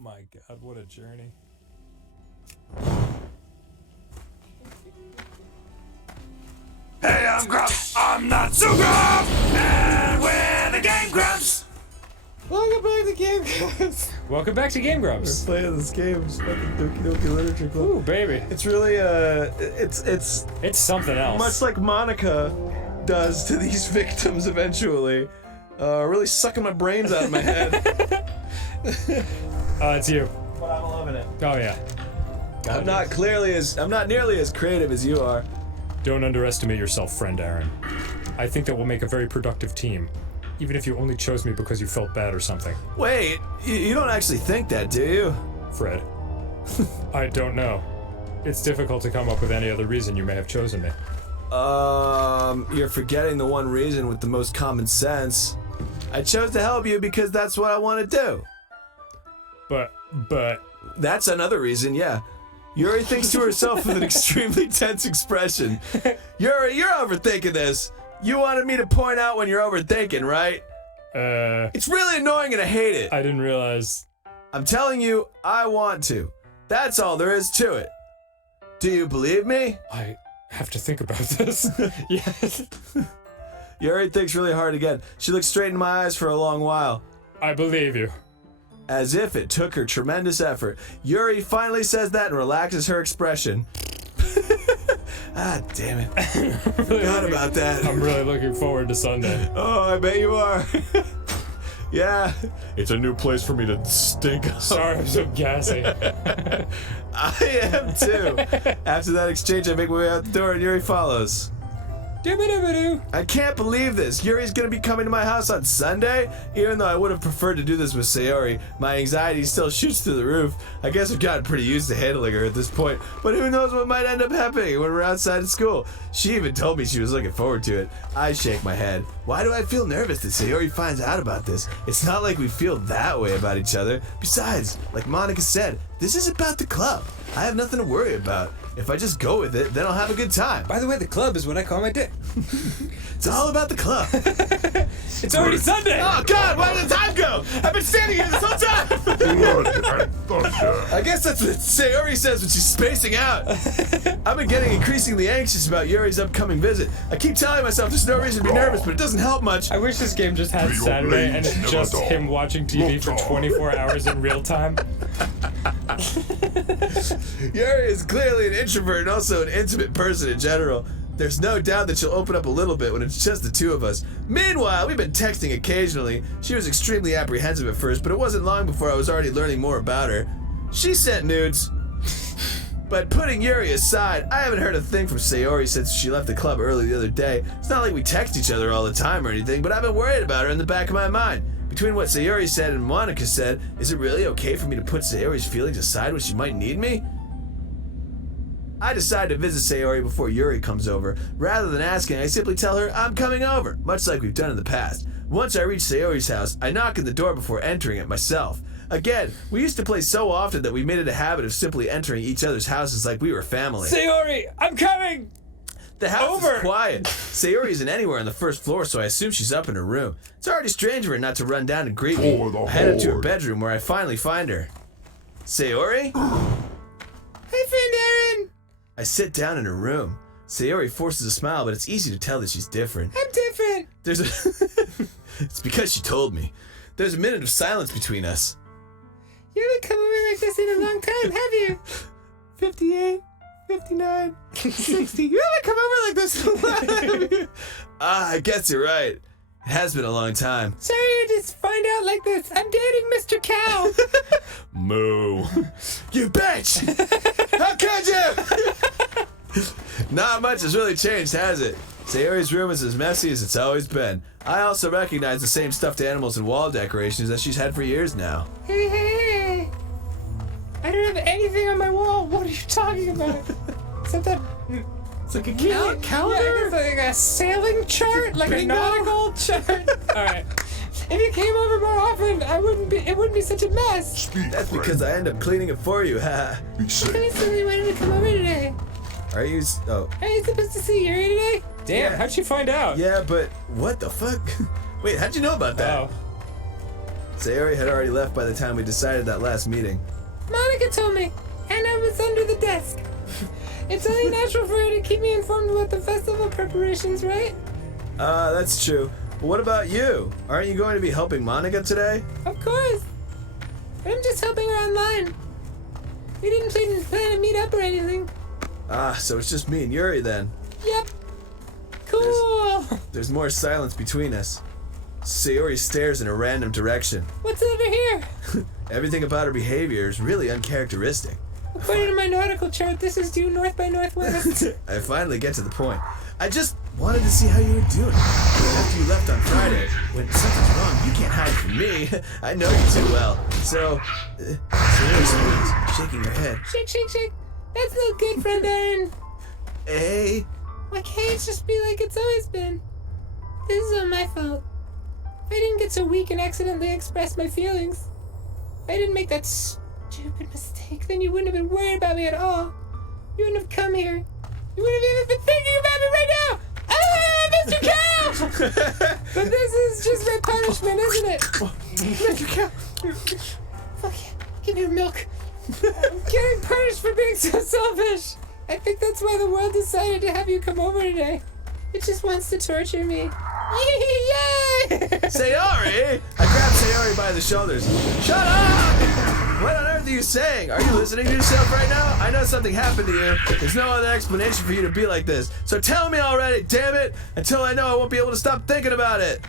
My God, what a journey. Hey, I'm Grumps. I'm not so Grump, and we're the Game Grumps. Welcome back to Game Grumps. Welcome back to Game Grumps. We're playing this game. It's fucking Doki Doki Literature Club. Ooh, baby. It's really it's something else. much like Monica does to these victims eventually. Really sucking my brains out of my head. It's you. But I'm loving it. Oh yeah. I'm not nearly as creative as you are. Don't underestimate yourself, friend Aaron. I think that we'll make a very productive team, even if you only chose me because you felt bad or something. Wait, you don't actually think that, do you? Fred. I don't know. It's difficult to come up with any other reason you may have chosen me. You're forgetting the one reason with the most common sense. I chose to help you because that's what I want to do. But... That's another reason, yeah. Yuri thinks to herself with an extremely tense expression. Yuri, you're overthinking this. You wanted me to point out when you're overthinking, right? It's really annoying and I hate it. I didn't realize... I'm telling you, I want to. That's all there is to it. Do you believe me? I have to think about this. Yes. Yuri thinks really hard again. She looks straight in my eyes for a long while. I believe you. As if it took her tremendous effort. Yuri finally says that and relaxes her expression. Ah, damn it. Forgot about that. I'm really looking forward to Sunday. Oh, I bet you are. Yeah. It's a new place for me to stink up. Sorry, I'm so gassy. I am too. After that exchange, I make my way out the door and Yuri follows. I can't believe this. Yuri's gonna be coming to my house on Sunday? Even though I would have preferred to do this with Sayori, my anxiety still shoots through the roof. I guess I've gotten pretty used to handling her at this point, but who knows what might end up happening when we're outside of school. She even told me she was looking forward to it. I shake my head. Why do I feel nervous that Sayori finds out about this? It's not like we feel that way about each other. Besides, like Monica said, this is about the club. I have nothing to worry about. If I just go with it, then I'll have a good time. By the way, the club is what I call my dick. It's all about the club. It's already Sunday! Oh God, where did the time go? I've been standing here this whole time! I guess that's what Sayori says when she's spacing out. I've been getting increasingly anxious about Yuri's upcoming visit. I keep telling myself there's no reason to be nervous, but it doesn't help much. I wish this game just had Saturday and it's just him watching TV for 24 hours in real time. Yuri is clearly an introvert and also an intimate person in general. There's no doubt that she'll open up a little bit when it's just the two of us. Meanwhile, we've been texting occasionally. She was extremely apprehensive at first, but it wasn't long before I was already learning more about her. She sent nudes. But putting Yuri aside, I haven't heard a thing from Sayori since she left the club early the other day. It's not like we text each other all the time or anything, but I've been worried about her in the back of my mind. Between what Sayori said and Monica said, is it really okay for me to put Sayori's feelings aside when she might need me? I decide to visit Sayori before Yuri comes over. Rather than asking, I simply tell her I'm coming over, much like we've done in the past. Once I reach Sayori's house, I knock on the door before entering it myself. Again, we used to play so often that we made it a habit of simply entering each other's houses like we were family. Sayori, I'm coming! The house is quiet. Sayori isn't anywhere on the first floor, so I assume she's up in her room. It's already strange of her not to run down and greet me. I head up to her bedroom where I finally find her. Sayori? Hey, friend Aaron! I sit down in her room. Sayori forces a smile, but it's easy to tell that she's different. I'm different. It's because she told me. There's a minute of silence between us. You haven't come over like this in a long time, have you? 58, 59, 60. You haven't come over like this in a while, have you? I guess you're right. It has been a long time. Sorry to just find out like this. I'm dating Mr. Cow. Moo. You bitch! How could you? Not much has really changed, has it? Sayori's room is as messy as it's always been. I also recognize the same stuffed animals and wall decorations that she's had for years now. Hey. I don't have anything on my wall. What are you talking about? Is that It's like a calendar? Yeah, it's like a sailing chart, like a nautical chart. All right. If you came over more often, it wouldn't be such a mess. That's because I end up cleaning it for you, ha. Okay, so we wanted to come over today. Are you supposed to see Yuri today? Damn, how'd she find out? Yeah, but what the fuck? Wait, how'd you know about that? Oh. Sayori had already left by the time we decided that last meeting. Monica told me, and I was under the desk. It's only natural for her to keep me informed about the festival preparations, right? That's true. But what about you? Aren't you going to be helping Monica today? Of course. But I'm just helping her online. We didn't plan to meet up or anything. So it's just me and Yuri then. Yep. Cool. There's more silence between us. Sayori stares in a random direction. What's over here? Everything about her behavior is really uncharacteristic. According to my nautical chart, this is due north by northwest. I finally get to the point. I just wanted to see how you were doing. After you left on Friday, when something's wrong, you can't hide from me. I know you too well. So, Sayori squeals, shaking her head. Shake, shake, shake. That's no good, friend Aaron. Hey. Why can't it just be like it's always been? This is all my fault. If I didn't get so weak and accidentally express my feelings, if I didn't make that stupid mistake, then you wouldn't have been worried about me at all. You wouldn't have come here. You wouldn't have even been thinking about me right now. Ah, Mr. Cow! But this is just my punishment, isn't it? Mr. Cow! Fuck yeah. Give me your milk. I'm getting punished for being so selfish. I think that's why the world decided to have you come over today. It just wants to torture me. Yay! Sayori! I grabbed Sayori by the shoulders. Shut up! What on earth are you saying? Are you listening to yourself right now? I know something happened to you. There's no other explanation for you to be like this. So tell me already, damn it! Until I know I won't be able to stop thinking about it.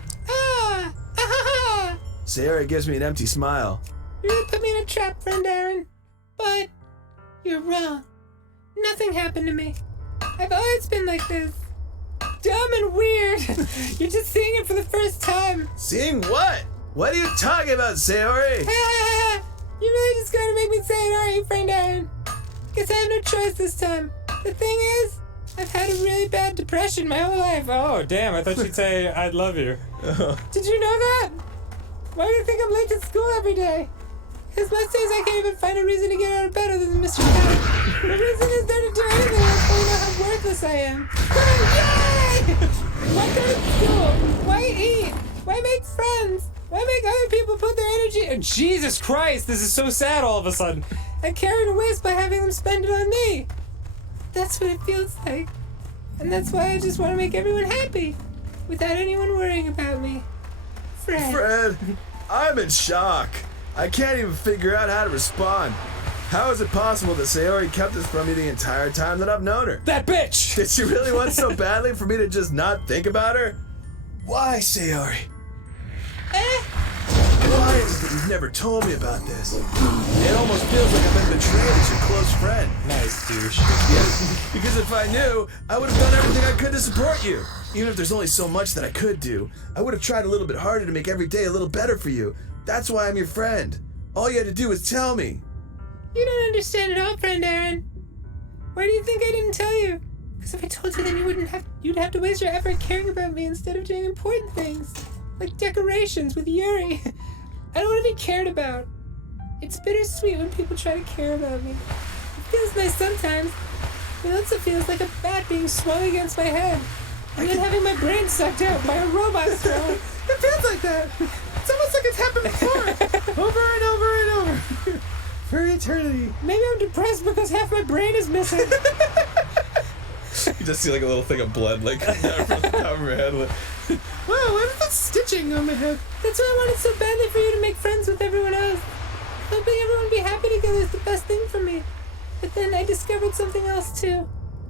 Sayori gives me an empty smile. You really put me in a trap, friend Aaron. But you're wrong. Nothing happened to me. I've always been like this. Dumb and weird. You're just seeing it for the first time. Seeing what? What are you talking about, Sayori? You're really just going to make me say it, aren't you, friend Aaron? Guess I have no choice this time. The thing is, I've had a really bad depression my whole life. Oh, damn, I thought you'd say I'd love you. Did you know that? Why do you think I'm late to school every day? Because most days I can't even find a reason to get out of bed other than Mr. Cow. The reason is there to do anything else when you know how worthless I am. Yay! Why go to school? Why eat? Why make friends? Why make other people put their energy... Jesus Christ, this is so sad all of a sudden. I carry it waste by having them spend it on me. That's what it feels like. And that's why I just want to make everyone happy. Without anyone worrying about me. Fred, I'm in shock. I can't even figure out how to respond. How is it possible that Sayori kept this from me the entire time that I've known her? That bitch! Did she really want so badly for me to just not think about her? Why, Sayori? Why is it that you've never told me about this? It almost feels like I've been betrayed as your close friend. Nice, douche. Yes, because if I knew, I would have done everything I could to support you. Even if there's only so much that I could do, I would have tried a little bit harder to make every day a little better for you. That's why I'm your friend. All you had to do was tell me. You don't understand at all, friend Aaron. Why do you think I didn't tell you? Because if I told you, then you'd have to waste your effort caring about me instead of doing important things. Like decorations with Yuri. I don't want to be cared about. It's bittersweet when people try to care about me. It feels nice sometimes. It also feels like a bat being swung against my head. And then having my brain sucked out by a robot throne. It feels like that. It's almost like it's happened before. Over and over and over. For eternity. Maybe I'm depressed because half my brain is missing. You just see like a little thing of blood like coming out from the top of her head. Like, wow, what is that stitching on my head? That's why I wanted so badly for you to make friends with everyone else. Helping everyone be happy together is the best thing for me. But then I discovered something else too.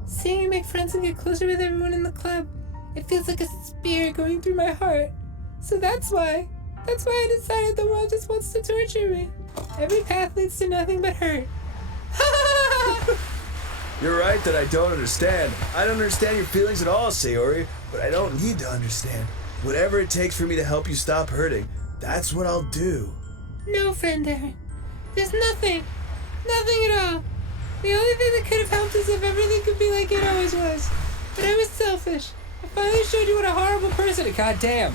Seeing you make friends and get closer with everyone in the club, it feels like a spear going through my heart. So that's why I decided the world just wants to torture me. Every path leads to nothing but hurt. You're right that I don't understand. I don't understand your feelings at all, Sayori, but I don't need to understand. Whatever it takes for me to help you stop hurting, that's what I'll do. No, friend Aaron. There's nothing. Nothing at all. The only thing that could have helped is if everything could be like it always was. But I was selfish. I finally showed you what a horrible person. God damn.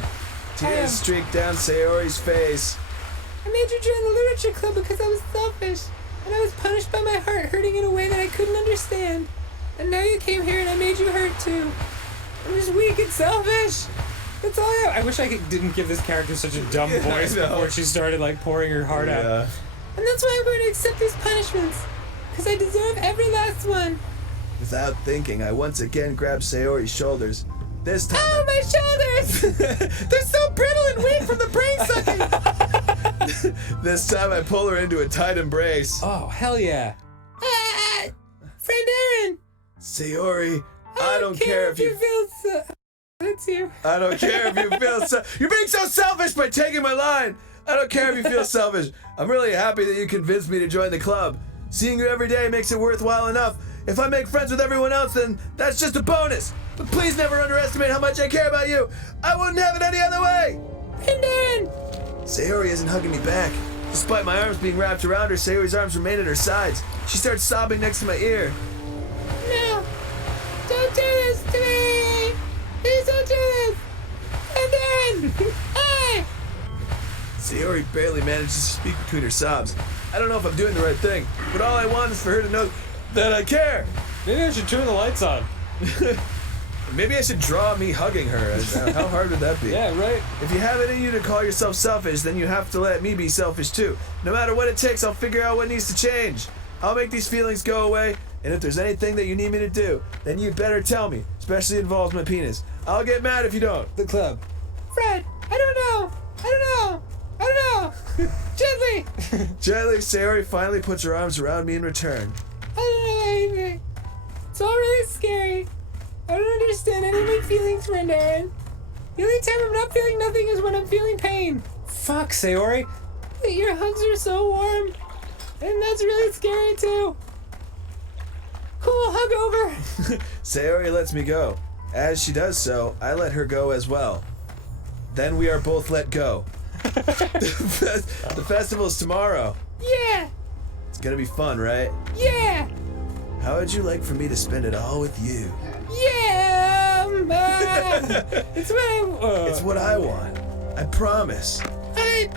Tears streaked down Sayori's face. I made you join the literature club because I was selfish. And I was punished by my heart hurting in a way that I couldn't understand. And now you came here and I made you hurt too. I'm just weak and selfish. That's all I have. I wish I didn't give this character such a dumb voice before she started, like, pouring her heart out. And that's why I'm going to accept these punishments. Because I deserve every last one. Without thinking, I once again grabbed Sayori's shoulders. This time. Oh, my shoulders! They're so brittle and weak from the brain sucking. This time I pull her into a tight embrace. Oh, hell yeah. Friend Aaron! Sayori, I don't care if you feel so... That's you. I don't care if you feel so... You're being so selfish by taking my line! I don't care if you feel selfish. I'm really happy that you convinced me to join the club. Seeing you every day makes it worthwhile enough. If I make friends with everyone else, then that's just a bonus. But please never underestimate how much I care about you. I wouldn't have it any other way. Friend Aaron! Sayori isn't hugging me back. Despite my arms being wrapped around her, Sayori's arms remain at her sides. She starts sobbing next to my ear. No! Don't do this to me! Please don't do this! And then... Hey! Sayori barely manages to speak between her sobs. I don't know if I'm doing the right thing, but all I want is for her to know that I care. Maybe I should turn the lights on. Maybe I should draw me hugging her. How hard would that be? Yeah, right. If you have it in you to call yourself selfish, then you have to let me be selfish too. No matter what it takes, I'll figure out what needs to change. I'll make these feelings go away, and if there's anything that you need me to do, then you'd better tell me, especially involves my penis. I'll get mad if you don't. The club. Fred, I don't know! Gently! Gently, Sayori finally puts her arms around me in return. I don't know anything. It's all really scary. I don't understand any of my feelings, friend Aaron. The only time I'm not feeling nothing is when I'm feeling pain. Fuck, Sayori. Your hugs are so warm. And that's really scary, too. Cool, hug over. Sayori lets me go. As she does so, I let her go as well. Then we are both let go. The festival's tomorrow. Yeah! It's gonna be fun, right? Yeah! How would you like for me to spend it all with you? Yeah! It's It's what I want. I promise. I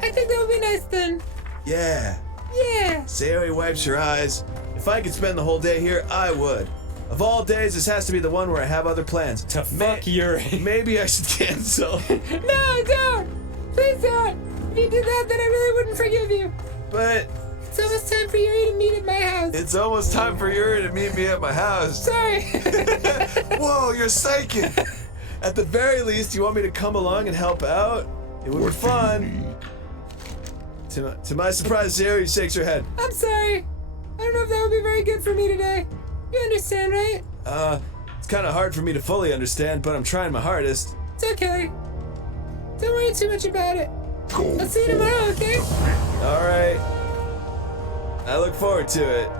think that would be nice then. Yeah. Yeah! Sayori wipes her eyes. If I could spend the whole day here, I would. Of all days, this has to be the one where I have other plans. To fuck Yuri. Maybe I should cancel. No, don't! Please don't! If you did that, then I really wouldn't forgive you. But It's almost time for Yuri to meet at my house. it's almost time for Yuri to meet me at my house. Sorry. Whoa, you're psychic. At the very least, you want me to come along and help out? It would be fun. To my surprise, Sayori shakes her head. I'm sorry. I don't know if that would be very good for me today. You understand, right? It's kind of hard for me to fully understand, but I'm trying my hardest. It's okay. Don't worry too much about it. I'll see you tomorrow, okay? All right. I look forward to it.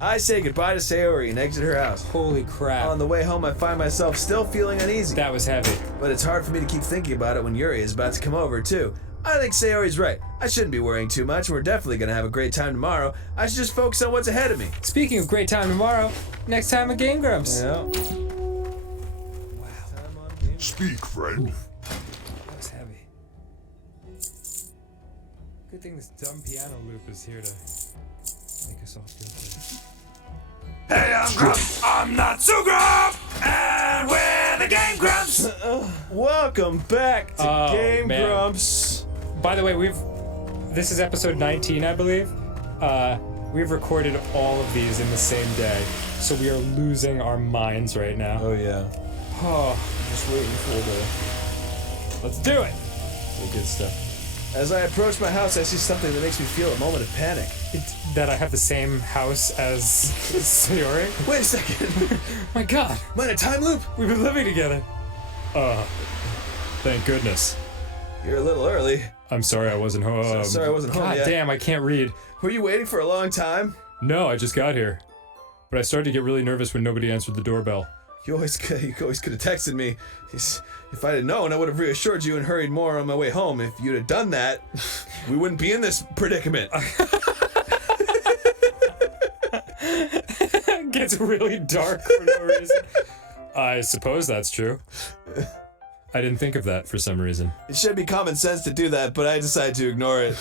I say goodbye to Sayori and exit her house. Holy crap. On the way home, I find myself still feeling uneasy. That was heavy. But it's hard for me to keep thinking about it when Yuri is about to come over, too. I think Sayori's right. I shouldn't be worrying too much. We're definitely going to have a great time tomorrow. I should just focus on what's ahead of me. Speaking of great time tomorrow, next time at Game Grumps. Yeah. Speak, friend. That was heavy. Good thing this dumb piano loop is here to make us all feel good. Hey, I'm Grump. I'm not so Grump. And we're the Game Grumps. Welcome back to Oh, Game man. Grumps. By the way, this is episode 19, I believe. We've recorded all of these in the same day, so we are losing our minds right now. Oh, yeah. Oh, Just waiting for let's do it. the good stuff. As I approach my house, I see something that makes me feel a moment of panic. That I have the same house as Sayori. Wait a second. My God, Am I in a time loop? we've been living together. Thank goodness. You're a little early. I'm sorry I wasn't home. Sorry I wasn't home God yet. damn, I can't read. Were you waiting for a long time? No, I just got here. But I started to get really nervous when nobody answered the doorbell. You always could have texted me. If I had known, I would have reassured you and hurried more on my way home. If you'd have done that, we wouldn't be in this predicament. Gets really dark for no reason. I suppose that's true. I didn't think of that for some reason. It should be common sense to do that, but I decided to ignore it.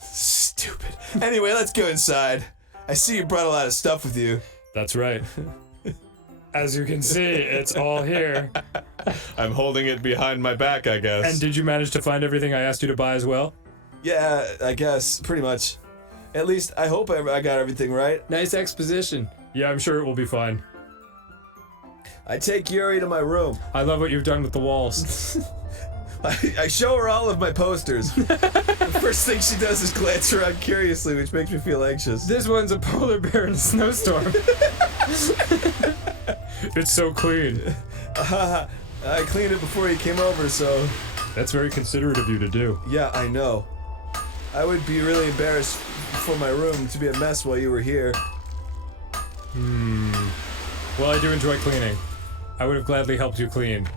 Stupid. Anyway, let's go inside. I see you brought a lot of stuff with you. That's right. As you can see, it's all here. I'm holding it behind my back, I guess. And did you manage to find everything I asked you to buy as well? Yeah, I guess, pretty much. At least, I hope I got everything right. Nice exposition. Yeah, I'm sure it will be fine. I take Yuri to my room. I love what you've done with the walls. I show her all of my posters. The first thing she does is glance around curiously, which makes me feel anxious. This one's a polar bear in a snowstorm. It's so clean. I cleaned it before you came over, so... That's very considerate of you to do. Yeah, I know. I would be really embarrassed for my room to be a mess while you were here. Well, I do enjoy cleaning. I would have gladly helped you clean.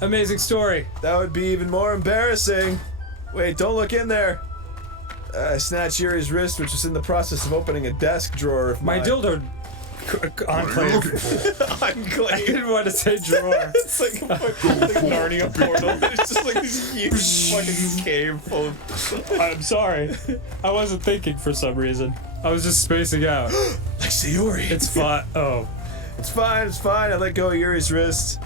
Amazing story. That would be even more embarrassing. Wait, don't look in there. I snatched Yuri's wrist, which was in the process of opening a desk drawer of My dildo enclave. I Enclave. didn't want to say drawer. It's like a fucking Narnia portal. It's just like this huge fucking cave full of... I'm sorry. I wasn't thinking for some reason. I was just spacing out. I see Yuri. It's fine. Oh. It's fine, it's fine. I let go of Yuri's wrist.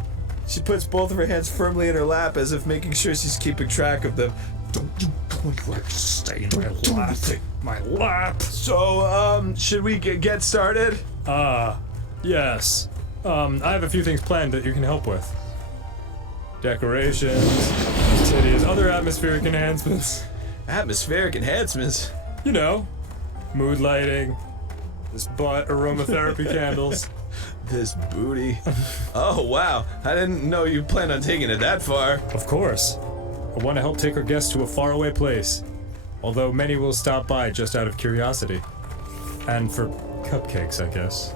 She puts both of her hands firmly in her lap as if making sure she's keeping track of them. Don't you Stay in my lap. My lap. So, should we get started? Yes. I have a few things planned that you can help with. Decorations, titties, other atmospheric enhancements. Atmospheric enhancements? You know, mood lighting, this butt aromatherapy candles. This booty. Oh, wow. I didn't know you planned on taking it that far. Of course. I want to help take our guests to a faraway place. Although many will stop by just out of curiosity. And for cupcakes, I guess.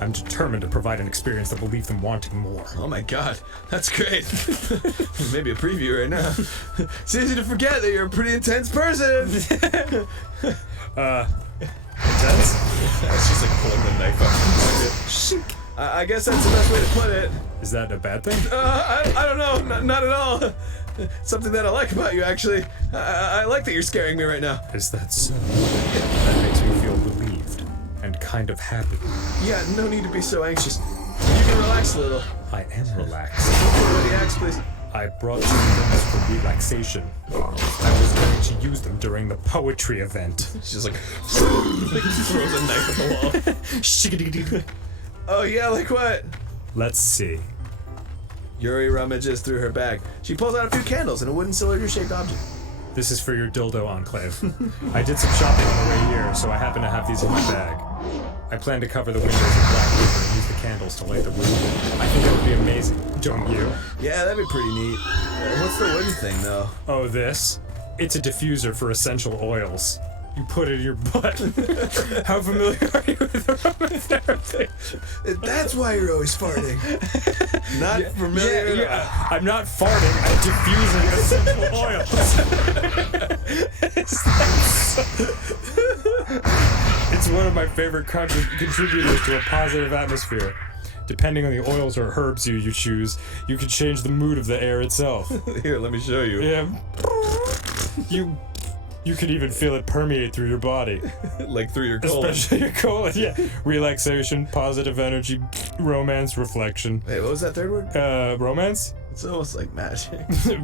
I'm determined to provide an experience that will leave them wanting more. Oh my god, that's great. Maybe a preview right now. It's easy to forget that you're a pretty intense person. Intense? She's like pulling the knife out from the pocket. I guess that's the best way to put it. Is that a bad thing? I don't know, not at all. Something that I like about you, actually. I like that you're scaring me right now. Is that so? That makes me feel relieved and kind of happy. Yeah, no need to be so anxious. You can relax a little. I am relaxed. What the axe, please? I brought you things for relaxation. I was going to use them during the poetry event. She's like, throws a knife at the wall. Oh yeah, like what? Let's see. Yuri rummages through her bag. She pulls out a few candles and a wooden cylinder-shaped object. This is for your dildo enclave. I did some shopping on the way here, so I happen to have these in my bag. I plan to cover the windows in black paper and use the candles to light the room. I think that would be amazing, don't you? Yeah, that'd be pretty neat. What's the wooden thing, though? Oh, this? It's a diffuser for essential oils. You put it in your butt. How familiar are you with aromatherapy? That's why you're always farting. Not familiar. Yeah. I'm not farting. I'm diffusing essential oils. It's one of my favorite contributors to a positive atmosphere. Depending on the oils or herbs you choose, you can change the mood of the air itself. Here, let me show you. Yeah. You can even feel it permeate through your body. Like through your colon. Especially your colon, yeah. Relaxation, positive energy, romance, reflection. Wait, what was that third word? Romance? It's almost like magic.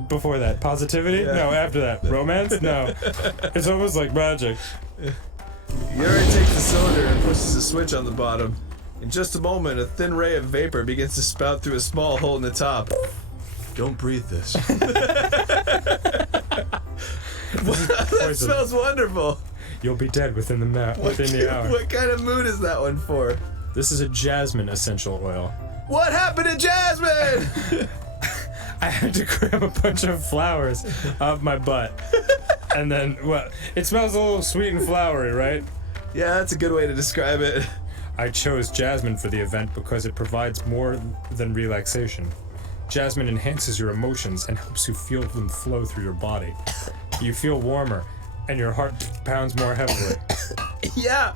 Before that. Positivity? Yeah. No, after that. Romance? No. It's almost like magic. Yuri takes the cylinder and pushes a switch on the bottom. In just a moment, a thin ray of vapor begins to spout through a small hole in the top. Don't breathe this. That smells wonderful. You'll be dead within the hour. What kind of mood is that one for? This is a jasmine essential oil. What happened to Jasmine? I had to cram a bunch of flowers up my butt. And then, well, it smells a little sweet and flowery, right? Yeah, that's a good way to describe it. I chose jasmine for the event because it provides more than relaxation. Jasmine enhances your emotions and helps you feel them flow through your body. You feel warmer, and your heart pounds more heavily. Yeah,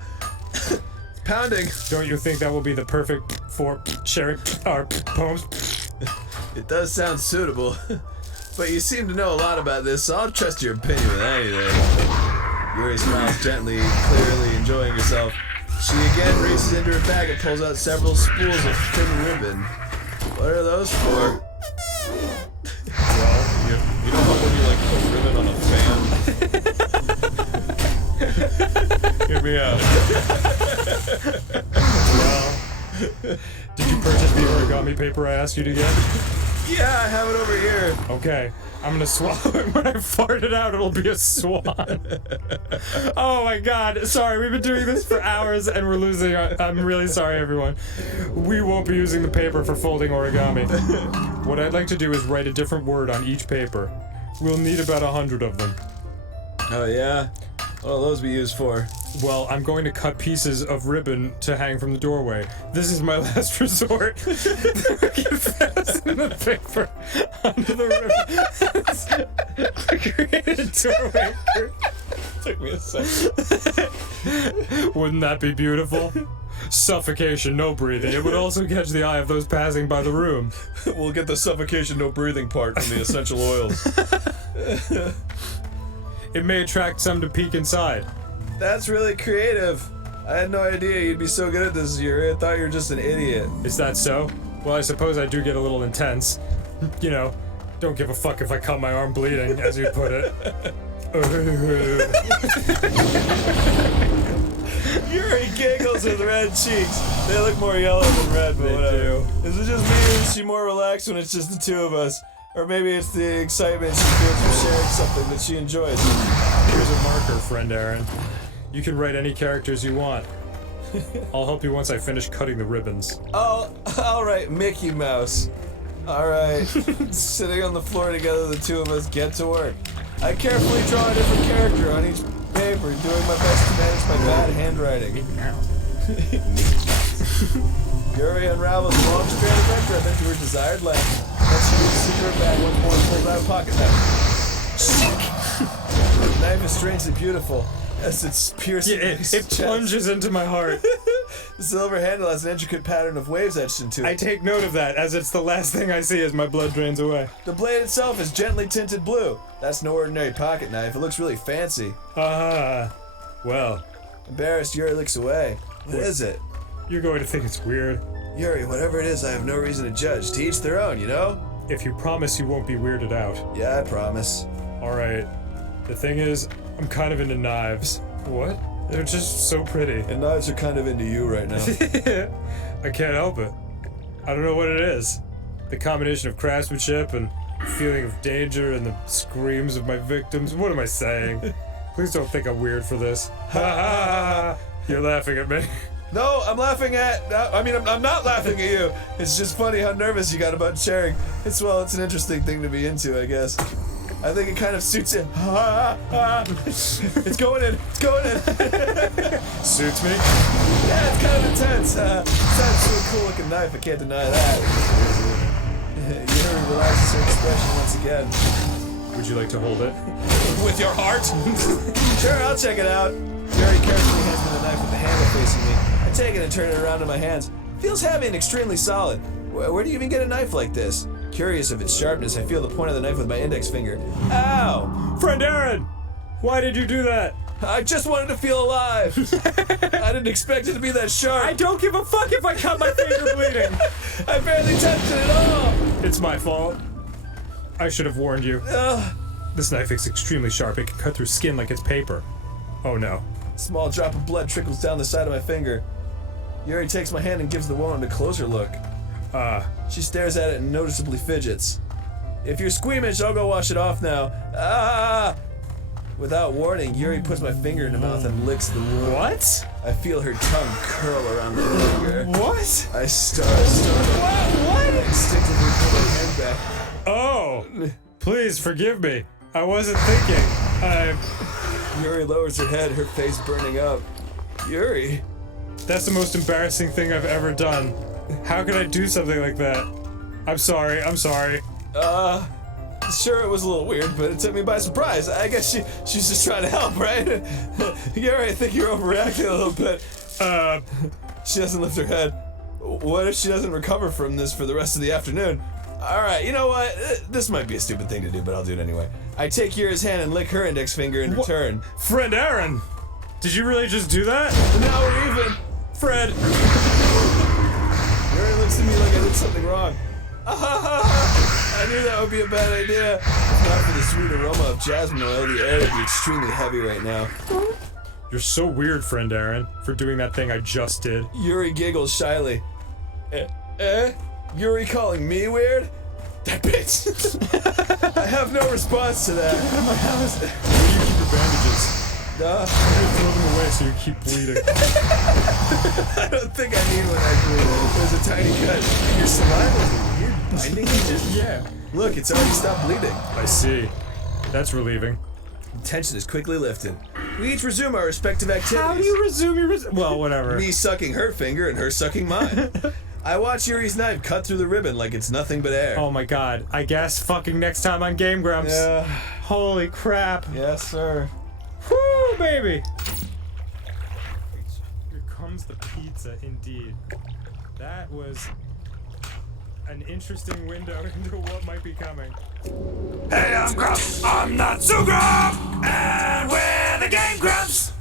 it's pounding. Don't you think that will be the perfect for cherry poems? It does sound suitable, but you seem to know a lot about this, so I'll trust your opinion with anything. Yuri smiles gently, clearly enjoying herself. She again reaches into her bag and pulls out several spools of thin ribbon. What are those for? Well, you know how when you like put ribbon on a fan? Hear me out. Well, did you purchase the origami paper I asked you to get? Yeah, I have it over here. Okay, I'm gonna swallow it. When I fart it out, it'll be a swan. Oh my god, sorry, we've been doing this for hours and we're losing. I'm really sorry, everyone. We won't be using the paper for folding origami. What I'd like to do is write a different word on each paper. We'll need about 100 of them. Oh yeah? What'll those be used for? Well, I'm going to cut pieces of ribbon to hang from the doorway. This is my last resort. Fasten the paper onto the ribbon. Created doorway. Took me a second. Wouldn't that be beautiful? Suffocation, no breathing. It would also catch the eye of those passing by the room. We'll get the suffocation, no breathing part from the essential oils. It may attract some to peek inside. That's really creative. I had no idea you'd be so good at this, Yuri. I thought you were just an idiot. Is that so? Well, I suppose I do get a little intense. You know, don't give a fuck if I cut my arm bleeding, as you put it. Yuri giggles with red cheeks. They look more yellow than red, but They whatever. do. Is it just me or is she more relaxed when it's just the two of us? Or maybe it's the excitement she feels for sharing something that she enjoys. Here's a marker, friend Aaron. You can write any characters you want. I'll help you once I finish cutting the ribbons. I'll write Mickey Mouse. Alright. Sitting on the floor together, the two of us get to work. I carefully draw a different character on each paper, doing my best to manage my bad handwriting. Yuri unravels a long strand of red ribbon to her desired length. Then she reaches into her bag once more and pulls out a pocket knife. The knife is strangely beautiful, as it's piercing Yeah, it plunges into my heart. The silver handle has an intricate pattern of waves etched into it. I take note of that, as it's the last thing I see as my blood drains away. The blade itself is gently tinted blue. That's no ordinary pocket knife. It looks really fancy. Well, Embarrassed, Yuri looks away. What is it? you're going to think it's weird. Yuri, whatever it is, I have no reason to judge. To each their own, you know? If you promise you won't be weirded out. Yeah, I promise. Alright. The thing is, I'm kind of into knives. What? They're just so pretty. And knives are kind of into you right now. I can't help it. I don't know what it is. The combination of craftsmanship and feeling of danger and the screams of my victims. What am I saying? Please don't think I'm weird for this. Ha ha! You're laughing at me. No, I'm laughing at. I'm not laughing at you. It's just funny how nervous you got about sharing. It's an interesting thing to be into, I guess. I think it kind of suits you. It's going in. It's going in. Suits me? Yeah, it's kind of intense. It's actually a cool looking knife. I can't deny that. Yuri relaxes her expression once again. Would you like to hold it? With your heart? Sure, I'll check it out. Yuri carefully hands me the knife with the handle facing me. I take it and turn it around in my hands. Feels heavy and extremely solid. Where do you even get a knife like this? Curious of its sharpness, I feel the point of the knife with my index finger. Ow! Friend Aaron! Why did you do that? I just wanted to feel alive. I didn't expect it to be that sharp. I don't give a fuck if I cut my finger bleeding! I barely touched it at all. It's my fault. I should have warned you. This knife is extremely sharp. It can cut through skin like it's paper. Oh no. Small drop of blood trickles down the side of my finger. Yuri takes my hand and gives the woman a closer look. She stares at it and noticeably fidgets. If you're squeamish, I'll go wash it off now. Without warning, Yuri puts my finger in her mouth and licks the wound. What? I feel her tongue curl around the finger. What? I start. What? Instinctively pull my hand back. Oh! Please forgive me. I wasn't thinking. Yuri lowers her head, her face burning up. Yuri. That's the most embarrassing thing I've ever done. How could I do something like that? I'm sorry. Sure, it was a little weird, but it took me by surprise. I guess she's just trying to help, right? Yuri, I think you're overreacting a little bit. She doesn't lift her head. What if she doesn't recover from this for the rest of the afternoon? Alright, you know what? This might be a stupid thing to do, but I'll do it anyway. I take Yuri's hand and lick her index finger in return. Friend Aaron! Did you really just do that? Now we're even. Fred! Yuri looks at me like I did something wrong. I knew that would be a bad idea. If not for the sweet aroma of jasmine oil, the air would be extremely heavy right now. You're so weird, friend Aaron, for doing that thing I just did. Yuri giggles shyly. Yuri calling me weird? That bitch! I have no response to that. Where do you keep your bandages? You throw them away so you keep bleeding. I don't think I need one actually. There's a tiny cut. Your saliva's a weird binding agent? Yeah. Look, it's already stopped bleeding. I see. That's relieving. The tension is quickly lifted. We each resume our respective activities. How do you resume your well, whatever. Me sucking her finger and her sucking mine. I watch Yuri's knife cut through the ribbon like it's nothing but air. Oh my god. I guess fucking next time on Game Grumps. Yeah. Holy crap. Yes, sir. Woo, baby. Here comes the pizza, indeed. That was an interesting window into what might be coming. Hey, I'm Grumps. I'm not so Grump. And we're the Game Grumps.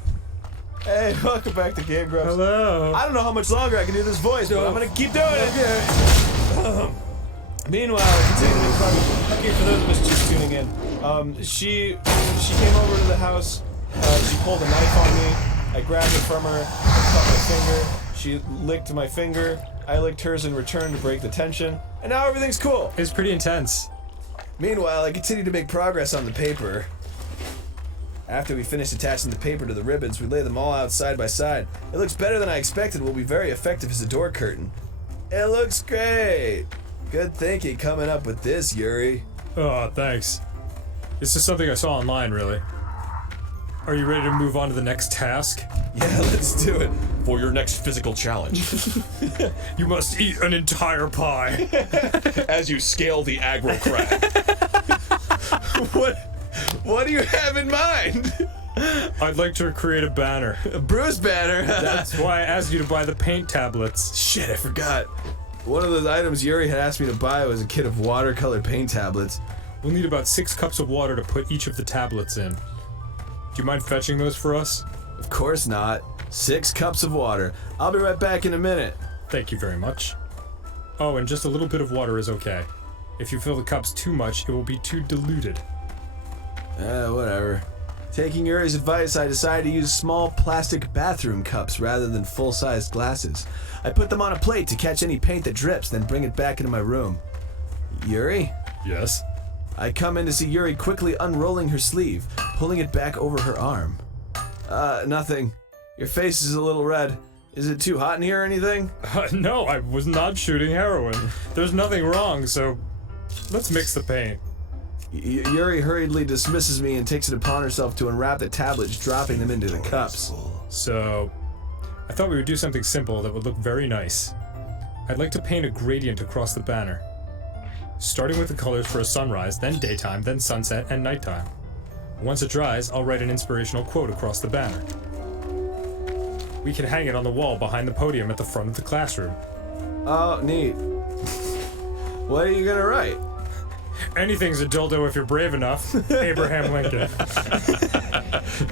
Hey, welcome back to Game Grumps. Hello. I don't know how much longer I can do this voice, but I'm gonna keep doing it. Meanwhile, I continue to make progress. Okay, for those of us just tuning in, she came over to the house. She pulled a knife on me. I grabbed it from her. I cut my finger. She licked my finger. I licked hers in return to break the tension. And now everything's cool. It's pretty intense. Meanwhile, I continue to make progress on the paper. After we finish attaching the paper to the ribbons, we lay them all out side by side. It looks better than I expected. Will be very effective as a door curtain. It looks great. Good thinking coming up with this, Yuri. Oh, thanks. This is something I saw online, really. Are you ready to move on to the next task? Yeah, let's do it. For your next physical challenge. You must eat an entire pie. As you scale the aggro crag. What do you have in mind? I'd like to create a banner. A Bruce banner. That's why I asked you to buy the paint tablets. Shit, I forgot. One of those items Yuri had asked me to buy was a kit of watercolor paint tablets. We'll need about 6 cups of water to put each of the tablets in. Do you mind fetching those for us? Of course not. 6 cups of water. I'll be right back in a minute. Thank you very much. Oh, and just a little bit of water is okay. If you fill the cups too much, it will be too diluted. Whatever. Taking Yuri's advice, I decided to use small plastic bathroom cups rather than full-sized glasses. I put them on a plate to catch any paint that drips, then bring it back into my room. Yuri? Yes? I come in to see Yuri quickly unrolling her sleeve, pulling it back over her arm. Nothing. Your face is a little red. Is it too hot in here or anything? No, I was not shooting heroin. There's nothing wrong, so let's mix the paint. Yuri hurriedly dismisses me and takes it upon herself to unwrap the tablets, dropping them into the cups. So, I thought we would do something simple that would look very nice. I'd like to paint a gradient across the banner. Starting with the colors for a sunrise, then daytime, then sunset, and nighttime. Once it dries, I'll write an inspirational quote across the banner. We can hang it on the wall behind the podium at the front of the classroom. Oh, neat. What are you gonna write? Anything's a dildo if you're brave enough. Abraham Lincoln.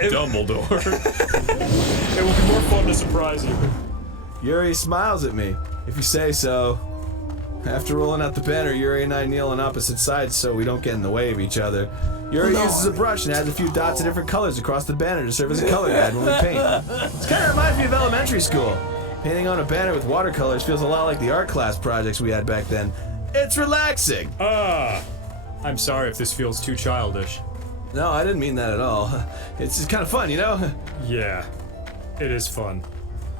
Dumbledore. It will be more fun to surprise you. Yuri smiles at me, if you say so. After rolling out the banner, Yuri and I kneel on opposite sides so we don't get in the way of each other. Yuri uses a brush and adds a few dots of different colors across the banner to serve as a color guide when we paint. This kind of reminds me of elementary school. Painting on a banner with watercolors feels a lot like the art class projects we had back then. It's relaxing! I'm sorry if this feels too childish. No, I didn't mean that at all. It's just kind of fun, you know? Yeah, it is fun.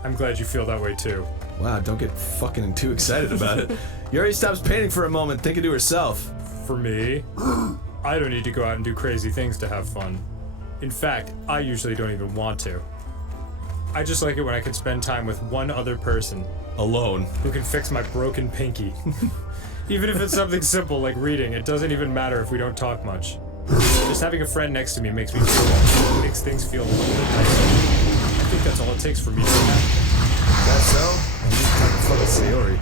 I'm glad you feel that way too. Wow, don't get fucking too excited about it. Yuri stops painting for a moment, thinking to herself. For me, I don't need to go out and do crazy things to have fun. In fact, I usually don't even want to. I just like it when I can spend time with one other person. Alone. Who can fix my broken pinky. Even if it's something simple like reading, it doesn't even matter if we don't talk much. Just having a friend next to me makes things feel a little bit nicer. I think that's all it takes for me to be happy. That's so? I'm just kind of fucking Sayori.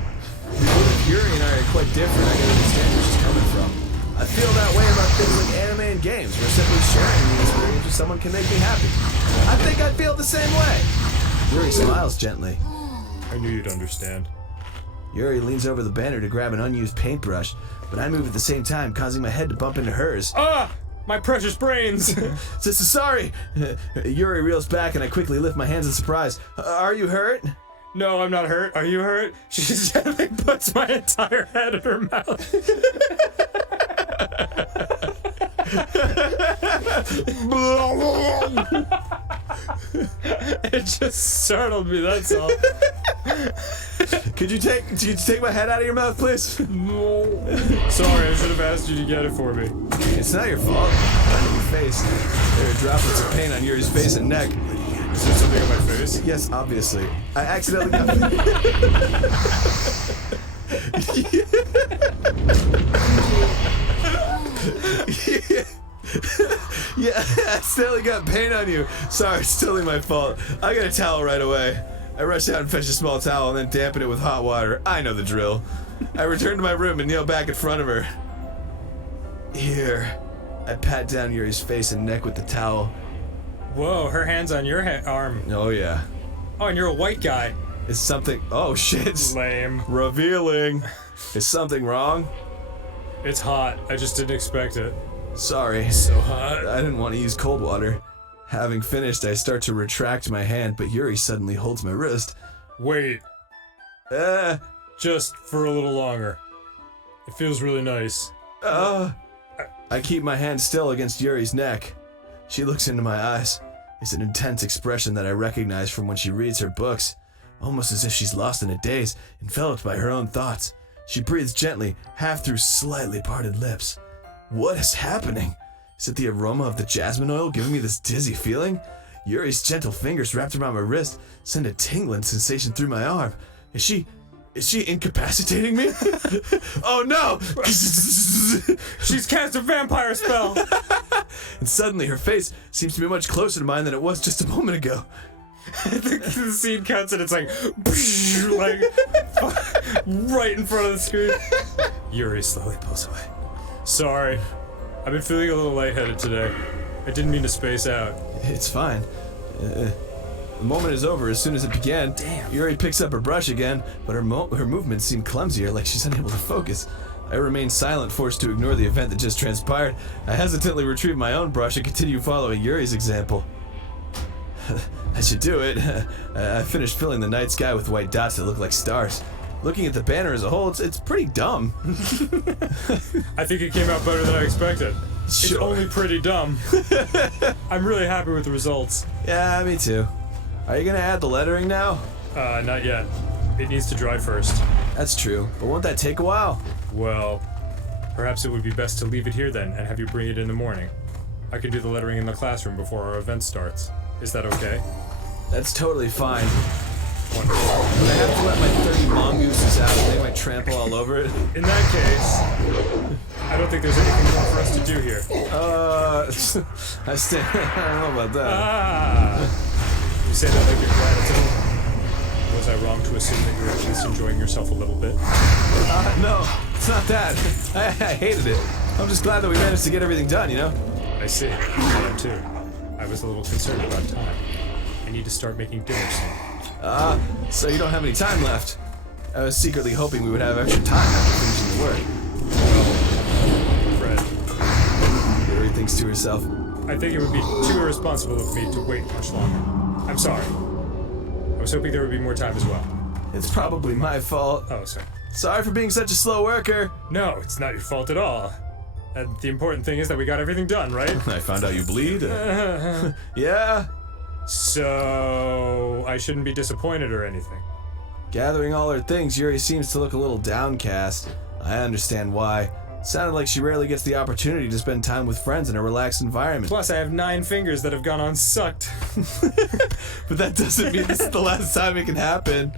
Yuri and I are quite different. I can understand where she's coming from. I feel that way about things like anime and games, where simply sharing the experience with someone can make me happy. I think I'd feel the same way. Yuri smiles gently. I knew you'd understand. Yuri leans over the banner to grab an unused paintbrush, but I move at the same time, causing my head to bump into hers. Ah! My precious brains! Sister, sorry! Yuri reels back and I quickly lift my hands in surprise. Are you hurt? No, I'm not hurt. Are you hurt? She gently puts my entire head in her mouth. It just startled me, that's all. Could you take my head out of your mouth, please? Sorry, I should have asked you to get it for me. It's not your fault. Under your face. There are droplets of paint on Yuri's face and neck. Is there something on my face? Yes, obviously. I accidentally got... Yeah, I accidentally got paint on you. Sorry, it's totally my fault. I got a towel right away. I rush out and fetch a small towel and then dampen it with hot water. I know the drill. I return to my room and kneel back in front of her. Here. I pat down Yuri's face and neck with the towel. Whoa, her hand's on your arm. Oh, yeah. Oh, and you're a white guy. Is something... Oh, shit. Lame. Revealing. Is something wrong? It's hot. I just didn't expect it. Sorry. So hot. I didn't want to use cold water. Having finished, I start to retract my hand, but Yuri suddenly holds my wrist. Wait. Just for a little longer. It feels really nice. I keep my hand still against Yuri's neck. She looks into my eyes. It's an intense expression that I recognize from when she reads her books, almost as if she's lost in a daze, enveloped by her own thoughts. She breathes gently, half through slightly parted lips. What is happening? Is it the aroma of the jasmine oil giving me this dizzy feeling? Yuri's gentle fingers wrapped around my wrist send a tingling sensation through my arm. Is she incapacitating me? Oh no! She's cast a vampire spell! And suddenly her face seems to be much closer to mine than it was just a moment ago. The scene cuts and it's like right in front of the screen. Yuri slowly pulls away. Sorry. I've been feeling a little lightheaded today. I didn't mean to space out. It's fine. The moment is over as soon as it began. Damn. Yuri picks up her brush again, but her movements seem clumsier, like she's unable to focus. I remain silent, forced to ignore the event that just transpired. I hesitantly retrieve my own brush and continue following Yuri's example. I should do it. I finished filling the night sky with white dots that look like stars. Looking at the banner as a whole, it's pretty dumb. I think it came out better than I expected. It's Sure. only pretty dumb. I'm really happy with the results. Yeah, me too. Are you gonna add the lettering now? Not yet. It needs to dry first. That's true, but won't that take a while? Well, perhaps it would be best to leave it here then and have you bring it in the morning. I can do the lettering in the classroom before our event starts. Is that okay? That's totally fine. Wonderful. But I have to let my 30 mongooses out and they might trample all over it. In that case, I don't think there's anything more for us to do here. I don't know about that. Ah! You say that like you're gratitude. Was I wrong to assume that you're at least enjoying yourself a little bit? No, it's not that. I hated it. I'm just glad that we managed to get everything done, you know? I see. I am too. I was a little concerned about time. I need to start making dinner soon. So you don't have any time left. I was secretly hoping we would have extra time after finishing the work. Fred, Yuri thinks to herself. I think it would be too irresponsible of me to wait much longer. I'm sorry. I was hoping there would be more time as well. It's probably my fault. Oh, sorry. Sorry for being such a slow worker. No, it's not your fault at all. The important thing is that we got everything done, right? I found out you bleed. Yeah. So I shouldn't be disappointed or anything. Gathering all her things, Yuri seems to look a little downcast. I understand why. Sounded like she rarely gets the opportunity to spend time with friends in a relaxed environment. Plus, I have 9 fingers that have gone unsucked. But that doesn't mean this is the last time it can happen.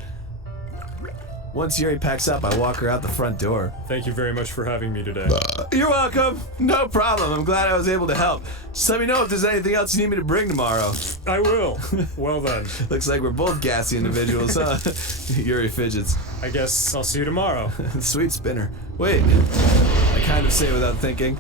Once Yuri packs up, I walk her out the front door. Thank you very much for having me today. You're welcome. No problem. I'm glad I was able to help. Just let me know if there's anything else you need me to bring tomorrow. I will. Well then. Looks like we're both gassy individuals, huh? Yuri fidgets. I guess I'll see you tomorrow. Sweet spinner. Wait. I kind of say without thinking.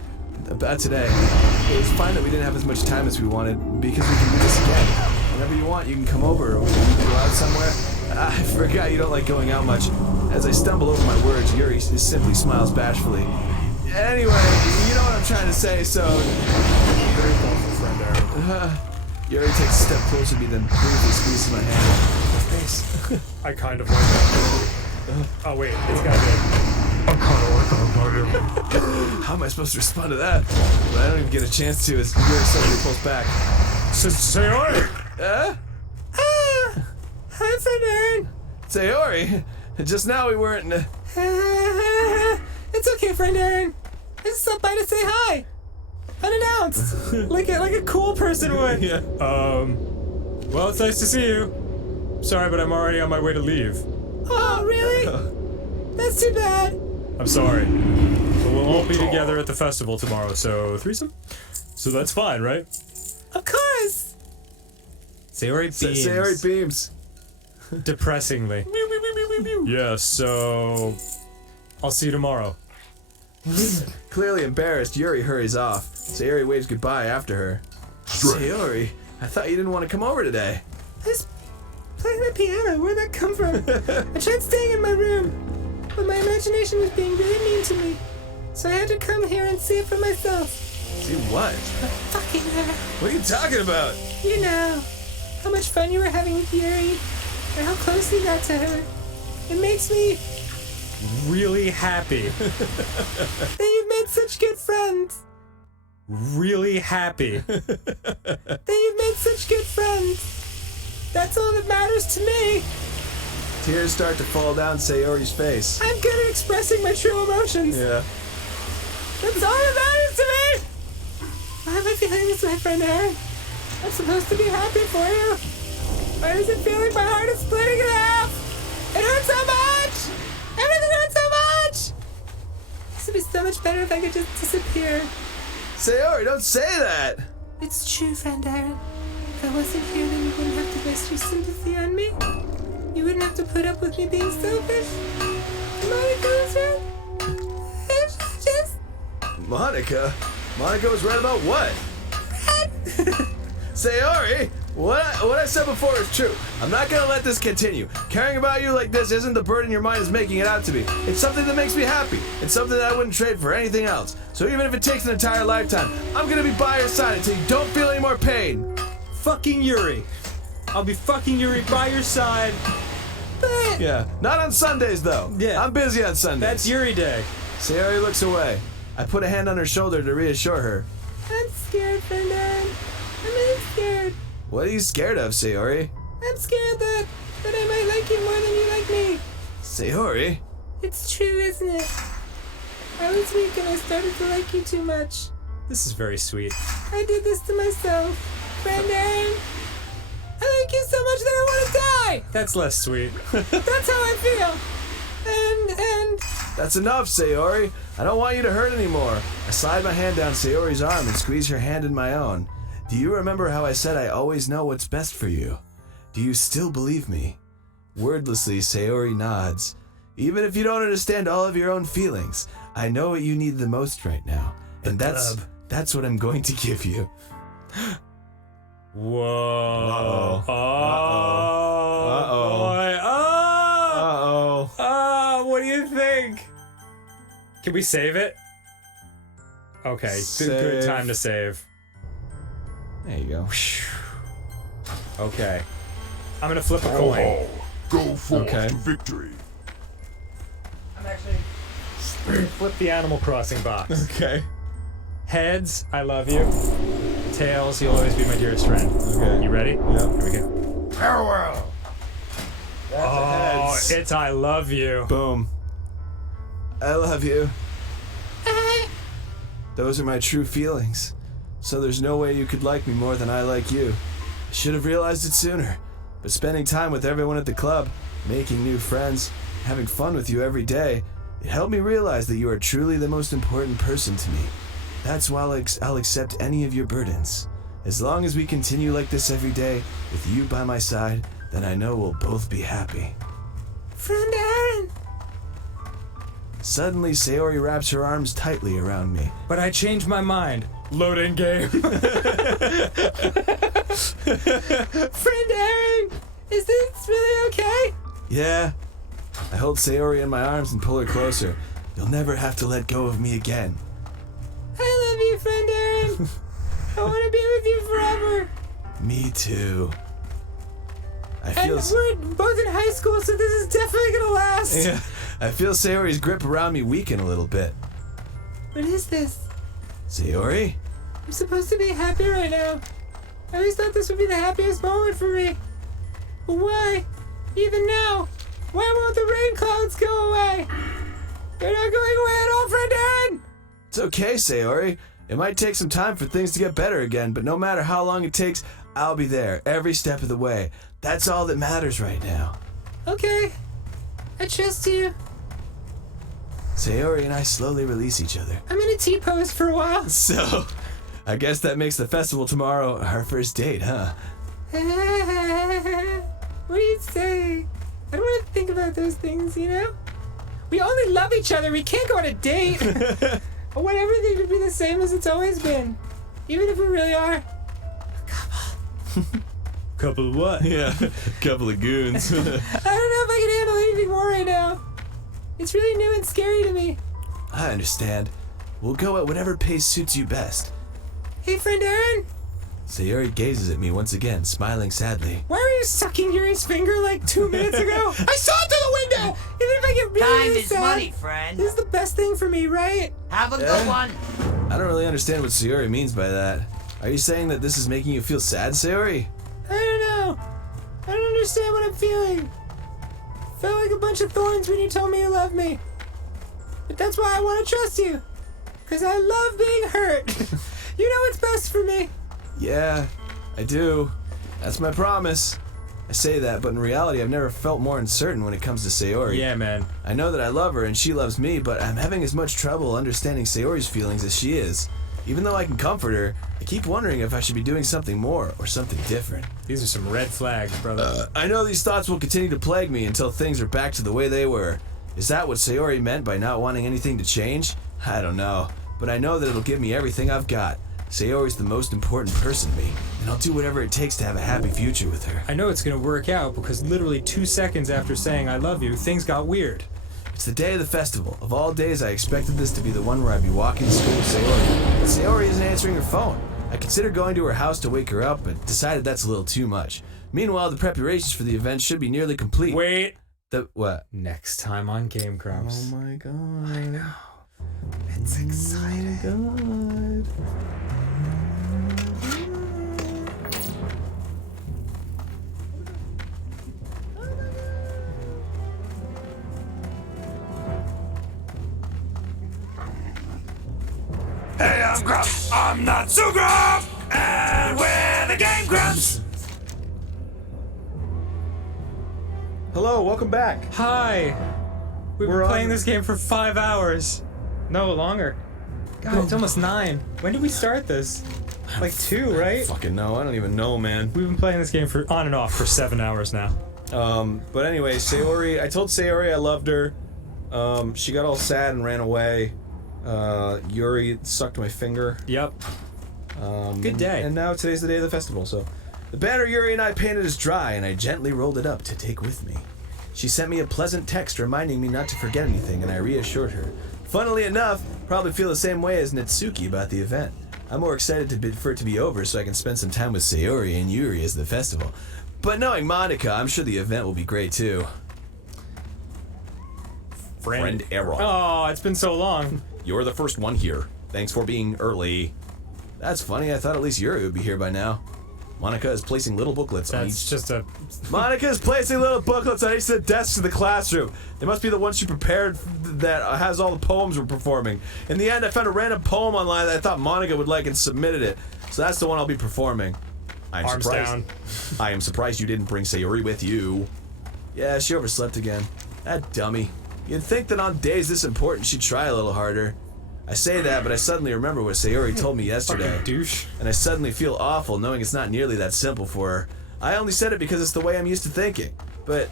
About today. It was fine that we didn't have as much time as we wanted, because we can do this again. Whenever you want, you can come over, or we can go out somewhere. I forgot you don't like going out much. As I stumble over my words, Yuri simply smiles bashfully. Anyway, you know what I'm trying to say, so... Very thoughtful friend, Aaron. Yuri takes a step closer to me, then briefly squeezes my hand. Face. I kind of like that. Oh wait, it's gotta be. How am I supposed to respond to that? But I don't even get a chance to as Yuri suddenly pulls back. Sayori! Hi, friend Aaron. Sayori! Just now we weren't... It's okay, friend Aaron. I just stopped by to say hi. Unannounced. like a cool person would. Yeah. Well, it's nice to see you. Sorry, but I'm already on my way to leave. Oh, really? That's too bad. I'm sorry. But we'll all be together at the festival tomorrow, so threesome? So that's fine, right? Of course. Sayori beams. Sayori beams. Depressingly. Yeah, so... I'll see you tomorrow. Clearly embarrassed, Yuri hurries off. Sayori waves goodbye after her. Sayori, I thought you didn't want to come over today. I was playing the piano. Where'd that come from? I tried staying in my room, but my imagination was being really mean to me. So I had to come here and see it for myself. See what? Fucking her. What are you talking about? You know, how much fun you were having with Yuri, and how close you got to her. It makes me Really happy. that you've made such good friends. Really happy. That you've made such good friends. That's all that matters to me. Tears start to fall down Sayori's face. I'm good at expressing my true emotions. Yeah. That's all that matters to me. I have my feelings, my friend Aaron. I'm supposed to be happy for you. Why does it feel like my heart is splitting in half? It hurts so much. Everything hurts so much. This would be so much better if I could just disappear. Sayori, don't say that! It's true, friend Aaron. If I wasn't here, then you wouldn't have to waste your sympathy on me. You wouldn't have to put up with me being selfish. Monica was right. It's just... Monica? Monica was right about what? Sayori, what I said before is true. I'm not gonna let this continue. Caring about you like this isn't the burden your mind is making it out to be. It's something that makes me happy. It's something that I wouldn't trade for anything else. So even if it takes an entire lifetime, I'm gonna be by your side until you don't feel any more pain. Fucking Yuri. I'll be fucking Yuri by your side. But... Yeah, not on Sundays though. Yeah. I'm busy on Sundays. That's Yuri Day. Sayori looks away. I put a hand on her shoulder to reassure her. I'm scared, friend Aaron. I'm really scared. What are you scared of, Sayori? I'm scared that I might like you more than you like me. Sayori? It's true, isn't it? I was weak and I started to like you too much. This is very sweet. I did this to myself. Friend Aaron, I like you so much that I want to die. That's less sweet. That's how I feel. And That's enough, Sayori. I don't want you to hurt anymore. I slide my hand down Sayori's arm and squeeze her hand in my own. Do you remember how I said I always know what's best for you? Do you still believe me? Wordlessly, Sayori nods. Even if you don't understand all of your own feelings, I know what you need the most right now. And that's what I'm going to give you. Whoa. Uh-oh. Oh. Boy. Oh. What do you think? Can we save it? Okay, good time to save. There you go. Okay. I'm gonna flip a coin. Go forth Okay. to victory. I'm actually flip the Animal Crossing box. Okay. Heads, I love you. Tails, you'll always be my dearest friend. Okay. You ready? Yep. Here we go. Farewell. Oh, heads. it's I love you. Boom. I love you. I... Those are my true feelings. So there's no way you could like me more than I like you. I should have realized it sooner. But spending time with everyone at the club, making new friends, having fun with you every day, it helped me realize that you are truly the most important person to me. That's why I'll accept any of your burdens. As long as we continue like this every day, with you by my side, then I know we'll both be happy. Friend Aaron. Suddenly, Sayori wraps her arms tightly around me. But I changed my mind. Loading game. Friend Aaron. Is this really okay? Yeah. I hold Sayori in my arms and pull her closer. You'll never have to let go of me again. I love you, friend Aaron. I want to be with you forever. Me too. I And feel we're both in high school, so this is definitely gonna last. yeah. I feel Sayori's grip around me weaken a little bit. What is this? Sayori? I'm supposed to be happy right now. I always thought this would be the happiest moment for me. But why? Even now? Why won't the rain clouds go away? They're not going away at all, friend Aaron! It's okay, Sayori. It might take some time for things to get better again, but no matter how long it takes, I'll be there every step of the way. That's all that matters right now. Okay. I trust you. Sayori and I slowly release each other. I'm in a T-pose for a while. So, I guess that makes the festival tomorrow our first date, huh? What do you say? I don't want to think about those things, you know? We only love each other. We can't go on a date. I want everything to be the same as it's always been. Even if we really are a couple. Couple of what? Yeah, couple of goons. I don't know if I can handle anything more right now. It's really new and scary to me. I understand. We'll go at whatever pace suits you best. Hey, friend Aaron. Sayori gazes at me once again, smiling sadly. Why were you sucking Yuri's finger like 2 minutes ago? I saw it through the window! Even if I get really, Time really is sad, money, friend. this is the best thing for me, right? Have a good Yeah. one. I don't really understand what Sayori means by that. Are you saying that this is making you feel sad, Sayori? I don't know. I don't understand what I'm feeling. Felt like a bunch of thorns when you told me you love me. But that's why I want to trust you. Because I love being hurt. You know what's best for me. Yeah, I do. That's my promise. I say that, but in reality, I've never felt more uncertain when it comes to Sayori. Yeah, man. I know that I love her and she loves me, but I'm having as much trouble understanding Sayori's feelings as she is. Even though I can comfort her, I keep wondering if I should be doing something more or something different. These are some red flags, brother. I know these thoughts will continue to plague me until things are back to the way they were. Is that what Sayori meant by not wanting anything to change? I don't know, but I know that it'll give me everything I've got. Sayori's the most important person to me, and I'll do whatever it takes to have a happy future with her. I know it's gonna work out because literally 2 seconds after saying I love you, things got weird. It's the day of the festival. Of all days, I expected this to be the one where I'd be walking to school with Sayori. But Sayori isn't answering her phone. I considered going to her house to wake her up, but decided that's a little too much. Meanwhile, the preparations for the event should be nearly complete. Wait. What? Next time on Game Grumps. my god. I know. It's exciting. God. Hey, I'm Grump. I'm not so Grump. And we're the Game Grumps. Hello, welcome back. Hi. We've We're been playing on- this game for 5 hours. No, longer. God, it's almost 9. When did we start this? Like 2, right? Fucking no, I don't even know, man. We've been playing this game for on and off for 7 hours now. But anyway, Sayori, I told Sayori I loved her. She got all sad and ran away. Yuri sucked my finger. Yep. Good day. And now today's the day of the festival, so. The banner Yuri and I painted is dry, and I gently rolled it up to take with me. She sent me a pleasant text reminding me not to forget anything, and I reassured her. Funnily enough, probably feel the same way as Natsuki about the event. I'm more excited for it to be over so I can spend some time with Sayori and Yuri as the festival. But knowing Monica, I'm sure the event will be great too. Friend Aaron. Oh, it's been so long. You're the first one here. Thanks for being early. That's funny, I thought at least Yuri would be here by now. Monica is placing little booklets on That's each. just a... Monica's placing little booklets on each of the desks in the classroom. They must be the ones she prepared that has all the poems we're performing. In the end, I found a random poem online that I thought Monica would like and submitted it. So that's the one I'll be performing. I'm Arms surprised. down. I am surprised you didn't bring Sayori with you. Yeah, she overslept again. That dummy. You'd think that on days this important she'd try a little harder. I say that, but I suddenly remember what Sayori told me yesterday. Fucking douche. And I suddenly feel awful knowing it's not nearly that simple for her. I only said it because it's the way I'm used to thinking. But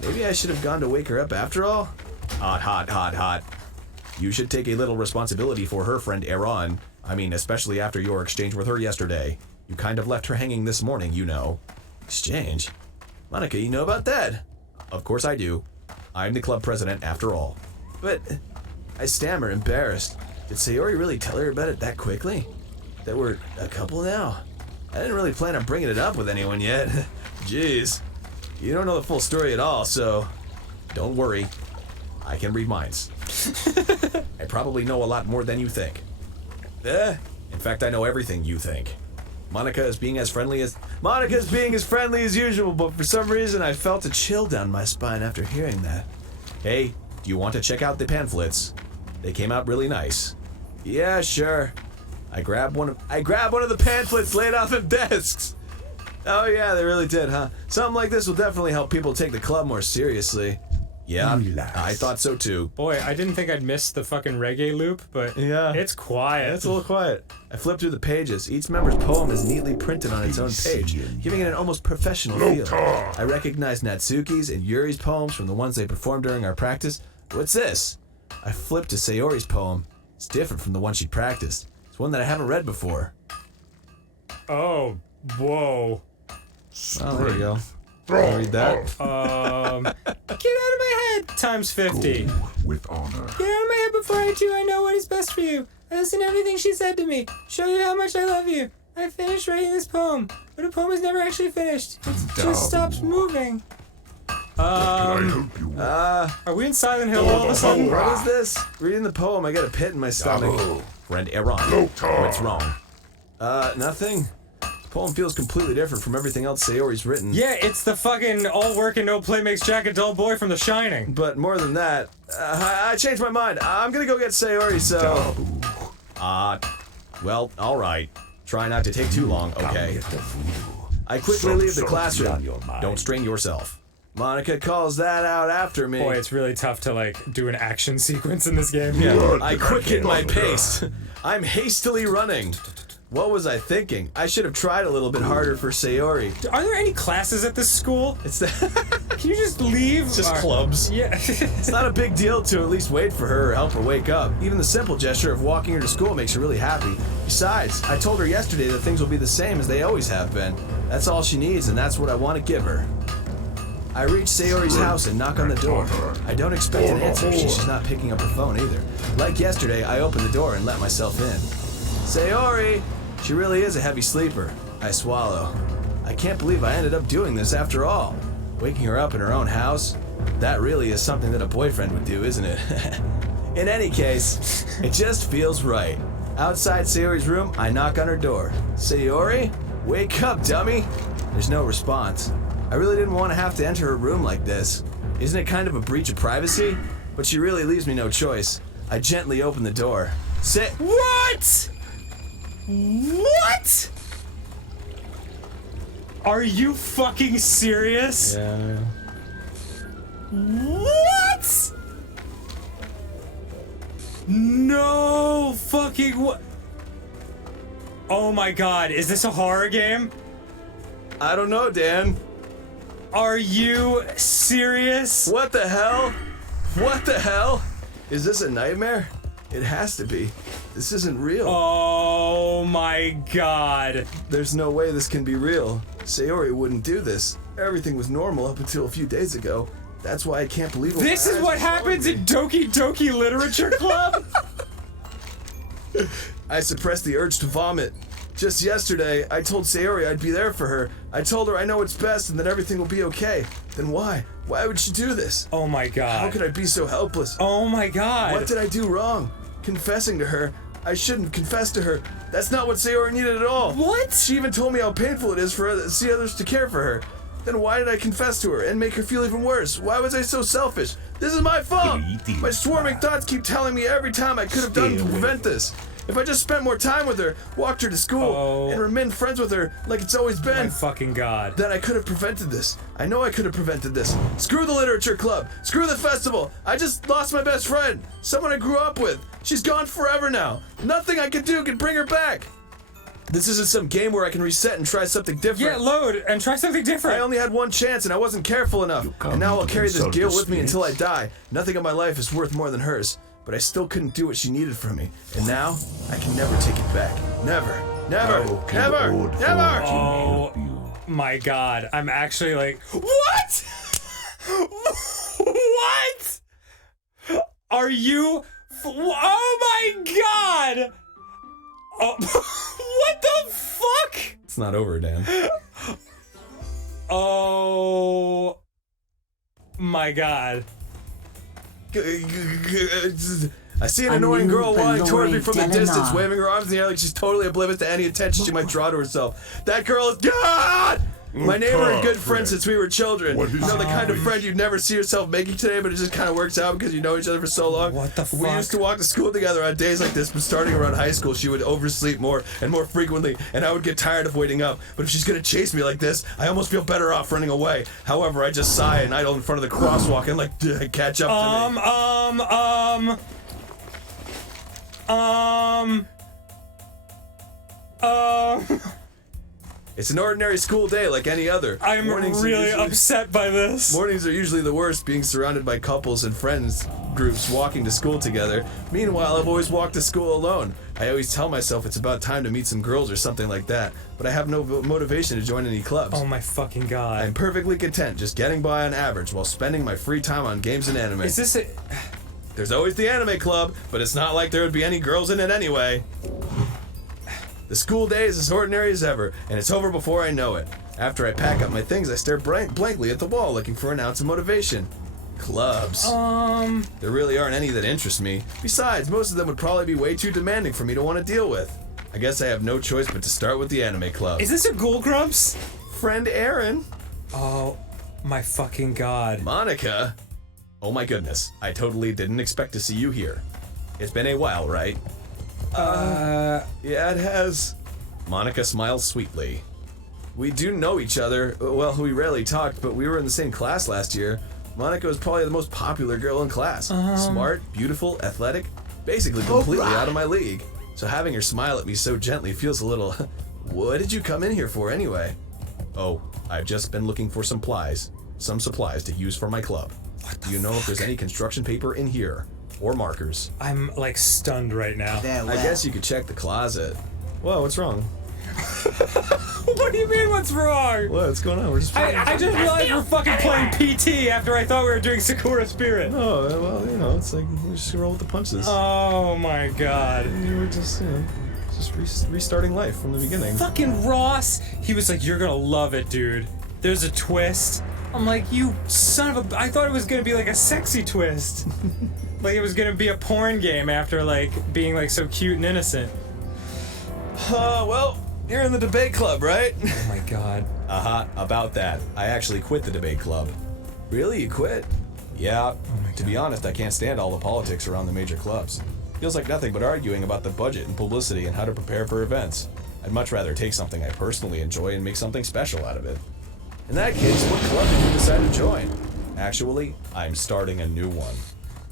maybe I should have gone to wake her up after all? Hot. You should take a little responsibility for her, friend Aaron. I mean, especially after your exchange with her yesterday. You kind of left her hanging this morning, you know. Exchange? Monica, you know about that? Of course I do. I'm the club president after all. But I stammer, embarrassed. Did Sayori really tell her about it that quickly? That we're a couple now? I didn't really plan on bringing it up with anyone yet. Jeez. You don't know the full story at all, so don't worry. I can read minds. I probably know a lot more than you think. In fact, I know everything you think. Monica's being as friendly as usual, but for some reason I felt a chill down my spine after hearing that. Hey, do you want to check out the pamphlets? They came out really nice. Yeah, sure. I grabbed one of the pamphlets laid off of desks. Oh yeah, they really did, huh? Something like this will definitely help people take the club more seriously. Yeah, I thought so too. Boy, I didn't think I'd miss the fucking reggae loop, but yeah, it's quiet. It's a little quiet. I flipped through the pages. Each member's poem is neatly printed on its own page, giving it an almost professional feel. I recognized Natsuki's and Yuri's poems from the ones they performed during our practice. What's this? I flipped to Sayori's poem. It's different from the one she practiced. It's one that I haven't read before. Oh, whoa. Oh, there you go. Can you read that? Get out of my head! Times 50. With honor. Get out of my head before I do. I know what is best for you. I listened to everything she said to me. Show you how much I love you. I finished writing this poem, but the poem is never actually finished. It just stops moving. Can I help you? Are we in Silent Hill all of a sudden? What is this? Reading the poem, I got a pit in my stomach. Friend Aaron, what's wrong? Nothing. The poem feels completely different from everything else Sayori's written. Yeah, it's the fucking all work and no play makes Jack a dull boy from The Shining. But more than that, I changed my mind. I'm gonna go get Sayori, so... well, alright. Try not to take too long, okay? I quickly leave the classroom. Don't strain yourself. Monica calls that out after me. Boy, it's really tough to, like, do an action sequence in this game. Yeah. I quicken my pace. I'm hastily running. What was I thinking? I should have tried a little bit harder for Sayori. Are there any classes at this school? It's that. Can you just leave? It's just clubs. Yeah. It's not a big deal to at least wait for her or help her wake up. Even the simple gesture of walking her to school makes her really happy. Besides, I told her yesterday that things will be the same as they always have been. That's all she needs, and that's what I want to give her. I reach Sayori's house and knock on the door. I don't expect an answer. She's not picking up her phone either. Like yesterday, I open the door and let myself in. Sayori! She really is a heavy sleeper. I swallow. I can't believe I ended up doing this after all. Waking her up in her own house? That really is something that a boyfriend would do, isn't it? In any case, it just feels right. Outside Sayori's room, I knock on her door. Sayori? Wake up, dummy! There's no response. I really didn't want to have to enter her room like this. Isn't it kind of a breach of privacy? But she really leaves me no choice. I gently open the door. What? What? Are you fucking serious? Yeah. What? No fucking what? Oh my god, is this a horror game? I don't know, Dan. Are you serious? What the hell? What the hell? Is this a nightmare? It has to be. This isn't real. Oh my god. There's no way this can be real. Sayori wouldn't do this. Everything was normal up until a few days ago. That's why I can't believe what This my is eyes what are showing happens me. in Doki Doki Literature Club? I suppressed the urge to vomit. Just yesterday, I told Sayori I'd be there for her. I told her I know what's best and that everything will be okay. Then why? Why would she do this? Oh my god. How could I be so helpless? Oh my god. What did I do wrong? Confessing to her. I shouldn't confess to her. That's not what Sayori needed at all. What? She even told me how painful it is for her to see others to care for her. Then why did I confess to her and make her feel even worse? Why was I so selfish? This is my fault! My swarming thoughts keep telling me every time I could have done to prevent this. If I just spent more time with her, walked her to school, and remained friends with her like it's always My been, fucking god. then I could have prevented this. I know I could have prevented this. Screw the literature club. Screw the festival. I just lost my best friend. Someone I grew up with. She's gone forever now. Nothing I can do can bring her back. This isn't some game where I can reset and try something different. Yeah, load and try something different. I only had one chance and I wasn't careful enough. And now I'll carry this guilt with me until I die. Nothing in my life is worth more than hers. But I still couldn't do what she needed from me. And now, I can never take it back. Never. Never. Never. Never. Oh my god. I'm actually like, what? What? Are you? Oh my god! Oh, what the fuck? It's not over, Dan. Oh my god. I see an annoying girl walking towards me from the distance, waving her arms in the air like she's totally oblivious to any attention she might draw to herself. That girl is God! My neighbor and good friend since we were children. You know, the kind of friend you'd never see yourself making today, but it just kind of works out because you know each other for so long. What the fuck? We used to walk to school together on days like this, but starting around high school, she would oversleep more and more frequently, and I would get tired of waiting up. But if she's gonna chase me like this, I almost feel better off running away. However, I just sigh and idle in front of the crosswalk and like catch up to me. It's an ordinary school day like any other. I'm really upset by this. Mornings are usually the worst, being surrounded by couples and friends groups walking to school together. Meanwhile, I've always walked to school alone. I always tell myself it's about time to meet some girls or something like that, but I have no motivation to join any clubs. Oh my fucking god. I'm perfectly content just getting by on average while spending my free time on games and anime. Is this a... There's always the anime club, but it's not like there would be any girls in it anyway. The school day is as ordinary as ever, and it's over before I know it. After I pack up my things, I stare blankly at the wall, looking for an ounce of motivation. Clubs. There really aren't any that interest me. Besides, most of them would probably be way too demanding for me to want to deal with. I guess I have no choice but to start with the anime club. Is this a Ghoul Grumps? Friend Aaron. Oh my fucking god. Monica. Oh my goodness, I totally didn't expect to see you here. It's been a while, right? Yeah, it has. Monica smiles sweetly. We do know each other. Well, we rarely talked, but we were in the same class last year. Monica was probably the most popular girl in class. Smart, beautiful, athletic, basically completely out of my league. So having her smile at me so gently feels a little... What did you come in here for anyway? Oh, I've just been looking for some supplies to use for my club. Do you know if there's any construction paper in here? Or markers? I'm like stunned right now. I guess you could check the closet. Whoa, what's wrong? What do you mean what's wrong? What's going on? We're just... I just realized we're fucking playing PT after I thought we were doing Sakura Spirit. Oh, well, you know, it's like, we just roll with the punches. Oh my god. You were just, you know, just restarting life from the beginning. Fucking Ross! He was like, you're gonna love it, dude. There's a twist. I'm like, you son of a... I thought it was gonna be like a sexy twist. Like it was gonna be a porn game after like being like so cute and innocent. Well, you're in the debate club, right? Oh my god. About that. I actually quit the debate club. Really? You quit? Yeah. To be honest, I can't stand all the politics around the major clubs. Feels like nothing but arguing about the budget and publicity and how to prepare for events. I'd much rather take something I personally enjoy and make something special out of it. In that case, what club did you decide to join? Actually, I'm starting a new one.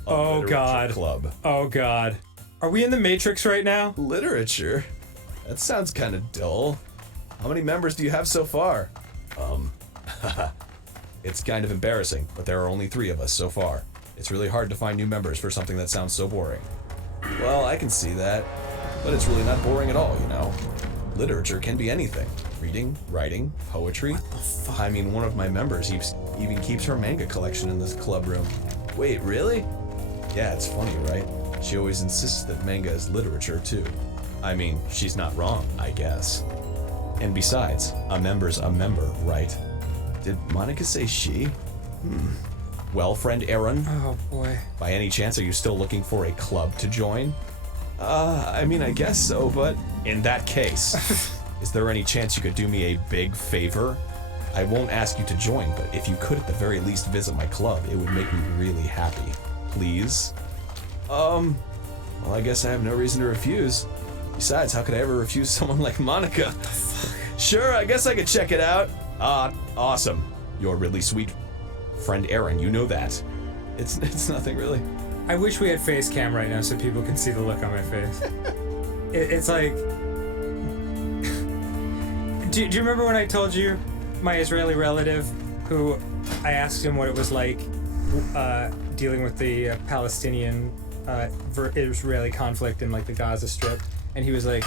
Oh god. Club. Oh god. Are we in the Matrix right now? Literature? That sounds kind of dull. How many members do you have so far? It's kind of embarrassing, but there are only 3 of us so far. It's really hard to find new members for something that sounds so boring. Well, I can see that, but it's really not boring at all, you know? Literature can be anything. Reading, writing, poetry. What the fuck? I mean, one of my members even keeps her manga collection in this club room. Wait, really? Yeah, it's funny, right? She always insists that manga is literature, too. I mean, she's not wrong, I guess. And besides, a member's a member, right? Did Monica say she? Well, friend Aaron? Oh boy. By any chance, are you still looking for a club to join? I mean, I guess so, but... In that case, is there any chance you could do me a big favor? I won't ask you to join, but if you could at the very least visit my club, it would make me really happy. Please? Well, I guess I have no reason to refuse. Besides, how could I ever refuse someone like Monica? Sure, I guess I could check it out. Awesome. You're really sweet. Friend Aaron, you know that. It's nothing really. I wish we had face cam right now so people can see the look on my face. It's like... Do you remember when I told you my Israeli relative who I asked him what it was like dealing with the Palestinian Israeli conflict in like the Gaza Strip, and he was like,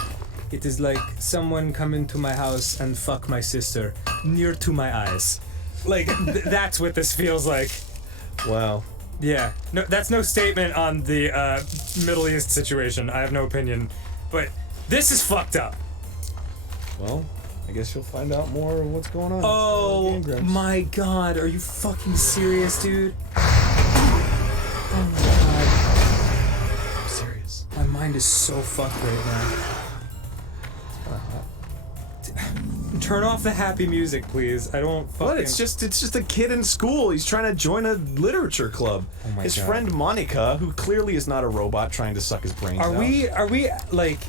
It is like someone come into my house and fuck my sister near to my eyes. Like, that's what this feels like. Wow. Yeah. No, that's no statement on the Middle East situation. I have no opinion. But this is fucked up. Well, I guess you'll find out more of what's going on. Oh Game Grumps. my god, are you fucking serious, dude? Oh my god. I'm serious. My mind is so fucked right now. Turn off the happy music, please. I don't fucking... What? It's just a kid in school. He's trying to join a literature club. Oh my his God. friend Monica, who clearly is not a robot trying to suck his brains out. Are we, like...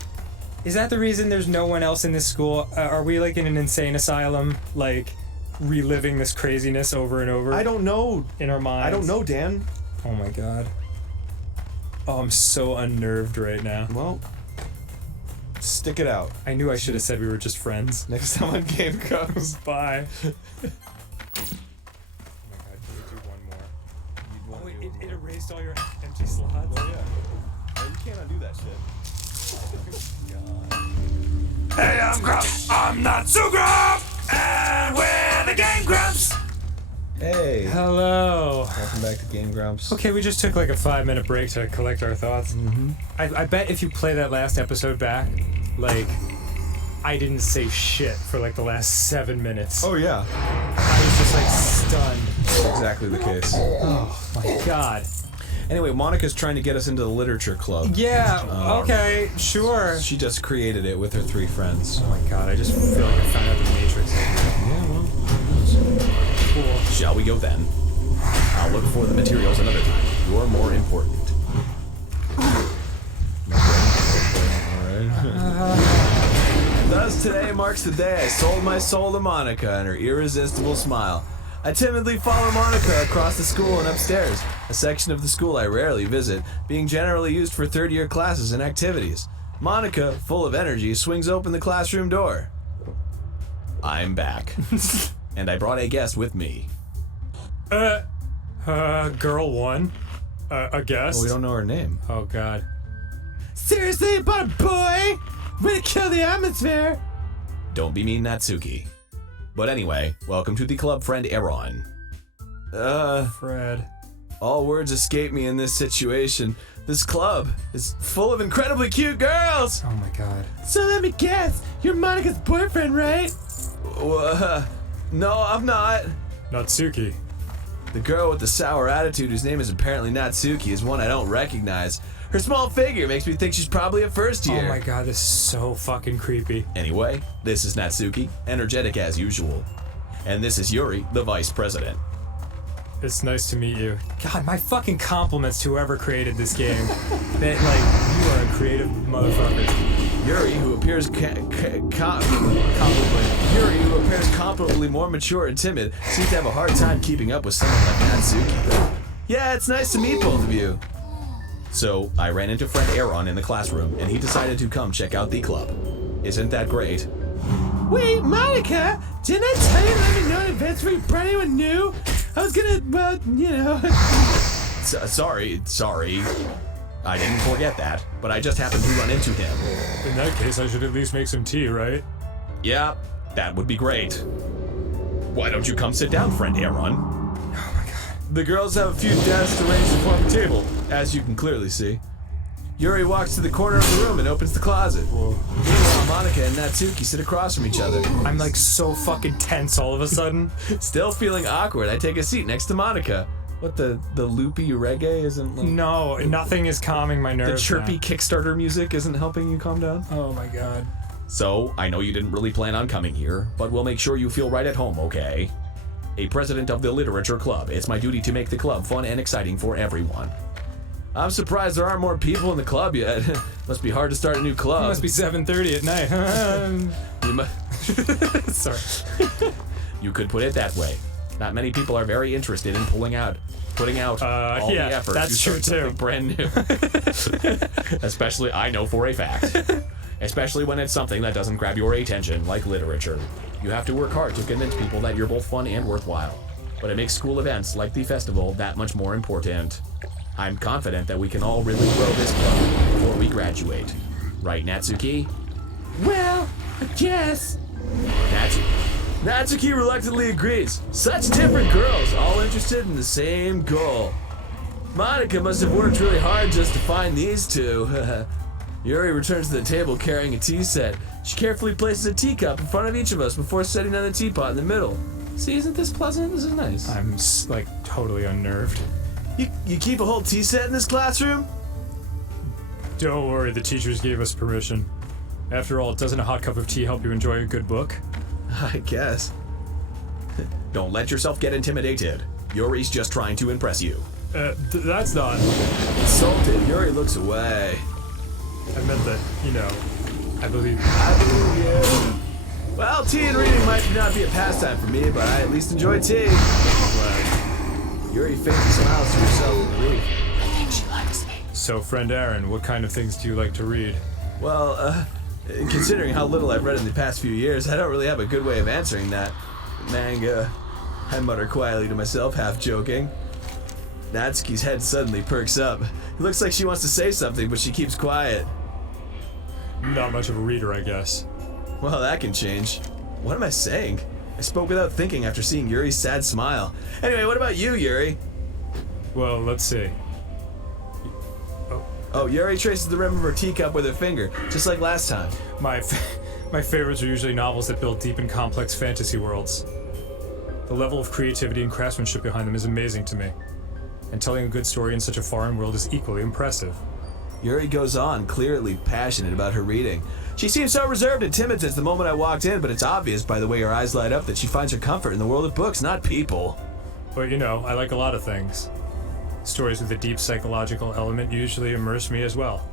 Is that the reason there's no one else in this school? Are we, like, in an insane asylum, like, reliving this craziness over and over? I don't know. In our minds? I don't know, Dan. Oh my god. Oh, I'm so unnerved right now. Well, stick it out. I knew I should have said we were just friends. Next time on Game Grumps. Bye. Oh my god, can we do one more? Oh, it erased all your empty slots? Oh, yeah. Oh, you can't undo that shit. Hey, I'm Grumps. I'm not so Grump. And we're the Game Grumps. Hey. Hello. Welcome back to Game Grumps. Okay, we just took like a 5-minute break to collect our thoughts. Mm-hmm. I bet if you play that last episode back, like, I didn't say shit for like the last 7 minutes. Oh, yeah. I was just like stunned. That's exactly the case. Oh my god. Anyway, Monica's trying to get us into the literature club. Yeah, okay, sure. She just created it with her 3 friends. Oh my god, I just feel like I found out the Matrix. Yeah, well. Cool. Shall we go then? I'll look for the materials another time. You're more important. Thus today marks the day I sold my soul to Monica and her irresistible smile. I timidly follow Monica across the school and upstairs, a section of the school I rarely visit, being generally used for third-year classes and activities. Monica, full of energy, swings open the classroom door. I'm back. And I brought a guest with me. Girl 1? A guest? Well, we don't know her name. Oh god. Seriously, about a boy? Way to kill the atmosphere! Don't be mean, Natsuki. But anyway, welcome to the club, friend Aaron. Fred. All words escape me in this situation. This club is full of incredibly cute girls! Oh my god. So let me guess, you're Monica's boyfriend, right? No, I'm not. Natsuki. The girl with the sour attitude, whose name is apparently Natsuki, is one I don't recognize. Her small figure makes me think she's probably a first year. Oh my god, this is so fucking creepy. Anyway, this is Natsuki, energetic as usual. And this is Yuri, the vice president. It's nice to meet you. God, my fucking compliments to whoever created this game. That, like, you are a creative motherfucker. Yuri, who appears Yuri, who appears comparably more mature and timid, seems to have a hard time keeping up with someone like Natsuki. Yeah, it's nice to meet both of you. So, I ran into friend Aaron in the classroom, and he decided to come check out the club. Isn't that great? Wait, Monica! Didn't I tell you to let me know in advance before you brought anyone new? I was gonna, well, you know. Sorry. I didn't forget that, but I just happened to run into him. In that case, I should at least make some tea, right? Yeah, that would be great. Why don't you come sit down, friend Aaron? The girls have a few desks arranged to form a table, as you can clearly see. Yuri walks to the corner of the room and opens the closet. Meanwhile, Monica and Natsuki sit across from each other. I'm like so fucking tense all of a sudden. Still feeling awkward, I take a seat next to Monica. What, the loopy reggae isn't like... No, nothing is calming my The nerves. chirpy now. Kickstarter music isn't helping you calm down? Oh my god. So, I know you didn't really plan on coming here, but we'll make sure you feel right at home, okay? A president of the literature club, it's my duty to make the club fun and exciting for everyone. I'm surprised there aren't more people in the club yet. Must be hard to start a new club. It must be 7:30 at night. You mu- Sorry. You could put it that way. Not many people are very interested in putting out all yeah, the effort that's to true start too. something brand new. Especially, I know for a fact. Especially when it's something that doesn't grab your attention, like literature. You have to work hard to convince people that you're both fun and worthwhile. But it makes school events like the festival that much more important. I'm confident that we can all really grow this club before we graduate. Right, Natsuki? Well, I guess. Natsuki reluctantly agrees. Such different girls, all interested in the same goal. Monica must have worked really hard just to find these two. Yuri returns to the table carrying a tea set. She carefully places a teacup in front of each of us before setting down the teapot in the middle. See, isn't this pleasant? This is nice. I'm like totally unnerved. You keep a whole tea set in this classroom? Don't worry, the teachers gave us permission. After all, doesn't a hot cup of tea help you enjoy a good book? I guess. Don't let yourself get intimidated. Yuri's just trying to impress you. That's not. Insulted, Yuri looks away. I meant that, I believe. I believe you. Well, tea and reading might not be a pastime for me, but I at least enjoy tea. Yuri faintly smiles to herself in relief. I think she likes me. So, friend Aaron, what kind of things do you like to read? Well, considering how little I've read in the past few years, I don't really have a good way of answering that. Manga, I mutter quietly to myself, half joking. Natsuki's head suddenly perks up. It looks like she wants to say something, but she keeps quiet. Not much of a reader, I guess. Well, that can change. What am I saying? I spoke without thinking after seeing Yuri's sad smile. Anyway, what about you, Yuri? Well, let's see. Oh, Yuri traces the rim of her teacup with her finger, just like last time. My favorites are usually novels that build deep and complex fantasy worlds. The level of creativity and craftsmanship behind them is amazing to me. And telling a good story in such a foreign world is equally impressive. Yuri goes on, clearly passionate about her reading. She seems so reserved and timid since the moment I walked in, but it's obvious by the way her eyes light up that she finds her comfort in the world of books, not people. But I like a lot of things. Stories with a deep psychological element usually immerse me as well.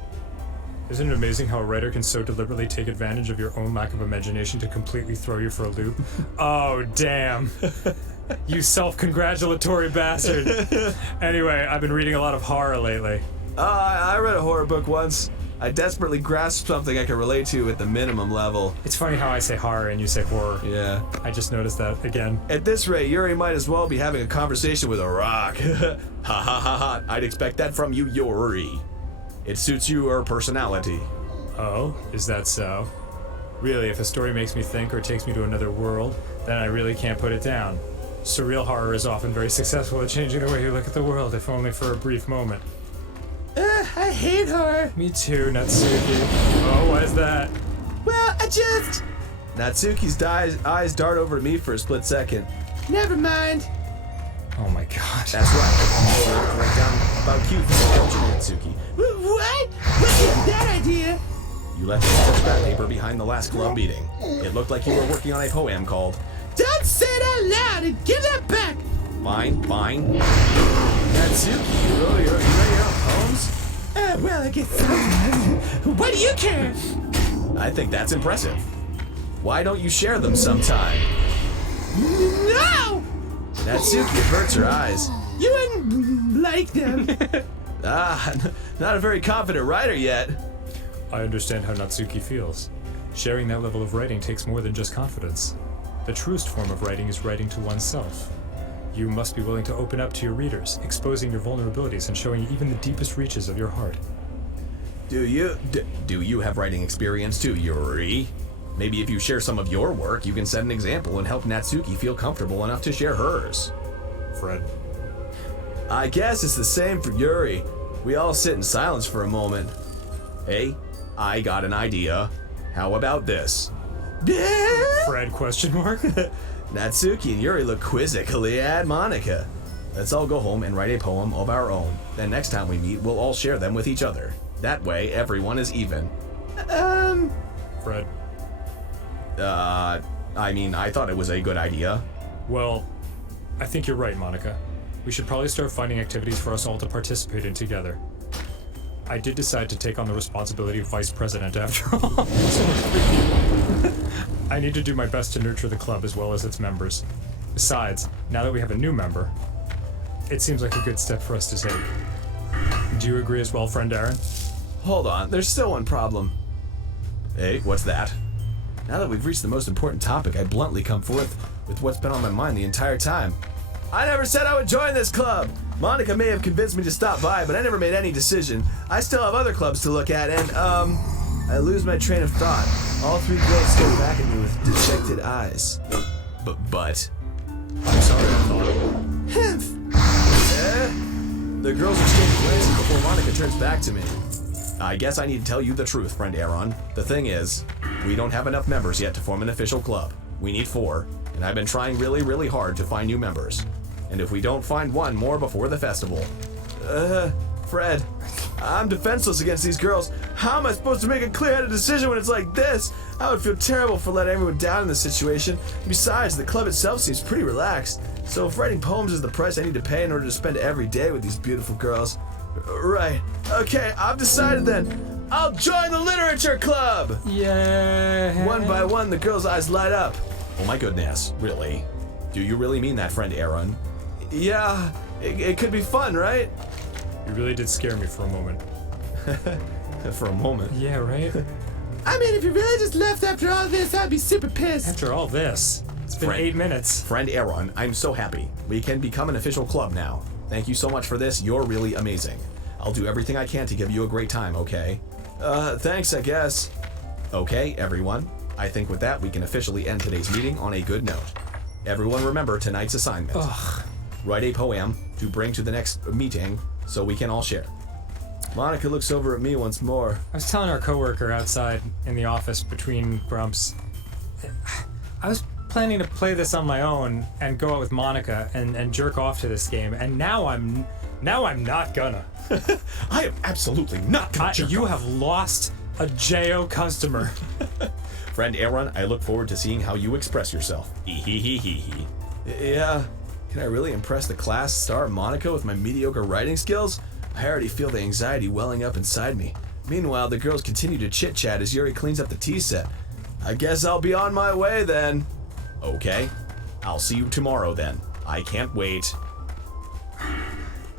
Isn't it amazing how a writer can so deliberately take advantage of your own lack of imagination to completely throw you for a loop? Oh, damn. You self-congratulatory bastard. Anyway, I've been reading a lot of horror lately. I read a horror book once. I desperately grasped something I could relate to at the minimum level. It's funny how I say horror and you say horror. Yeah. I just noticed that again. At this rate, Yuri might as well be having a conversation with a rock. Ha ha ha ha. I'd expect that from you, Yuri. It suits your personality. Oh, is that so? Really, if a story makes me think or takes me to another world, then I really can't put it down. Surreal horror is often very successful at changing the way you look at the world, if only for a brief moment. I hate horror. Me too, Natsuki. Oh, why is that? Well, I just... Natsuki's eyes dart over to me for a split second. Never mind. Oh my god. That's right. Right down about cute for the culture, Natsuki. What? What is that idea? You left your scrap paper behind the last club meeting. It looked like you were working on a poem called... Don't say it out loud and give that back. Fine. Natsuki, you write your own poems? Well, I guess sometimes. What do you care? I think that's impressive. Why don't you share them sometime? No! Natsuki averts her eyes. You wouldn't like them. Not a very confident writer yet. I understand how Natsuki feels. Sharing that level of writing takes more than just confidence. The truest form of writing is writing to oneself. You must be willing to open up to your readers, exposing your vulnerabilities and showing even the deepest reaches of your heart. Do you have writing experience too, Yuri? Maybe if you share some of your work, you can set an example and help Natsuki feel comfortable enough to share hers. Fred. I guess it's the same for Yuri. We all sit in silence for a moment. Hey, I got an idea. How about this? Fred, question mark? Natsuki and Yuri look quizzically at Monica. Let's all go home and write a poem of our own. Then next time we meet, we'll all share them with each other. That way, everyone is even. Fred. I thought it was a good idea. Well, I think you're right, Monica. We should probably start finding activities for us all to participate in together. I did decide to take on the responsibility of vice president after all. I need to do my best to nurture the club as well as its members. Besides, now that we have a new member, it seems like a good step for us to take. Do you agree as well, friend Aaron? Hold on, there's still one problem. Hey, what's that? Now that we've reached the most important topic, I bluntly come forth with what's been on my mind the entire time. I never said I would join this club! Monica may have convinced me to stop by, but I never made any decision. I still have other clubs to look at, and, I lose my train of thought. All three girls stare back at me with dejected eyes. But. I'm sorry, I thought. The girls exchange glances before Monica turns back to me. I guess I need to tell you the truth, friend Aaron. The thing is, we don't have enough members yet to form an official club. We need 4, and I've been trying really, really hard to find new members. And if we don't find one more before the festival. Fred, I'm defenseless against these girls. How am I supposed to make a clear-headed decision when it's like this? I would feel terrible for letting everyone down in this situation. Besides, the club itself seems pretty relaxed. So if writing poems is the price I need to pay in order to spend every day with these beautiful girls. Right. Okay, I've decided then. I'll join the literature club! Yeah. One by one, the girls' eyes light up. Oh my goodness, really? Do you really mean that, friend Aaron? Yeah, it could be fun, right? You really did scare me for a moment. For a moment. Yeah, right? I mean, if you really just left after all this, I'd be super pissed. After all this, it's been Friend. 8 minutes. Friend Aaron, I'm so happy. We can become an official club now. Thank you so much for this. You're really amazing. I'll do everything I can to give you a great time, okay? Thanks, I guess. Okay, everyone. I think with that, we can officially end today's meeting on a good note. Everyone remember tonight's assignment. Ugh. Write a poem to bring to the next meeting so we can all share. Monica looks over at me once more. I was telling our coworker outside in the office between grumps, I was planning to play this on my own and go out with Monica and jerk off to this game, and now I'm not gonna. I am absolutely not gonna jerk You off. have lost a JO customer. Friend Aaron, I look forward to seeing how you express yourself. Hee. Yeah. Can I really impress the class star Monica with my mediocre writing skills? I already feel the anxiety welling up inside me. Meanwhile, the girls continue to chit-chat as Yuri cleans up the tea set. I guess I'll be on my way then. Okay. I'll see you tomorrow then. I can't wait.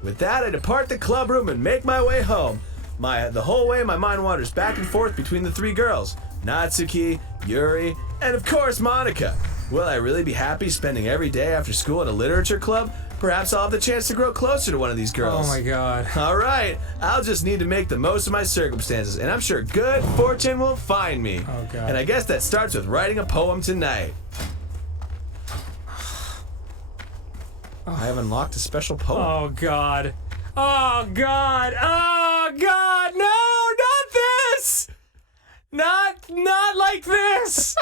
With that, I depart the club room and make my way home. The whole way, my mind wanders back and forth between the 3 girls. Natsuki, Yuri, and of course, Monica. Will I really be happy spending every day after school at a literature club? Perhaps I'll have the chance to grow closer to one of these girls. Oh my god. Alright, I'll just need to make the most of my circumstances, and I'm sure good fortune will find me. Oh god. And I guess that starts with writing a poem tonight. I have unlocked a special poem. Oh god. Oh god. Oh god. No, not this. Not like this.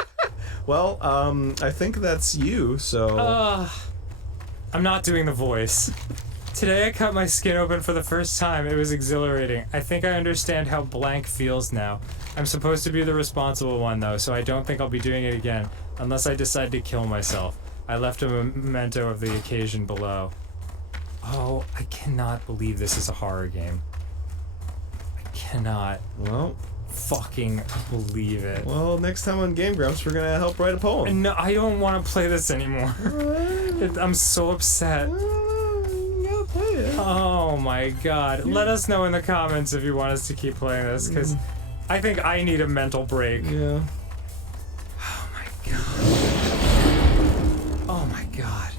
Well, I think that's you, so... I'm not doing the voice. Today I cut my skin open for the first time. It was exhilarating. I think I understand how blank feels now. I'm supposed to be the responsible one though, so I don't think I'll be doing it again, unless I decide to kill myself. I left a memento of the occasion below. Oh, I cannot believe this is a horror game. I cannot Well, fucking believe it. well, next time on Game Grumps, we're gonna help write a poem. No, I don't want to play this anymore. I'm so upset. Oh my god. Let us know in the comments if you want us to keep playing this, because I think I need a mental break. Yeah. Oh my god. Oh my god.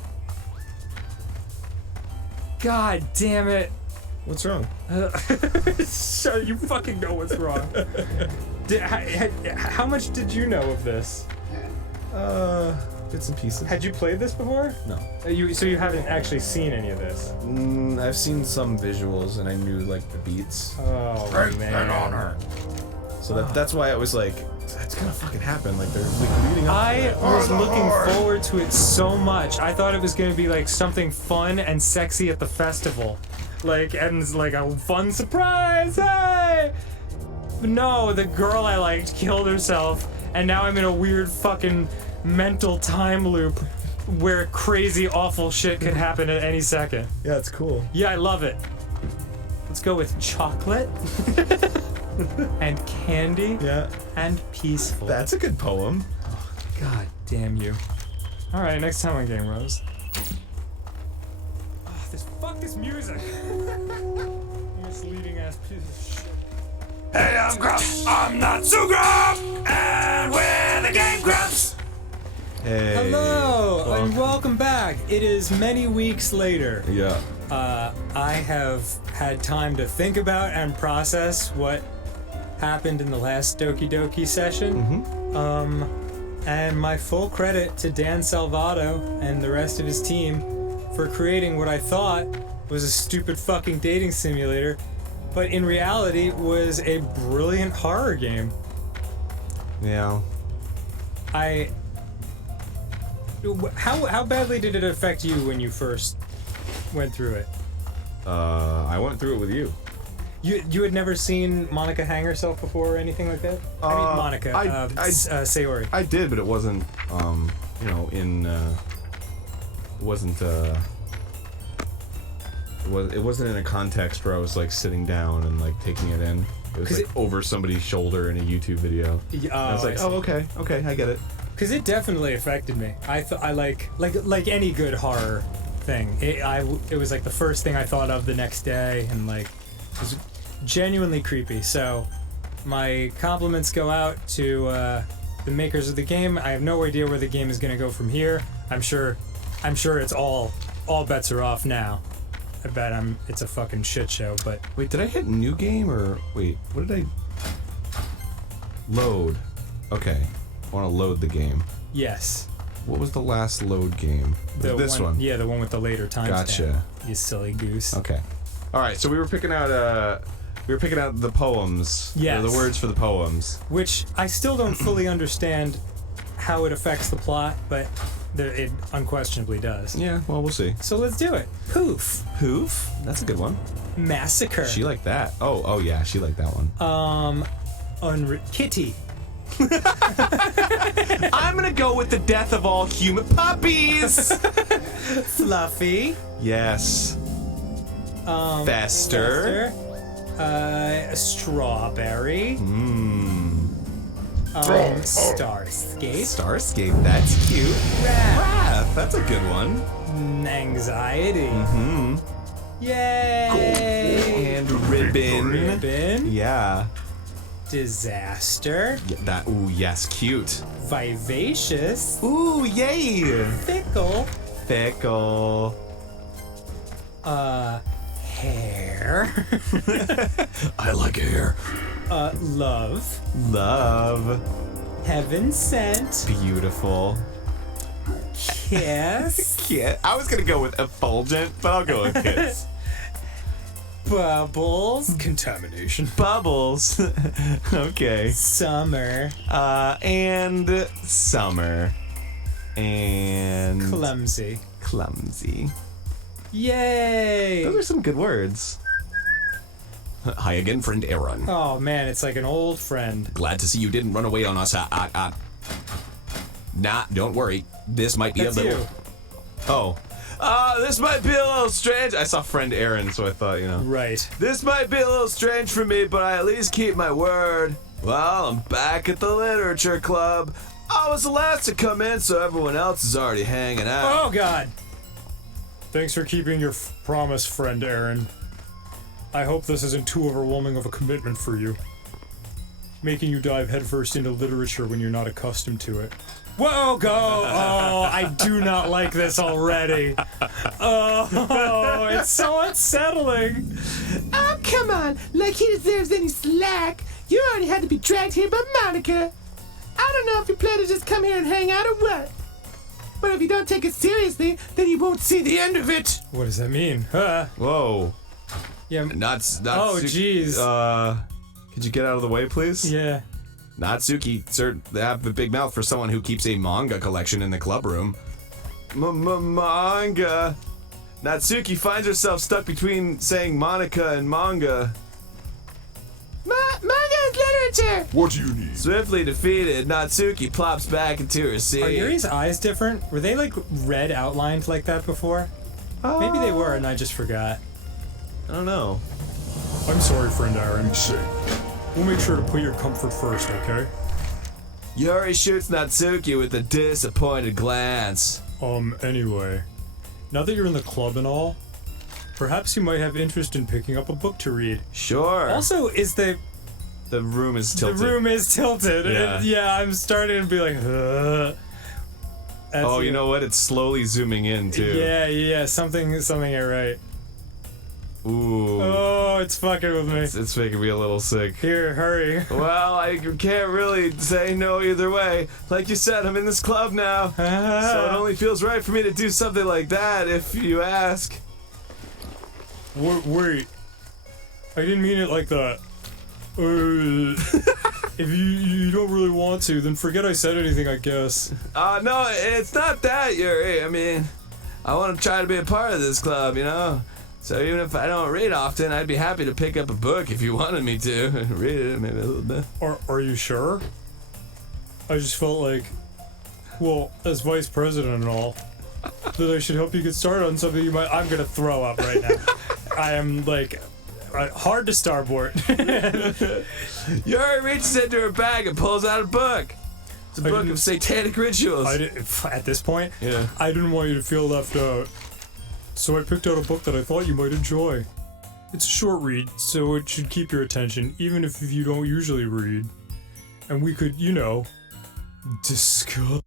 God damn it. What's wrong? Shut, you fucking know what's wrong. How much did you know of this? Bits and pieces. Had you played this before? No. So you haven't actually seen any of this? I've seen some visuals and I knew like the beats. Oh Break man. that honor. So that's why I was like, that's gonna fucking happen. Like they're like leading up. I to it. was the looking Lord. forward to it so much. I thought it was gonna be like something fun and sexy at the festival. And like a fun surprise, hey! But no, the girl I liked killed herself, and now I'm in a weird fucking mental time loop where crazy, awful shit could happen at any second. Yeah, it's cool. Yeah, I love it. Let's go with chocolate and candy Yeah, and peaceful. that's a good poem. God damn you. Alright, next time on Game Rose. Oh, fuck this music. Misleading ass piece of shit. Hey, I'm Grumps. I'm not so Grump. And we're the Game Grumps. Hey. Hello, and welcome back. It is many weeks later. Yeah. I have had time to think about and process what happened in the last Doki Doki session. And my full credit to Dan Salvato and the rest of his team for creating what I thought was a stupid fucking dating simulator, but in reality was a brilliant horror game. Yeah. How badly did it affect you when you first went through it? I went through it with you. You had never seen Monica hang herself before or anything like that? I mean Monica, Sayori. I did, but it wasn't, you know, it wasn't in a context where I was like sitting down and like taking it in. It was like over somebody's shoulder in a YouTube video. And I was like, oh, okay, I get it. Because it definitely affected me. I like any good horror thing. It was like the first thing I thought of the next day, and like it was genuinely creepy. So my compliments go out to the makers of the game. I have no idea where the game is going to go from here. I'm sure it's all bets are off now. I bet it's a fucking shit show. But Wait, did I hit new game or wait? What did I load? Okay, I want to load the game. yes, What was the last load game? This one. Yeah, the one with the later timestamp. Gotcha. You silly goose. Okay. All right. So we were picking out the poems. Yes. The words for the poems. Which I still don't fully understand how it affects the plot, but it unquestionably does. Yeah. Well, we'll see. So let's do it. Poof. Poof. That's a good one. Massacre. She liked that. Oh yeah. She liked that one. Kitty. I'm gonna go with the death of all human puppies. Fluffy. Yes. Fester. Strawberry. Starscape. Starscape. That's cute. Wrath. That's a good one. Anxiety. Yay. And ribbon. Ribbon. Yeah. Disaster. Yeah, that. Ooh, yes, cute. Vivacious. Ooh, yay. Fickle. Fickle. Hair. I like hair. Love. Love. Heaven sent. Beautiful. Kiss. Kit. I was gonna go with effulgent, but I'll go with kiss. Bubbles. Contamination. Bubbles. Okay. Summer. And summer. And Clumsy. clumsy. Yay! Those are some good words. Hi again, friend Aaron. Oh man, it's like an old friend. Glad to see you didn't run away on us. Nah, don't worry. This might be That's a little. you. Oh. This might be a little strange. I saw friend Aaron, so I thought, you know. Right. This might be a little strange for me, but I at least keep my word. Well, I'm back at the literature club. I was the last to come in, so everyone else is already hanging out. Oh god. Thanks for keeping your promise, friend Aaron. I hope this isn't too overwhelming of a commitment for you. Making you dive headfirst into literature when you're not accustomed to it. Whoa, go! Oh, I do not like this already. Oh, it's so unsettling. Oh, come on. Like he deserves any slack. You already had to be dragged here by Monica. I don't know if you plan to just come here and hang out or what. But if you don't take it seriously, then you won't see the end of it. What does that mean? Whoa. Yeah. Oh, jeez. Could you get out of the way, please? Yeah. Natsuki, sir, they have a big mouth for someone who keeps a manga collection in the club room. Manga. Natsuki finds herself stuck between saying Monica and manga. Manga is literature. What do you need? Swiftly defeated, Natsuki plops back into her seat. Are Yuri's eyes different? Were they like red outlined like that before? Maybe they were and I just forgot. I don't know. I'm sorry, friend Aaron. Say, We'll make sure to put your comfort first, okay? Yuri shoots Natsuki with a disappointed glance. Anyway. Now that you're in the club and all, perhaps you might have interest in picking up a book to read. Sure. Also, is the room is tilted. The room is tilted. Yeah. And yeah, I'm starting to be like, Oh, you know what? It's slowly zooming in, too. Yeah, something ain't right. Ooh. Oh, it's fucking with me. It's making me a little sick. Here, hurry. Well, I can't really say no either way. Like you said, I'm in this club now. So it only feels right for me to do something like that, if you ask. Wait. I didn't mean it like that. If you don't really want to, then forget I said anything, I guess. No, it's not that, Yuri. I mean, I want to try to be a part of this club, you know? So even if I don't read often, I'd be happy to pick up a book if you wanted me to. Read it maybe a little bit. Are you sure? I just felt like, well, as vice president and all, that I should help you get started on something you might. I'm gonna throw up right now. I am like hard to starboard. Yuri reaches into her bag and pulls out a book. It's a book of satanic rituals. At this point, Yeah. I didn't want you to feel left out. So I picked out a book that I thought you might enjoy. It's a short read, so it should keep your attention, even if you don't usually read. And we could, you know, discuss.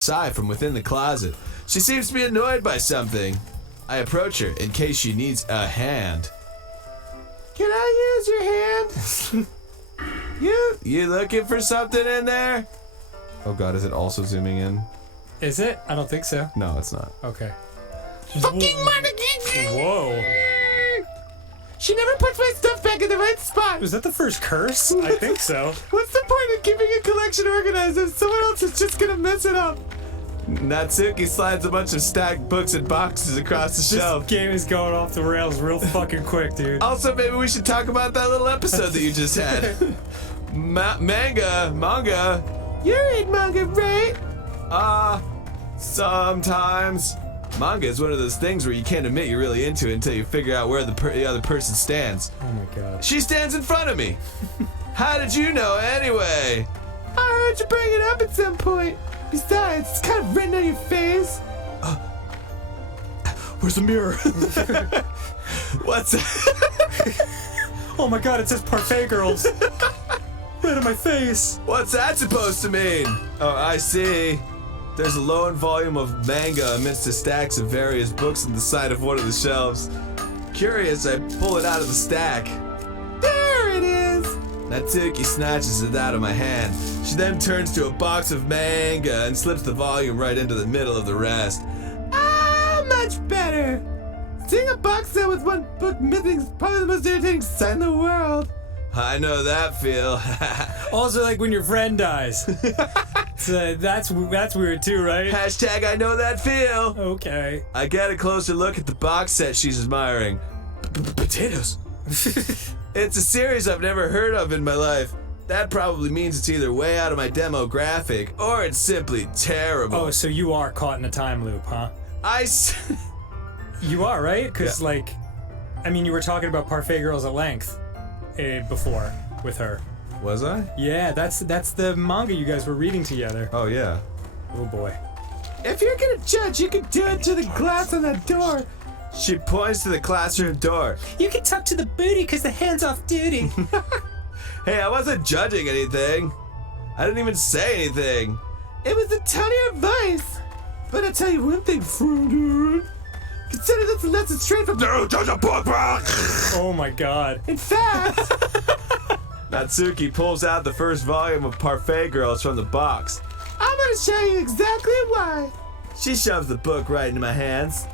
Sigh from within the closet. She seems to be annoyed by something. I approach her in case she needs a hand. Can I use your hand? You looking for something in there? Oh god, is it also zooming in? Is it? I don't think so. No, it's not. Okay. Fucking mannequin! Whoa. She never puts my stuff back in the right spot! Was that the first curse? I think so. What's the point of keeping a collection organized if someone else is just gonna mess it up? Natsuki slides a bunch of stacked books and boxes across the shelf. This game is going off the rails real fucking quick, dude. Also, maybe we should talk about that little episode that you just had. Manga. You read manga, right? Sometimes. Manga is one of those things where you can't admit you're really into it until you figure out where the other person stands. Oh my god. She stands in front of me. How did you know anyway? I heard you bring it up at some point. Besides, it's kind of written on your face. Where's the mirror? What's that? Oh my god, it says Parfait Girls. Right in my face. What's that supposed to mean? Oh, I see. There's a lone volume of manga amidst the stacks of various books on the side of one of the shelves. Curious, I pull it out of the stack. There it is! Natsuki snatches it out of my hand. She then turns to a box of manga and slips the volume right into the middle of the rest. Ah, much better! Seeing a box set with one book missing is probably the most irritating sight in the world. I know that feel. Also, like when your friend dies. So that's weird too, right? Hashtag I know that feel. Okay. I get a closer look at the box set she's admiring. Potatoes. It's a series I've never heard of in my life. That probably means it's either way out of my demographic or it's simply terrible. Oh, so you are caught in a time loop, huh? You are, right? Because, like, I mean, you were talking about Parfait Girls at length before with her. Was I? Yeah, that's the manga you guys were reading together. Oh yeah. Oh boy. If you're gonna judge, you can do it to the glass on that door. She points to the classroom door. You can talk to the booty because the hand's off duty. Hey, I wasn't judging anything. I didn't even say anything. It was a ton of advice. But I'll tell you one thing, dude. Consider this a lesson straight from the book. Oh my god. In fact, Natsuki pulls out the first volume of Parfait Girls from the box. I'm gonna show you exactly why. She shoves the book right into my hands.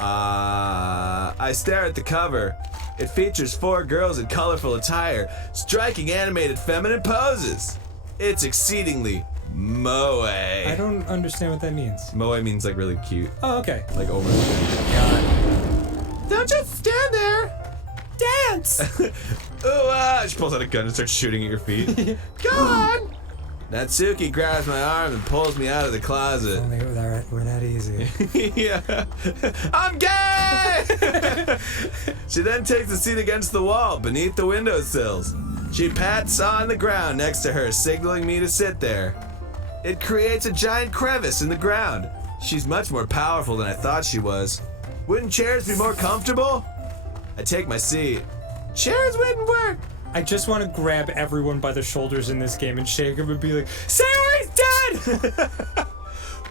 I stare at the cover. It features 4 girls in colorful attire, striking animated feminine poses. It's exceedingly moe. I don't understand what that means. Moe means like really cute, Oh, okay. like over the top. Don't just stand there. Dance. Ooh, she pulls out a gun and starts shooting at your feet. Go on. Natsuki grabs my arm and pulls me out of the closet. Only we're that easy. Yeah. I'm gay! She then takes a seat against the wall beneath the windowsills. She pats on the ground next to her, signaling me to sit there. It creates a giant crevice in the ground. She's much more powerful than I thought she was. Wouldn't chairs be more comfortable? I take my seat. Chairs wouldn't work. I just want to grab everyone by the shoulders in this game and shake them and be like, Sayori's dead!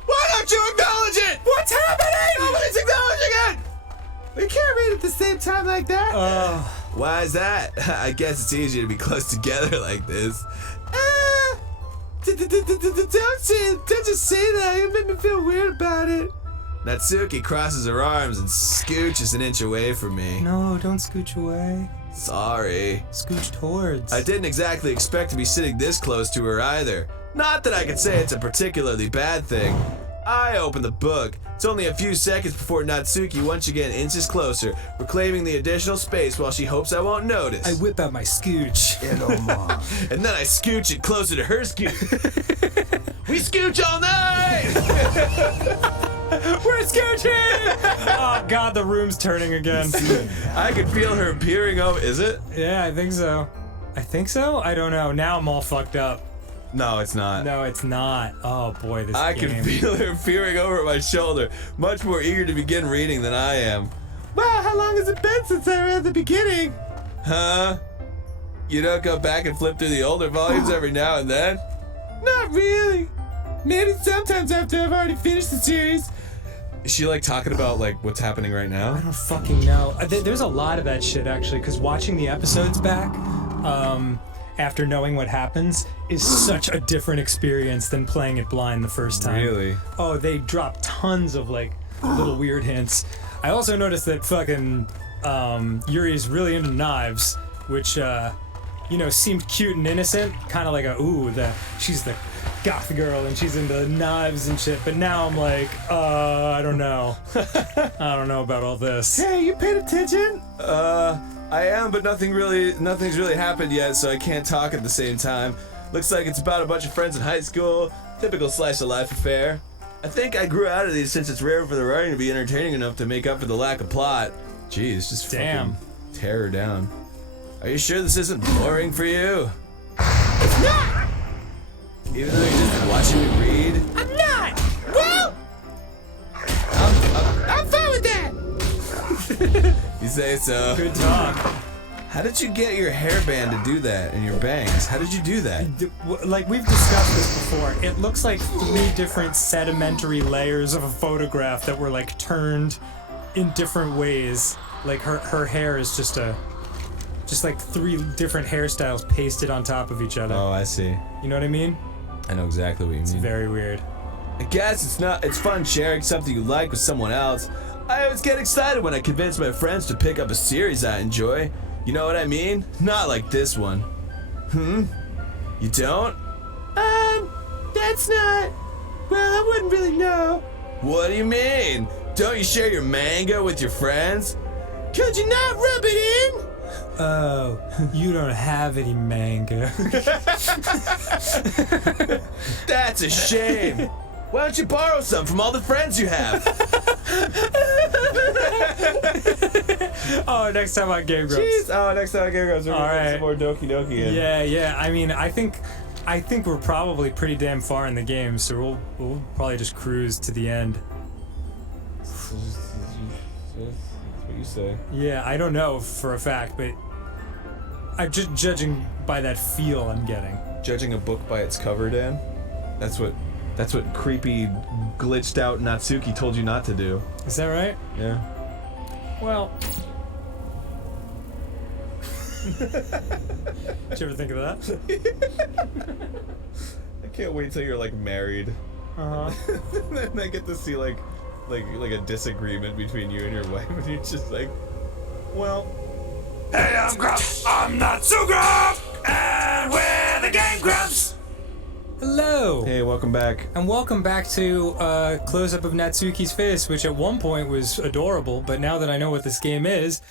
Why don't you acknowledge it? What's happening? Nobody's acknowledging it! We can't read at the same time like that. Why is that? I guess it's easier to be close together like this. Don't just say that. You make me feel weird about it. Natsuki crosses her arms and scooches an inch away from me. No, don't scooch away. Sorry. Scooch towards. I didn't exactly expect to be sitting this close to her either. Not that I could say it's a particularly bad thing. I open the book. It's only a few seconds before Natsuki once again inches closer, reclaiming the additional space while she hopes I won't notice. I whip out my scooch. And then I scooch it closer to her scooch. We scooch all night! We're scooching! Oh god, the room's turning again. I can feel her peering over. Is it? Yeah, I think so. I think so? I don't know. Now I'm all fucked up. No, it's not. No, it's not. Oh boy, this I game. can feel her peering over at my shoulder, much more eager to begin reading than I am. Wow, how long has it been since I read the beginning? Huh? You don't go back and flip through the older volumes every now and then? Not really. Maybe sometimes after I've already finished the series. Is she like talking about like what's happening right now? I don't fucking know. There's a lot of that shit actually, because watching the episodes back, after knowing what happens, is such a different experience than playing it blind the first time. Really? Oh, they drop tons of like little weird hints. I also noticed that fucking Yuri's really into knives, which you know, seemed cute and innocent, kind of like a she's the goth girl and she's into knives and shit. But now I'm like, I don't know. I don't know about all this. Hey, you paid attention? I am, but nothing's really happened yet, so I can't talk at the same time. Looks like it's about a bunch of friends in high school. Typical slice of life affair. I think I grew out of these since it's rare for the writing to be entertaining enough to make up for the lack of plot. Jeez, just Damn. fucking tear her down. Are you sure this isn't boring for you? It's not. Even though you're just watching me read? I'm not. Well, I'm fine with that. You say so. Good talk. How did you get your hairband to do that and your bangs? How did you do that? Like we've discussed this before, it looks like 3 different sedimentary layers of a photograph that were like turned in different ways. Like her hair is just like 3 different hairstyles pasted on top of each other. Oh, I see. You know what I mean? I know exactly what you mean. Very weird. I guess it's fun sharing something you like with someone else. I always get excited when I convince my friends to pick up a series I enjoy. You know what I mean? Not like this one. You don't? That's not... Well, I wouldn't really know. What do you mean? Don't you share your manga with your friends? Could you not rub it in? Oh, you don't have any manga. That's a shame. Why don't you borrow some from all the friends you have? Oh, next time on Game Grumps. Jeez. Oh, next time on Game Grumps, we're gonna Alright. get some more Doki Doki in. Yeah. I mean, I think we're probably pretty damn far in the game, so we'll probably just cruise to the end. That's what you say. Yeah, I don't know for a fact, but I'm just judging by that feel I'm getting. Judging a book by its cover, Dan? That's what creepy, glitched out Natsuki told you not to do. Is that right? Yeah. Well. Did you ever think of that? I can't wait till you're like married. Uh-huh. Then I get to see like like a disagreement between you and your wife, and you're just like, well, Hey, I'm Grump. I'm not so Grump. And we're the Game Grumps. Hello! Hey, welcome back. And welcome back to close-up of Natsuki's face, which at one point was adorable, but now that I know what this game is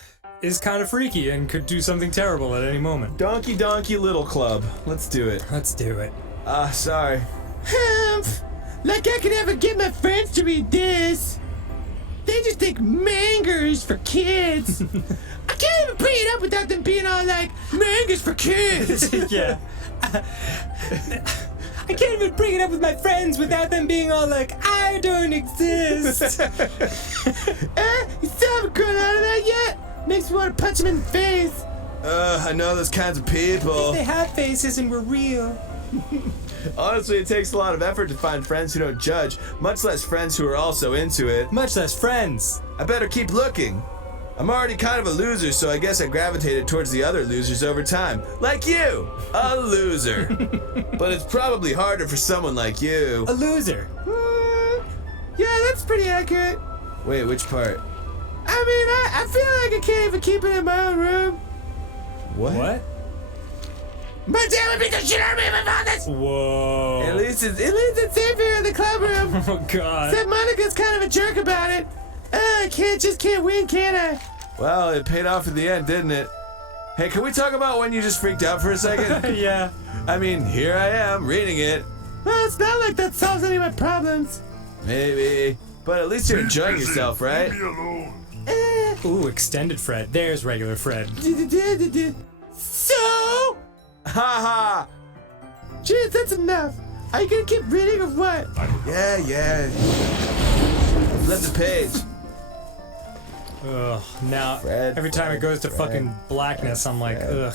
kind of freaky and could do something terrible at any moment. Donkey Little Club. Let's do it. Let's do it. Sorry. Like I could ever get my friends to read this. They just think manga's for kids. I can't even bring it up without them being all like, manga's for kids. Yeah. I can't even bring it up with my friends without them being all like, I don't exist. You still haven't grown out of that yet? Makes me want to punch them in the face. I know those kinds of people. They have faces and we're real. Honestly, it takes a lot of effort to find friends who don't judge, much less friends who are also into it. Much less friends. I better keep looking. I'm already kind of a loser, so I guess I gravitated towards the other losers over time. Like you, a loser. But it's probably harder for someone like you. A loser. Yeah, that's pretty accurate. Wait, which part? I mean, I feel like I can't even keep it in my own room. What? My dad would beat the shit out of me if I found this. Whoa. At least it's safer in the club room. Oh, God. Except Monica's kind of a jerk about it. I can't win, can I? Well, it paid off in the end, didn't it? Hey, can we talk about when you just freaked out for a second? Yeah. I mean, here I am, reading it. Well, it's not like that solves any of my problems. Maybe. But at least you're enjoying yourself, right? Leave me alone. Ooh, extended Fred. There's regular Fred. So? Ha ha! Jeez, that's enough. Are you gonna keep reading or what? Yeah. Flip the page. Ugh. Now, Fred, every time it goes to Fred, fucking blackness, I'm like, ugh.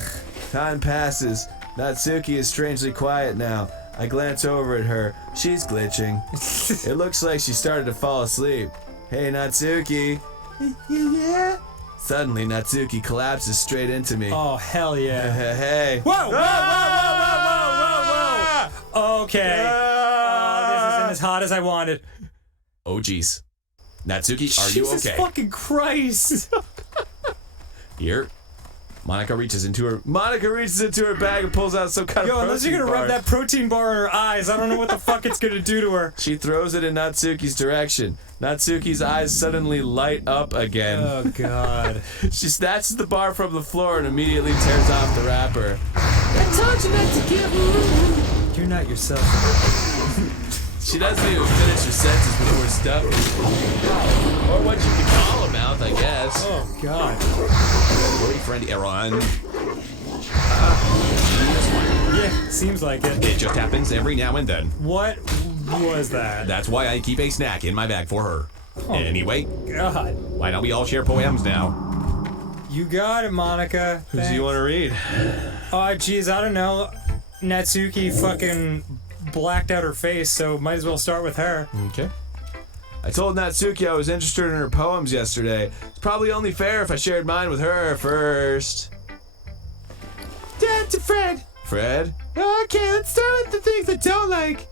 Time passes. Natsuki is strangely quiet now. I glance over at her. She's glitching. It looks like she started to fall asleep. Hey, Natsuki. Yeah? Suddenly, Natsuki collapses straight into me. Oh, hell yeah. Hey. Whoa! Okay. This isn't as hot as I wanted. Oh, jeez. Natsuki, are you Jesus okay? fucking Christ. Here. Monica reaches into her. Bag and pulls out some kind Yo, of unless you're protein gonna rub bar. that protein bar in her eyes, I don't know what the fuck it's gonna do to her. She throws it in Natsuki's direction. Natsuki's eyes suddenly light up again. Oh, God. She snatches the bar from the floor and immediately tears off the wrapper. I told you not to give. You're not yourself. She doesn't even finish her sentence before stuffing. Or what you could call a mouth, I guess. Oh, God. Boyfriend Aaron. Yeah, seems like it. It just happens every now and then. What was that? That's why I keep a snack in my bag for her. Anyway, God. why don't we all share poems now? You got it, Monica. Who do you want to read? Oh, geez, I don't know. Natsuki fucking blacked out her face, so might as well start with her. Okay. I told Natsuki I was interested in her poems yesterday. It's probably only fair if I shared mine with her first. Dad to Fred. Fred? Okay, let's start with the things I don't like.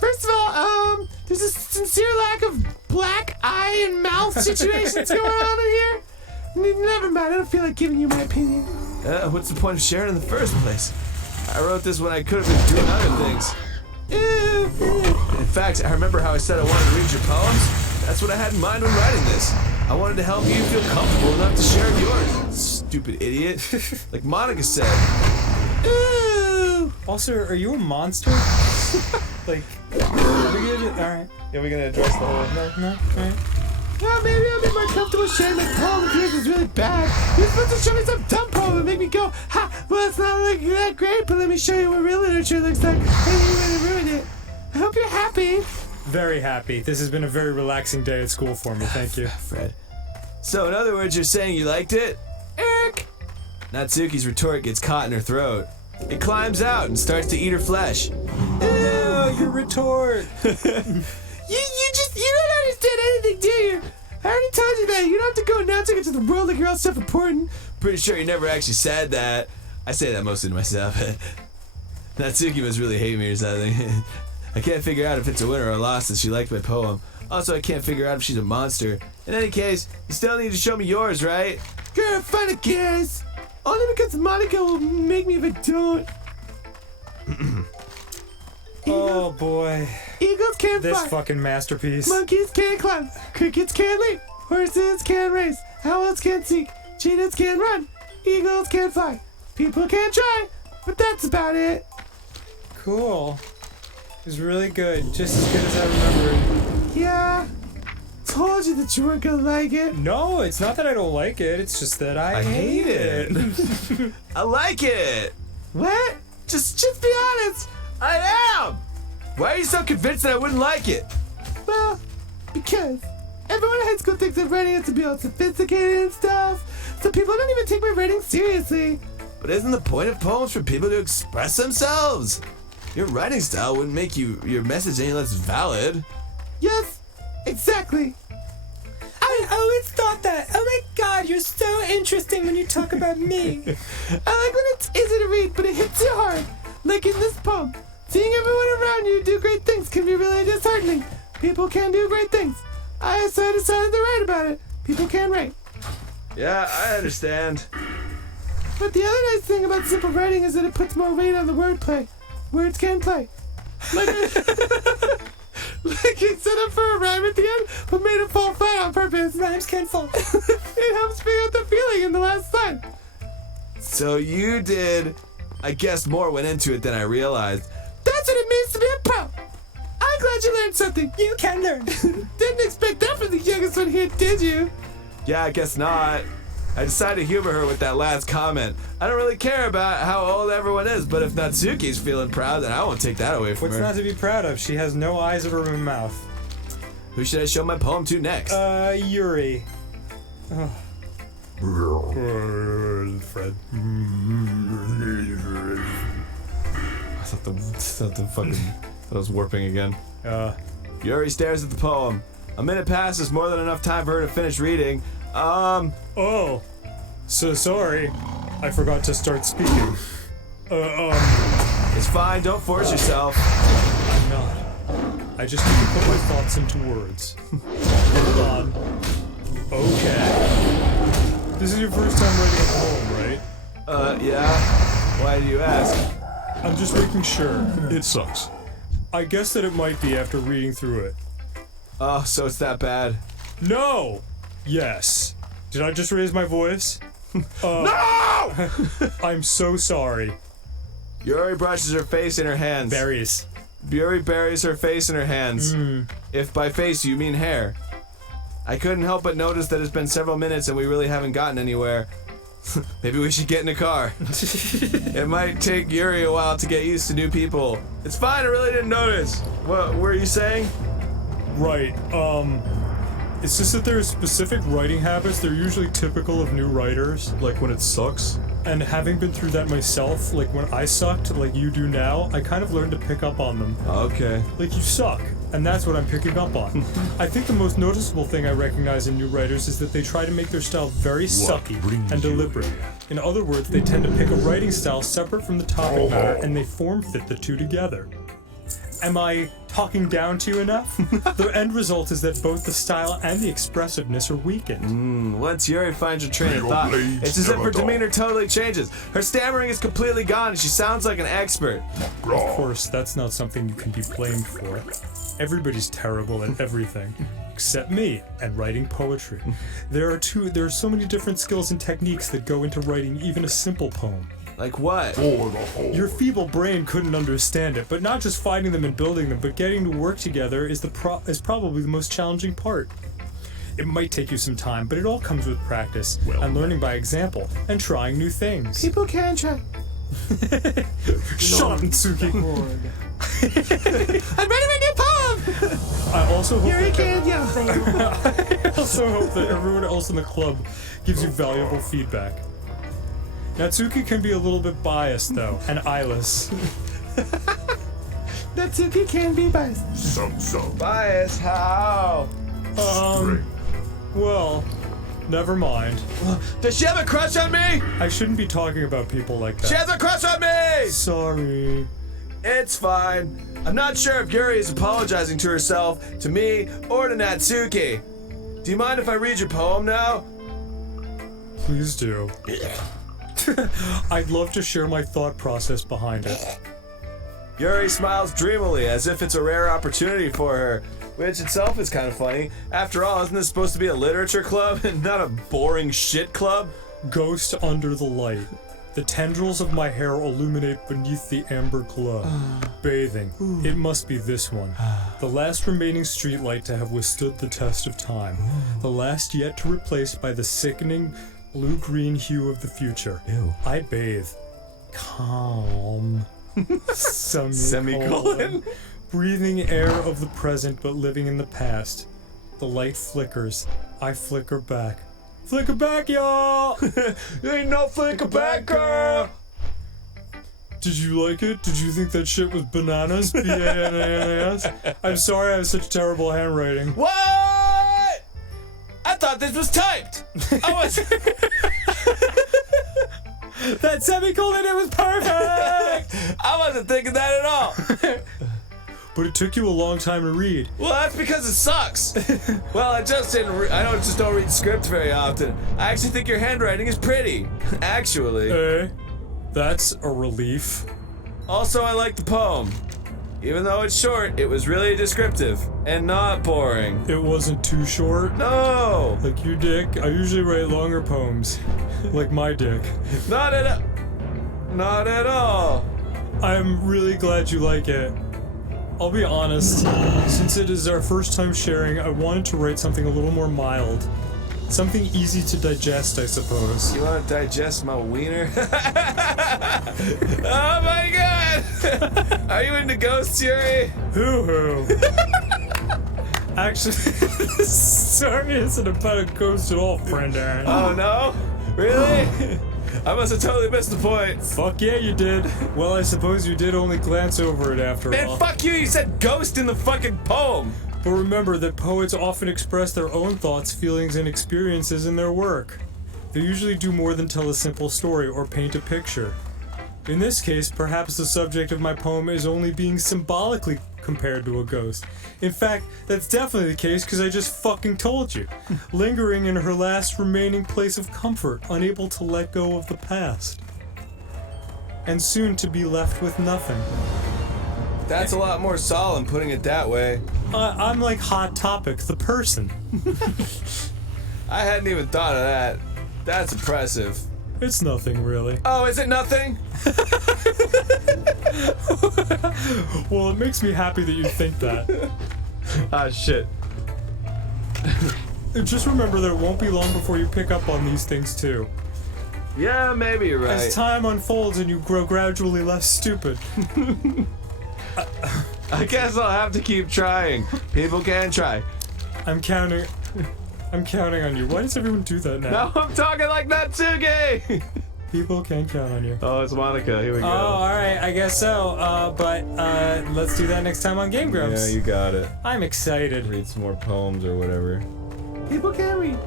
First of all, there's a sincere lack of black eye and mouth situations going on in here. Never mind, I don't feel like giving you my opinion. What's the point of sharing in the first place? I wrote this when I could have been doing other things. In fact, I remember how I said I wanted to read your poems. That's what I had in mind when writing this. I wanted to help you feel comfortable enough to share yours. Stupid idiot. Like Monica said. Also, are you a monster? Like, are we gonna, alright. Are we gonna address the whole? No, alright. Well, maybe I'll be more comfortable sharing my poem if yours is really bad. You're supposed to show me some dumb poem and make me go, ha, well, it's not like that great, but let me show you what real literature looks like. And you're gonna ruin it. I hope you're happy. Very happy. This has been a very relaxing day at school for me. Thank you. Fred. So, in other words, you're saying you liked it? Eric! Natsuki's retort gets caught in her throat. It climbs out and starts to eat her flesh. Ew, your retort. You don't understand anything, do you? I already told you that. You don't have to go announcing it to the world like you're all self-important. Pretty sure you never actually said that. I say that mostly to myself. Natsuki must really hate me or something. I can't figure out if it's a win or a loss that she liked my poem. Also, I can't figure out if she's a monster. In any case, you still need to show me yours, right? Girl, fun of cares. Only because Monica will make me if I don't. Oh boy. Eagles can't This fly. fucking masterpiece. Monkeys can't climb. Crickets can't leap. Horses can't race. Owls can't seek. Cheetahs can't run. Eagles can't fly. People can't try. But that's about it. Cool. It was really good. Just as good as I remembered. Yeah. Told you that you weren't gonna like it. No, it's not that I don't like it. It's just that I hate it. I like it. What? Just be honest. I am. Why are you so convinced that I wouldn't like it? Well, because everyone in high school thinks that writing has to be all sophisticated and stuff, so people don't even take my writing seriously. But isn't the point of poems for people to express themselves? Your writing style wouldn't make your message any less valid. Yes, exactly. I always thought that. Oh my god, you're so interesting when you talk about me. I like when it's easy to read, but it hits you hard. Like in this poem. Seeing everyone around you do great things can be really disheartening. People can do great things. I decided to write about it. People can write. Yeah, I understand. But the other nice thing about simple writing is that it puts more weight on the wordplay. Words can play. Like like you set up for a rhyme at the end, but made it fall flat on purpose. Rhymes can fall. It helps bring out the feeling in the last line. So you did, I guess more went into it than I realized. That's what it means to be a pro. I'm glad you learned something. You can learn. Didn't expect that from the youngest one here, did you? Yeah, I guess not. I decided to humor her with that last comment. I don't really care about how old everyone is, but if Natsuki's feeling proud, then I won't take that away from What's her. not to be proud of? She has no eyes of her own mouth. Who should I show my poem to next? Yuri. Oh. Fred. I thought the fucking that was warping again. Yuri stares at the poem. A minute passes, more than enough time for her to finish reading. Oh. So sorry. I forgot to start speaking. It's fine, don't force yourself. I'm not. I just need to put my thoughts into words. Hold on. Okay. This is your first time writing a poem, right? Yeah. Why do you ask? I'm just making sure. It sucks. I guess that it might be after reading through it. Oh, so it's that bad. No! Yes. Did I just raise my voice? No! I'm so sorry. Yuri brushes her face in her hands. Berries. Yuri buries her face in her hands. If by face you mean hair. I couldn't help but notice that it's been several minutes and we really haven't gotten anywhere. Maybe we should get in a car. It might take Yuri a while to get used to new people. It's fine, I really didn't notice. What were you saying? Right, it's just that there are specific writing habits that are usually typical of new writers. Like when it sucks. And having been through that myself, like when I sucked, like you do now, I kind of learned to pick up on them. Okay. Like you suck, and that's what I'm picking up on. I think the most noticeable thing I recognize in new writers is that they try to make their style very sucky and deliberate. In other words, they tend to pick a writing style separate from the topic matter, and they form fit the two together. Am I talking down to you enough? The end result is that both the style and the expressiveness are weakened. Once Yuri finds her train of thought, it's as if her demeanor totally changes. Her stammering is completely gone and she sounds like an expert. Of course, that's not something you can be blamed for. Everybody's terrible at everything, except me and writing poetry. There are so many different skills and techniques that go into writing even a simple poem. Like what? Your feeble brain couldn't understand it, but not just finding them and building them, but getting to work together is probably the most challenging part. It might take you some time, but it all comes with practice and learning by example and trying new things. People can try. Shut up, Natsuki. I'm writing my new poem! I also hope Yuri can't yell. I also hope that everyone else in the club gives you valuable feedback. Natsuki can be a little bit biased, though, and eyeless. Natsuki can be biased. Some. Bias? How? Well, never mind. Does she have a crush on me? I shouldn't be talking about people like that. She has a crush on me! Sorry. It's fine. I'm not sure if Yuri is apologizing to herself, to me, or to Natsuki. Do you mind if I read your poem now? Please do. I'd love to share my thought process behind it. Yuri smiles dreamily as if it's a rare opportunity for her, which itself is kind of funny. After all, isn't this supposed to be a literature club and not a boring shit club? Ghost under the light. The tendrils of my hair illuminate beneath the amber glow. Bathing. It must be this one. The last remaining streetlight to have withstood the test of time. The last yet to replace by the sickening blue-green hue of the future. Ew. I bathe. Calm. Semicolon. Breathing air of the present but living in the past. The light flickers. I flicker back. Flicker back, y'all! Ain't no flicker back, girl! Did you like it? Did you think that shit was bananas? B-A-N-A-N-A-S? I'm sorry I have such terrible handwriting. What? I thought this was typed! I was... That semicolon, it was perfect! I wasn't thinking that at all! But it took you a long time to read. Well, that's because it sucks. Well, I just didn't. I don't read script very often. I actually think your handwriting is pretty. Actually. Eh? That's a relief. Also, I like the poem. Even though it's short, it was really descriptive and not boring. It wasn't too short. No. Like your dick, I usually write longer poems. Like my dick. Not at all. I'm really glad you like it. I'll be honest, since it is our first time sharing, I wanted to write something a little more mild. Something easy to digest, I suppose. You want to digest my wiener? Oh my god! Are you into ghosts, Yuri? Hoo-hoo. Actually, this story isn't about a ghost at all, friend Aaron. Oh no? Really? I must have totally missed the point. Fuck yeah, you did. Well, I suppose you did only glance over it after all. Man, fuck you, you said ghost in the fucking poem. But remember that poets often express their own thoughts, feelings, and experiences in their work. They usually do more than tell a simple story or paint a picture. In this case, perhaps the subject of my poem is only being symbolically compared to a ghost. In fact, that's definitely the case because I just fucking told you. Lingering in her last remaining place of comfort, unable to let go of the past. And soon to be left with nothing. That's a lot more solemn putting it that way. I'm like Hot Topic, the person. I hadn't even thought of that. That's impressive. It's nothing, really. Oh, is it nothing? Well, it makes me happy that you think that. Ah, shit. Just remember that it won't be long before you pick up on these things, too. Yeah, maybe you're right. As time unfolds and you grow gradually less stupid. I guess I'll have to keep trying. People can try. I'm counting on you. Why does everyone do that now? No, I'm talking like Natsuki! People can count on you. Oh, it's Monica. Here we go. Oh, alright, I guess so. But let's do that next time on Game Grumps. Yeah, you got it. I'm excited. Read some more poems or whatever. People can read.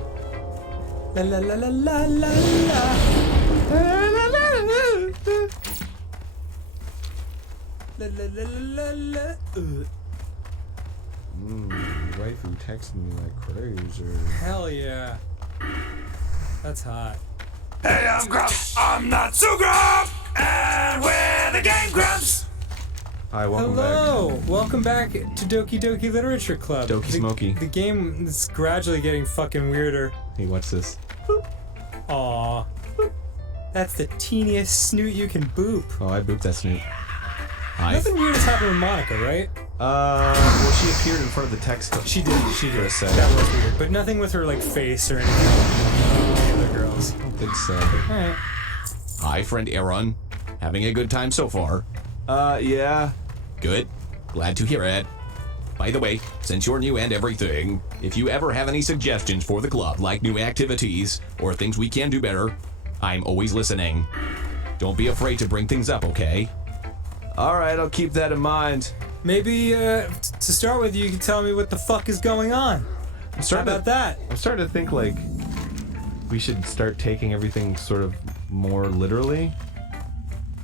La la la la la la la. La la la la la. Waifu texting me like crazy. Hell yeah. That's hot. Hey, I'm Grumps. I'm not so Grump, and we're the Game Grumps. Hi, welcome Hello! Welcome back to Doki Doki Literature Club. Doki Smoky. The game is gradually getting fucking weirder. back. Hey, what's this? Aw. That's the teeniest snoot you can boop. Oh, I booped that snoot. Hi. Nothing weird has happened with Monica, right? Well, she appeared in front of the text. She did. For a sec. That was weird. But nothing with her, like, face or anything like the other girls. I don't think so. Alright. Hi, friend Aaron. Having a good time so far? Yeah. Good. Glad to hear it. By the way, since you're new and everything, if you ever have any suggestions for the club, like new activities or things we can do better, I'm always listening. Don't be afraid to bring things up, okay? Alright, I'll keep that in mind. Maybe, to start with, you can tell me what the fuck is going on. How about that? I'm starting to think like we should start taking everything sort of more literally.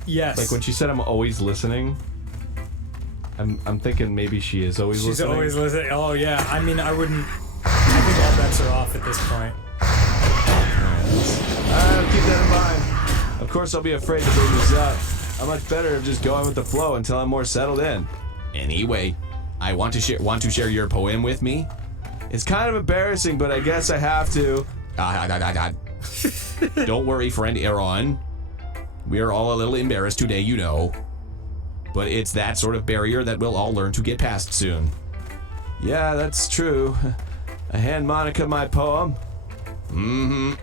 Yes. Like when she said I'm always listening, I'm thinking maybe she is always She's listening. always listening. Oh yeah. I mean, I wouldn't. I think all bets are off at this point. I'll keep that in mind. Of course, I'll be afraid to bring this up. I'm much better at just going with the flow until I'm more settled in. Anyway, I want to share your poem with me. It's kind of embarrassing, but I guess I have to. Don't worry, friend Aaron. We're all a little embarrassed today, you know. But it's that sort of barrier that we'll all learn to get past soon. Yeah, that's true. I hand Monica my poem. Mm-hmm.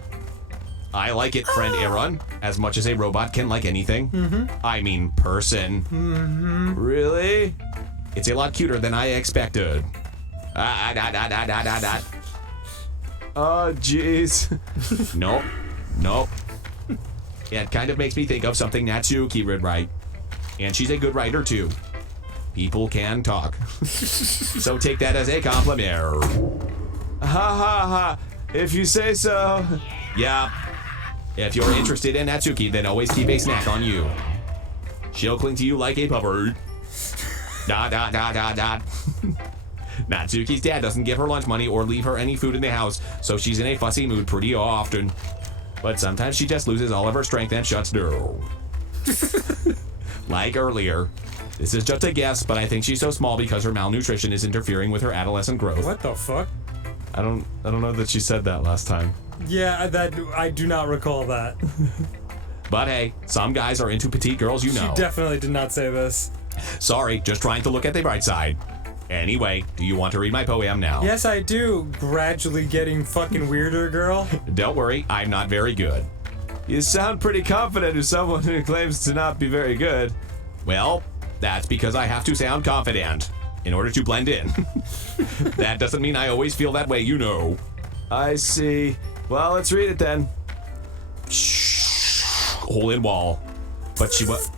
I like it, friend Aaron, as much as a robot can like anything. Mm-hmm. I mean, person. Mm-hmm. Really? It's a lot cuter than I expected. Oh, jeez. Nope. It kind of makes me think of something Natsuki would write. And she's a good writer, too. People can talk. So take that as a compliment. Ha ha ha. If you say so. Yeah. If you're interested in Natsuki, then always keep a snack on you. She'll cling to you like a pupper. Natsuki's dad doesn't give her lunch money or leave her any food in the house, so she's in a fussy mood pretty often. But sometimes she just loses all of her strength and shuts down. Like earlier. This is just a guess, but I think she's so small because her malnutrition is interfering with her adolescent growth. What the fuck? I don't know that she said that last time. Yeah, that I do not recall that. But hey, some guys are into petite girls, you know. She definitely did not say this. Sorry, just trying to look at the bright side. Anyway, do you want to read my poem now? Yes, I do. Gradually getting fucking weirder, girl. Don't worry, I'm not very good. You sound pretty confident as someone who claims to not be very good. Well, that's because I have to sound confident in order to blend in. That doesn't mean I always feel that way, you know. I see. Well, let's read it then. Hole in wall. But she was.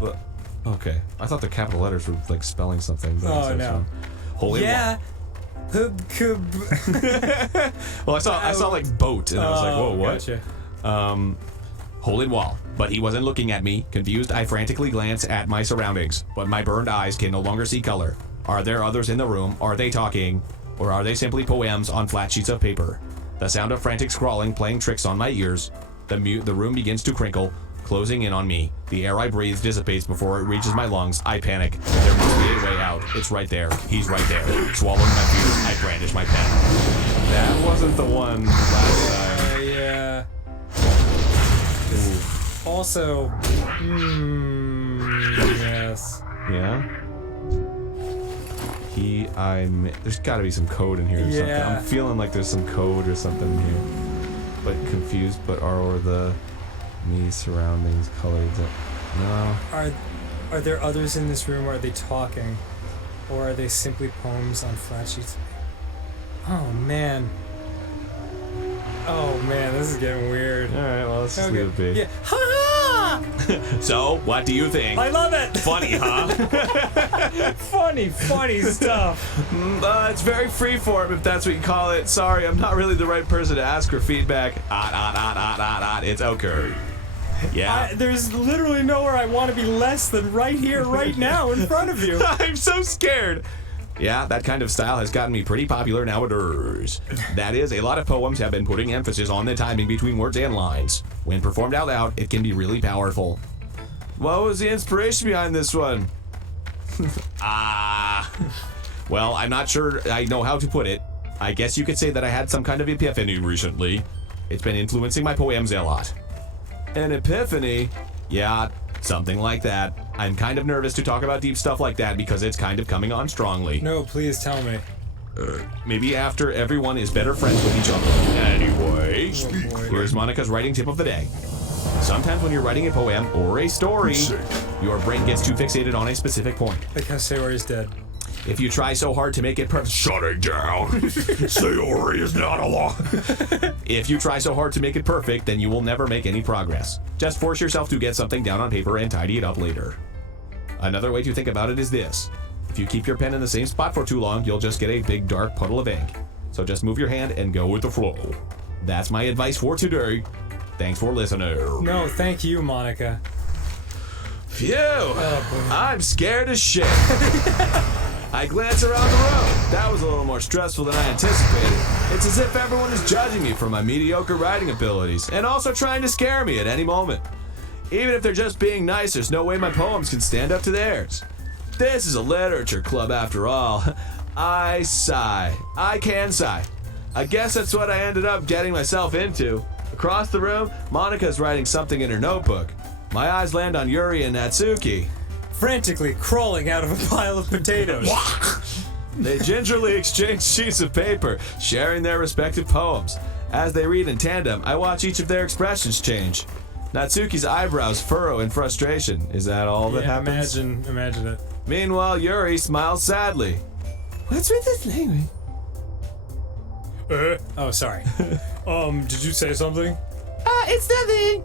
But okay, I thought the capital letters were like spelling something. But Oh, no. Hole in Yeah. wall. Well, I saw like boat, and I was like, whoa, what? Gotcha. Hole in wall. But he wasn't looking at me. Confused, I frantically glance at my surroundings, but my burned eyes can no longer see color. Are there others in the room? Are they talking? Or are they simply poems on flat sheets of paper? The sound of frantic scrawling playing tricks on my ears. The room begins to crinkle, closing in on me. The air I breathe dissipates before it reaches my lungs. I panic. There must be a way out. It's right there. He's right there. Swallowing my fears, I brandish my pen. That wasn't the one last time. Yeah. Also, yes. Yeah. There's got to be some code in here or something. Yeah. I'm feeling like there's some code or something in here. But confused, but are the me surroundings colored? No. Are there others in this room? Or are they talking, or are they simply poems on flat sheets? Oh man. Oh man, this is getting weird. All right, well, let's just leave it be. Yeah. Ha ha! So, what do you think? I love it. Funny, huh? Funny stuff. It's very freeform, if that's what you call it. Sorry, I'm not really the right person to ask for feedback. It's okay. Yeah. There's literally nowhere I want to be less than right here, right now, in front of you. I'm so scared. Yeah, that kind of style has gotten me pretty popular nowadays. That is, a lot of poems have been putting emphasis on the timing between words and lines. When performed out loud, it can be really powerful. What was the inspiration behind this one? Well, I'm not sure I know how to put it. I guess you could say that I had some kind of epiphany recently. It's been influencing my poems a lot. An epiphany? Yeah, something like that. I'm kind of nervous to talk about deep stuff like that because it's kind of coming on strongly. No, please tell me. Maybe after everyone is better friends with each other. Anyway, here's Monica's writing tip of the day. Sometimes when you're writing a poem or a story, your brain gets too fixated on a specific point. Like how Sayori's dead. If you try so hard to make it perfect, Shut it down. Sayori is not alive. If you try so hard to make it perfect, then you will never make any progress. Just force yourself to get something down on paper and tidy it up later. Another way to think about it is this. If you keep your pen in the same spot for too long, you'll just get a big dark puddle of ink. So just move your hand and go with the flow. That's my advice for today. Thanks for listening. No, thank you, Monica. Phew! I'm scared as shit. I glance around the room. That was a little more stressful than I anticipated. It's as if everyone is judging me for my mediocre writing abilities and also trying to scare me at any moment. Even if they're just being nice, there's no way my poems can stand up to theirs. This is a literature club after all. I sigh. I can sigh. I guess that's what I ended up getting myself into. Across the room, Monica's writing something in her notebook. My eyes land on Yuri and Natsuki. Frantically crawling out of a pile of potatoes. They gingerly exchange sheets of paper, sharing their respective poems. As they read in tandem, I watch each of their expressions change. Natsuki's eyebrows furrow in frustration. Is that all that happens? Imagine it. Meanwhile, Yuri smiles sadly. What's with this language? Oh, sorry. Did you say something? It's nothing.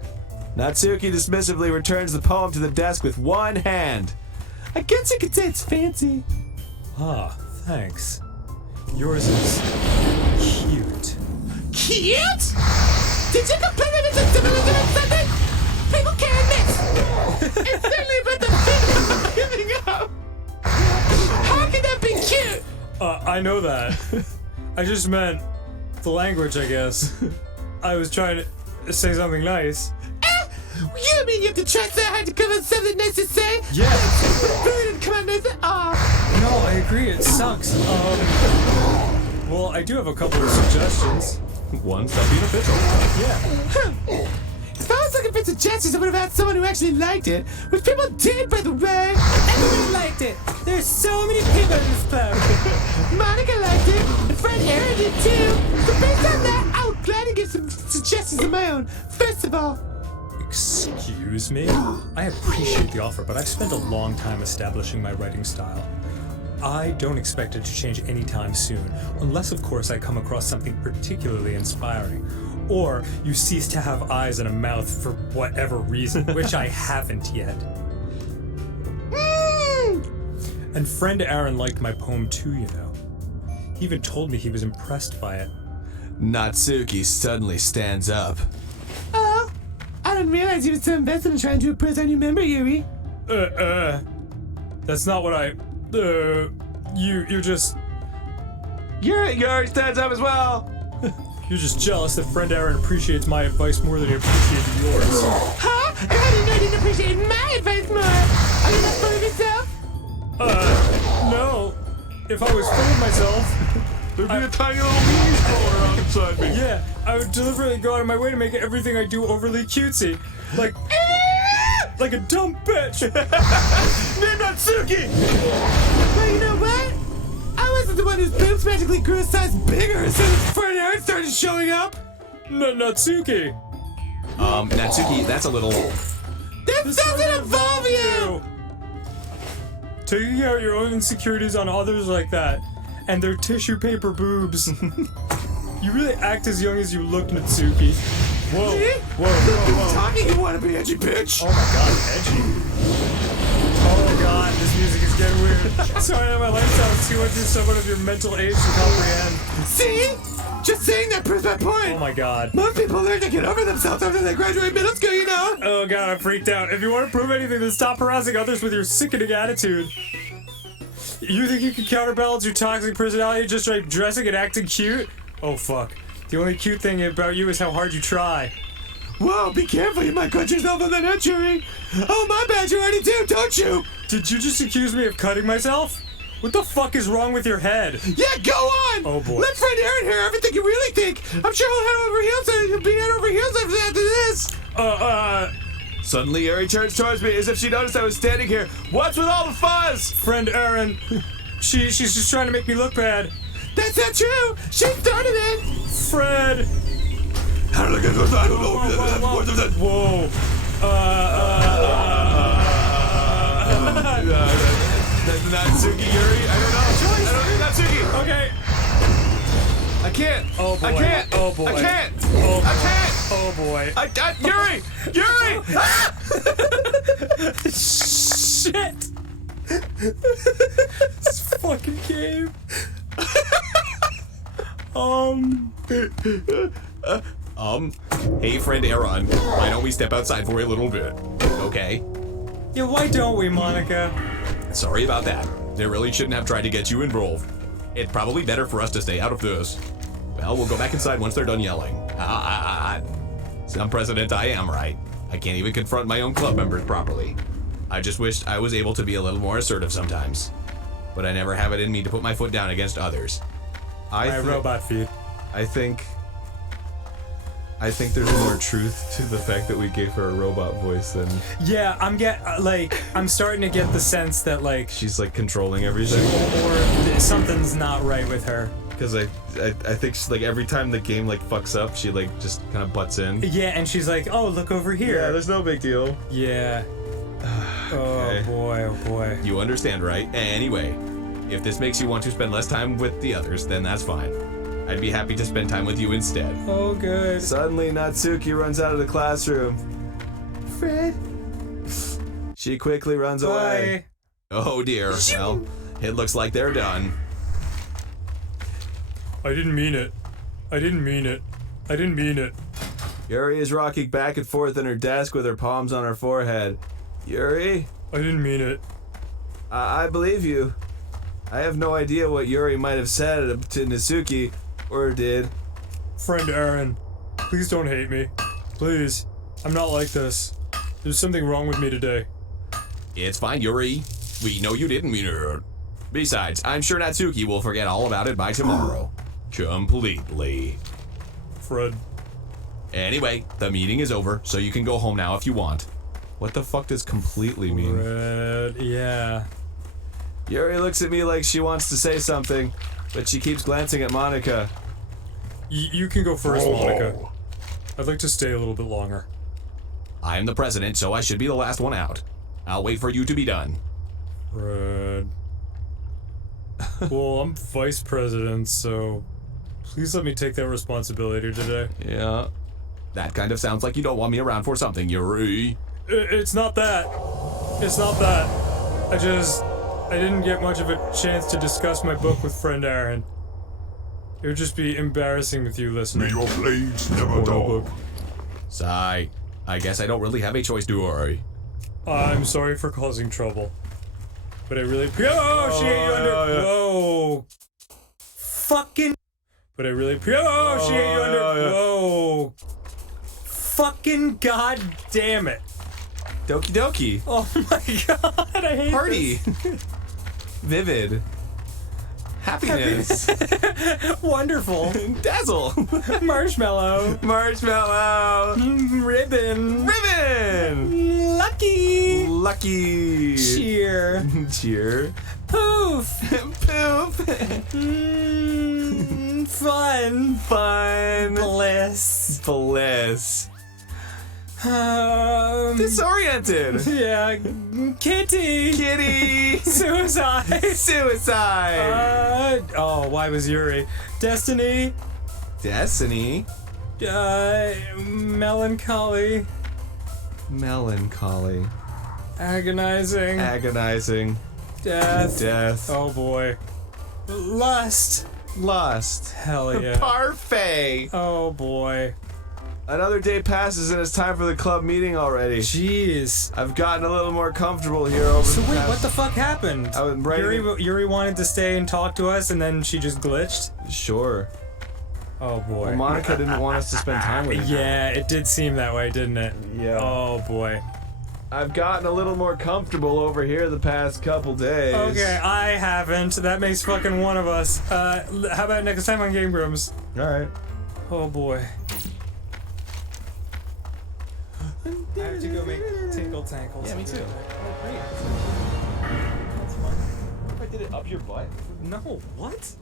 Natsuki dismissively returns the poem to the desk with one hand. I guess you could say it's fancy. Ah, thanks. Yours is cute. Cute? Did you complain that it's a symbolism or something? People can't mix. It's certainly about the feeling of giving up. How can that be cute? I know that. I just meant the language, I guess. I was trying to say something nice. You mean you have to try so hard to come up with something nice to say? Yeah. Really didn't come out nice at all. No, I agree. It sucks. Well, I do have a couple of suggestions. One step being official. Yeah. If I was looking for suggestions, I would have had someone who actually liked it, which people did, by the way. Everyone liked it. There's so many people in this club. Monica liked it, and friend Aaron did too. So based on that, I would gladly give some suggestions of my own. First of all, Excuse me? I appreciate the offer, but I've spent a long time establishing my writing style. I don't expect it to change anytime soon, unless, of course, I come across something particularly inspiring. Or you cease to have eyes and a mouth for whatever reason, which I haven't yet. And friend Aaron liked my poem too, you know. He even told me he was impressed by it. Natsuki suddenly stands up. I didn't realize you were so invested in trying to impress our new member, Yuri. That's not what I... You're just... Yuri stands up as well. You're just jealous that friend Aaron appreciates my advice more than he appreciated yours. Huh? And how do you know you didn't appreciate my advice more? Are you not full of yourself? No. If I was full of myself... There'd be a tiny little meanie crawling around inside me. Yeah, I would deliberately go out of my way to make everything I do overly cutesy. Like a dumb bitch. Name Natsuki! Well, you know what? I wasn't the one whose boobs magically grew a size bigger as soon as friend Aaron started showing up. Natsuki. Natsuki, that's a little... This doesn't involve you! Taking out your own insecurities on others like that, and their tissue paper boobs. You really act as young as you look, Natsuki. Whoa. Whoa. Talking you want to be edgy, bitch! Oh my god, edgy. Oh god, this music is getting weird. Sorry that my lifestyle is too much for someone of your mental age to comprehend. See? Just saying that proves my point. Oh my god. Most people learn to get over themselves after they graduate middle school, you know? Oh god, I'm freaked out. If you want to prove anything, then stop harassing others with your sickening attitude. You think you can counterbalance your toxic personality just by dressing and acting cute? Oh fuck. The only cute thing about you is how hard you try. Whoa, be careful, you might cut yourself on the net, Yuri. Oh, my bad, you already do, don't you? Did you just accuse me of cutting myself? What the fuck is wrong with your head? Yeah, go on! Oh boy. Let friend Aaron hear everything you really think. I'm sure he'll head over heels and he'll be head over heels after this. Suddenly, Yuri turns towards me as if she noticed I was standing here. What's with all the fuzz? Friend Aaron, she's just trying to make me look bad. That's not true. She started it. Fred. How did I get this? I don't know. Whoa. Natsuki, Yuri? I don't know. I don't think Natsuki. Okay. I can't. Oh boy. I can't. Oh boy. I can't. Oh boy. I can't. Oh boy. Yuri! Yuri! Ah! Shit. This fucking game. Hey, friend Aaron, why don't we step outside for a little bit? Okay. Yeah, why don't we, Monica? Sorry about that. They really shouldn't have tried to get you involved. It's probably better for us to stay out of this. Well, we'll go back inside once they're done yelling. Some president I am, right? I can't even confront my own club members properly. I just wished I was able to be a little more assertive sometimes. But I never have it in me to put my foot down against others. My robot feet. I think there's more truth to the fact that we gave her a robot voice than Yeah, I'm starting to get the sense that like she's like controlling everything. or something's not right with her. Because I think she's, like every time the game like fucks up, she like just kind of butts in. Yeah, and she's like, "Oh, look over here." Yeah, there's no big deal. Yeah. Okay. Oh boy, oh boy. You understand, right? Anyway, if this makes you want to spend less time with the others, then that's fine. I'd be happy to spend time with you instead. Oh good. Suddenly, Natsuki runs out of the classroom. Fred. She quickly runs away. Bye. Oh dear. Well, it looks like they're done. I didn't mean it. I didn't mean it. I didn't mean it. Yuri is rocking back and forth in her desk with her palms on her forehead. Yuri? I didn't mean it. I believe you. I have no idea what Yuri might have said to Natsuki, or did. Friend Aaron, please don't hate me. Please. I'm not like this. There's something wrong with me today. It's fine, Yuri. We know you didn't mean it. Besides, I'm sure Natsuki will forget all about it by tomorrow. Completely. Fred. Anyway, the meeting is over, so you can go home now if you want. What the fuck does completely mean? Fred, yeah. Yuri looks at me like she wants to say something, but she keeps glancing at Monica. You can go first, Monica. I'd like to stay a little bit longer. I am the president, so I should be the last one out. I'll wait for you to be done. Fred. Well, I'm vice president, so please let me take that responsibility today. Yeah. That kind of sounds like you don't want me around for something, Yuri. It's not that. It's not that. I didn't get much of a chance to discuss my book with friend Aaron. It would just be embarrassing with you listening. May your blades never dull. Sigh. I guess I don't really have a choice, do I? I'm sorry for causing trouble. But I really... Oh, she ate you under... yeah. Whoa. Fucking... But I really... Oh, she ate you under... yeah. Whoa. Fucking god damn it. Doki Doki. Oh my god, I hate Party. Vivid. Happiness. this. Wonderful. Dazzle. Marshmallow. Marshmallow. Ribbon. Ribbon. Lucky. Lucky. Cheer. Cheer. Poof. Poof. Fun. Fun. Bliss. Bliss. Disoriented. Yeah. Kitty. Kitty. Suicide. Suicide. Oh, why was Yuri? Destiny. Destiny. Melancholy. Melancholy. Agonizing. Agonizing. Death. Death. Oh boy. Lust. Lust. Hell yeah. Parfait. Oh boy. Another day passes and it's time for the club meeting already. Jeez. I've gotten a little more comfortable here over So the wait, past... what the fuck happened? I was writing Yuri wanted to stay and talk to us, and then she just glitched. Sure. Oh boy. Well, Monica didn't want us to spend time with her. Yeah, it did seem that way, didn't it? Yeah. Oh boy. I've gotten a little more comfortable over here the past couple days. Okay, I haven't. That makes fucking one of us. How about next time on Game Grumps? Alright. Oh boy. I have to go make tinkle tankles. Yeah, me too. Oh great. That's fun. What if I did it up your butt? No, what? What if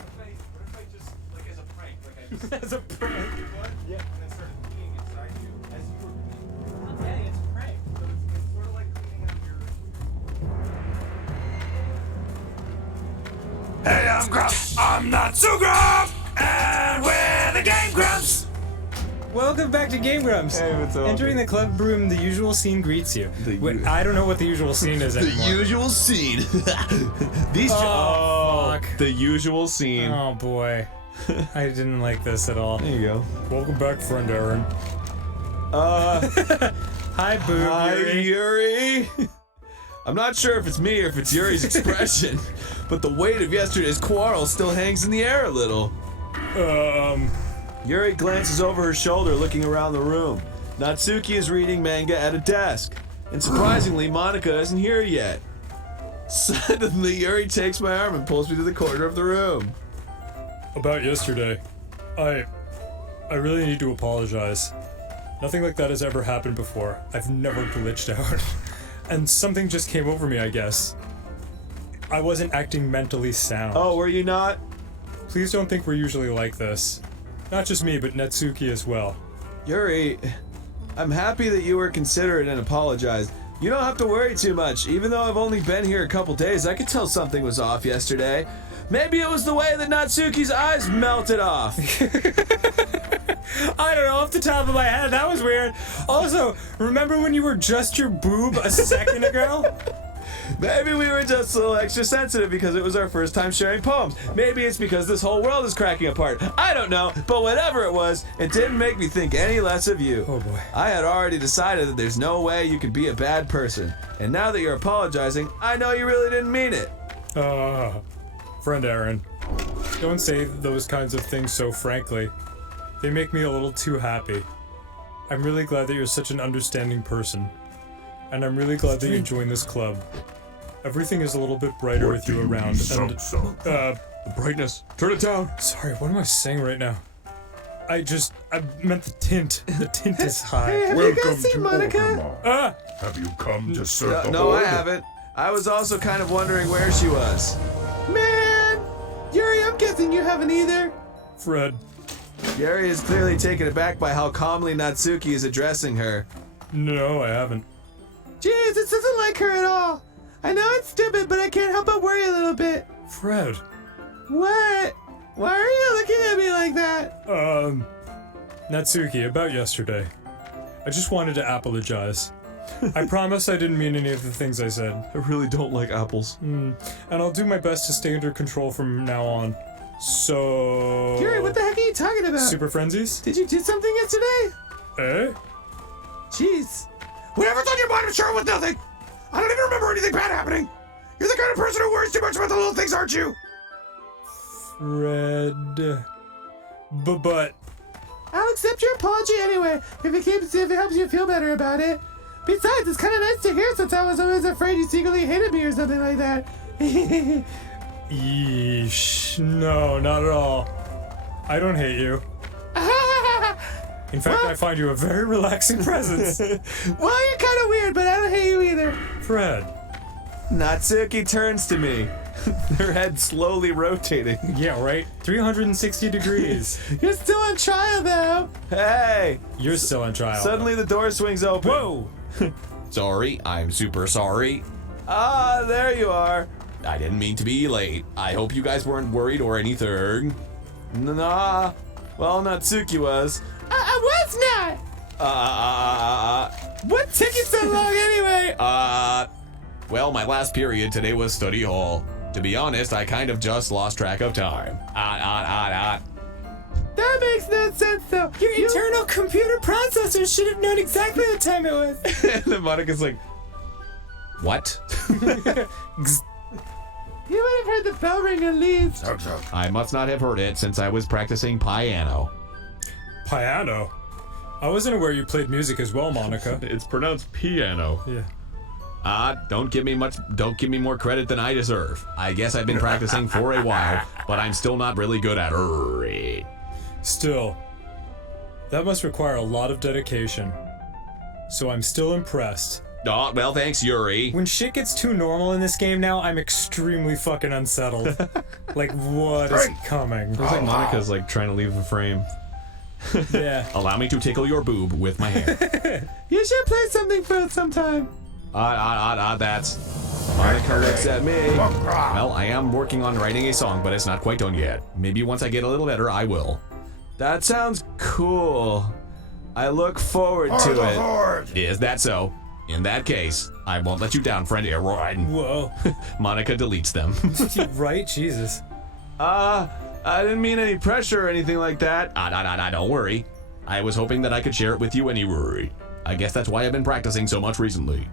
I just, like, as a prank, like I just As a prank. your butt? Yeah. And then started peeing inside you as you were peeing. I'm not kidding, it's a prank. So it's sort of like cleaning out your... Hey, I'm Grumps. I'm not so Grump. And we're the Game Grumps. Welcome back to Game Grumps. Hey, what's up? Entering the club room, the usual scene greets you. Wait, I don't know what the usual scene is anymore. usual scene. These Oh, fuck. The usual scene. Oh boy. I didn't like this at all. There you go. Welcome back, friend Aaron. Hi, Boo. Hi, Yuri. Yuri. I'm not sure if it's me or if it's Yuri's expression, but the weight of yesterday's quarrel still hangs in the air a little. Yuri glances over her shoulder, looking around the room. Natsuki is reading manga at a desk, and surprisingly, Monica isn't here yet. Suddenly, Yuri takes my arm and pulls me to the corner of the room. About yesterday, I really need to apologize. Nothing like that has ever happened before. I've never glitched out. And something just came over me, I guess. I wasn't acting mentally sound. Oh, were you not? Please don't think we're usually like this. Not just me, but Natsuki as well. Yuri, I'm happy that you were considerate and apologized. You don't have to worry too much. Even though I've only been here a couple days, I could tell something was off yesterday. Maybe it was the way that Natsuki's eyes melted off. I don't know, off the top of my head, that was weird. Also, remember when you were just your boob a second ago? Maybe we were just a little extra sensitive because it was our first time sharing poems. Maybe it's because this whole world is cracking apart. I don't know, but whatever it was, it didn't make me think any less of you. Oh boy. I had already decided that there's no way you could be a bad person. And now that you're apologizing, I know you really didn't mean it. Friend Aaron, don't say those kinds of things so frankly. They make me a little too happy. I'm really glad that you're such an understanding person. And I'm really glad that you joined this club. Everything is a little bit brighter with you around. And, The brightness. Turn it down. sorry, what am I saying right now? I meant the tint. The tint is high. Welcome to Monica. Ah! Have you come to serve the No, I Horde? haven't. I was also kind of wondering where she was. Man! Yuri, I'm guessing you haven't either. Fred. Yuri is clearly taken aback by how calmly Natsuki is addressing her. No, I haven't. Jeez, this isn't like her at all. I know it's stupid, but I can't help but worry a little bit. Fred. What? Why are you looking at me like that? Natsuki, about yesterday. I just wanted to apologize. I promise I didn't mean any of the things I said. I really don't like apples. And I'll do my best to stay under control from now on. So... Yuri, what the heck are you talking about? Super Frenzies? Did you do something yesterday? Eh? Jeez. Whatever's on your mind, I'm sure it was nothing. I don't even remember anything bad happening. You're the kind of person who worries too much about the little things, aren't you? Fred... But... I'll accept your apology anyway, if it helps you feel better about it. Besides, it's kind of nice to hear since I was always afraid you secretly hated me or something like that. Yeesh. No, not at all. I don't hate you. In fact, I find you a very relaxing presence. Well, you're kind of weird, but I don't hate you either. Fred. Natsuki turns to me, her head slowly rotating. Yeah, right? 360 degrees. You're still on trial, though. Hey! You're still on trial. Suddenly the door swings open. Whoa! Sorry, I'm super sorry. Ah, there you are. I didn't mean to be late. I hope you guys weren't worried or anything. Nah. Well, Natsuki was. I was not! What took you so long anyway? Well, my last period today was study hall. To be honest, I kind of just lost track of time. That makes no sense, though. Your internal computer processor should have known exactly what time it was. And then Monica's like, What? you would have heard the bell ring at least. I must not have heard it since I was practicing piano. Piano? I wasn't aware you played music as well, Monica. It's pronounced piano. Yeah. Don't give me more credit than I deserve. I guess I've been practicing for a while, but I'm still not really good at it. Still, that must require a lot of dedication. So I'm still impressed. Oh, well, thanks, Yuri. When shit gets too normal in this game now, I'm extremely fucking unsettled. Like, what is coming? Feels like Monica's like trying to leave the frame. Yeah. Allow me to tickle your boob with my hand. You should play something for us sometime. That's... Monica looks at me. Well, I am working on writing a song, but it's not quite done yet. Maybe once I get a little better, I will. That sounds cool. I look forward to it. Horde. Is that so? In that case, I won't let you down, friend Aaron. Whoa. Monica deletes them. Right? Jesus. I didn't mean any pressure or anything like that. Don't worry. I was hoping that I could share it with you anyway. I guess that's why I've been practicing so much recently.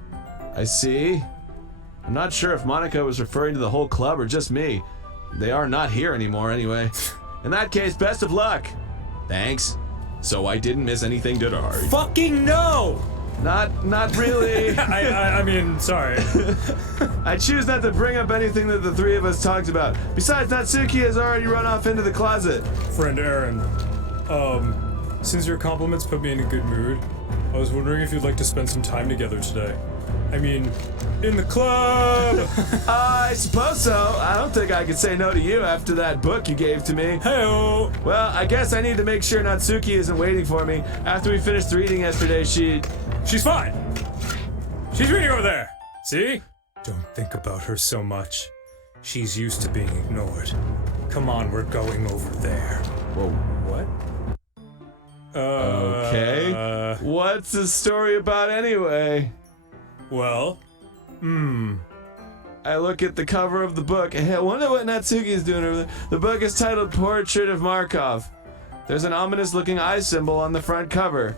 I see. I'm not sure if Monica was referring to the whole club or just me. They are not here anymore anyway. In that case, best of luck. Thanks. So I didn't miss anything, did I? Fucking no! Not really. I mean, sorry. I choose not to bring up anything that the three of us talked about. Besides, Natsuki has already run off into the closet. Friend Aaron, since your compliments put me in a good mood, I was wondering if you'd like to spend some time together today. I mean, in the club! I suppose so. I don't think I could say no to you after that book you gave to me. Hey-o! Well, I guess I need to make sure Natsuki isn't waiting for me. After we finished reading yesterday, She's fine! She's reading over there! See? Don't think about her so much. She's used to being ignored. Come on, we're going over there. Whoa, what? Okay. What's the story about anyway? Well, I look at the cover of the book. Hey, I wonder what Natsuki is doing over there. The book is titled Portrait of Markov. There's an ominous-looking eye symbol on the front cover.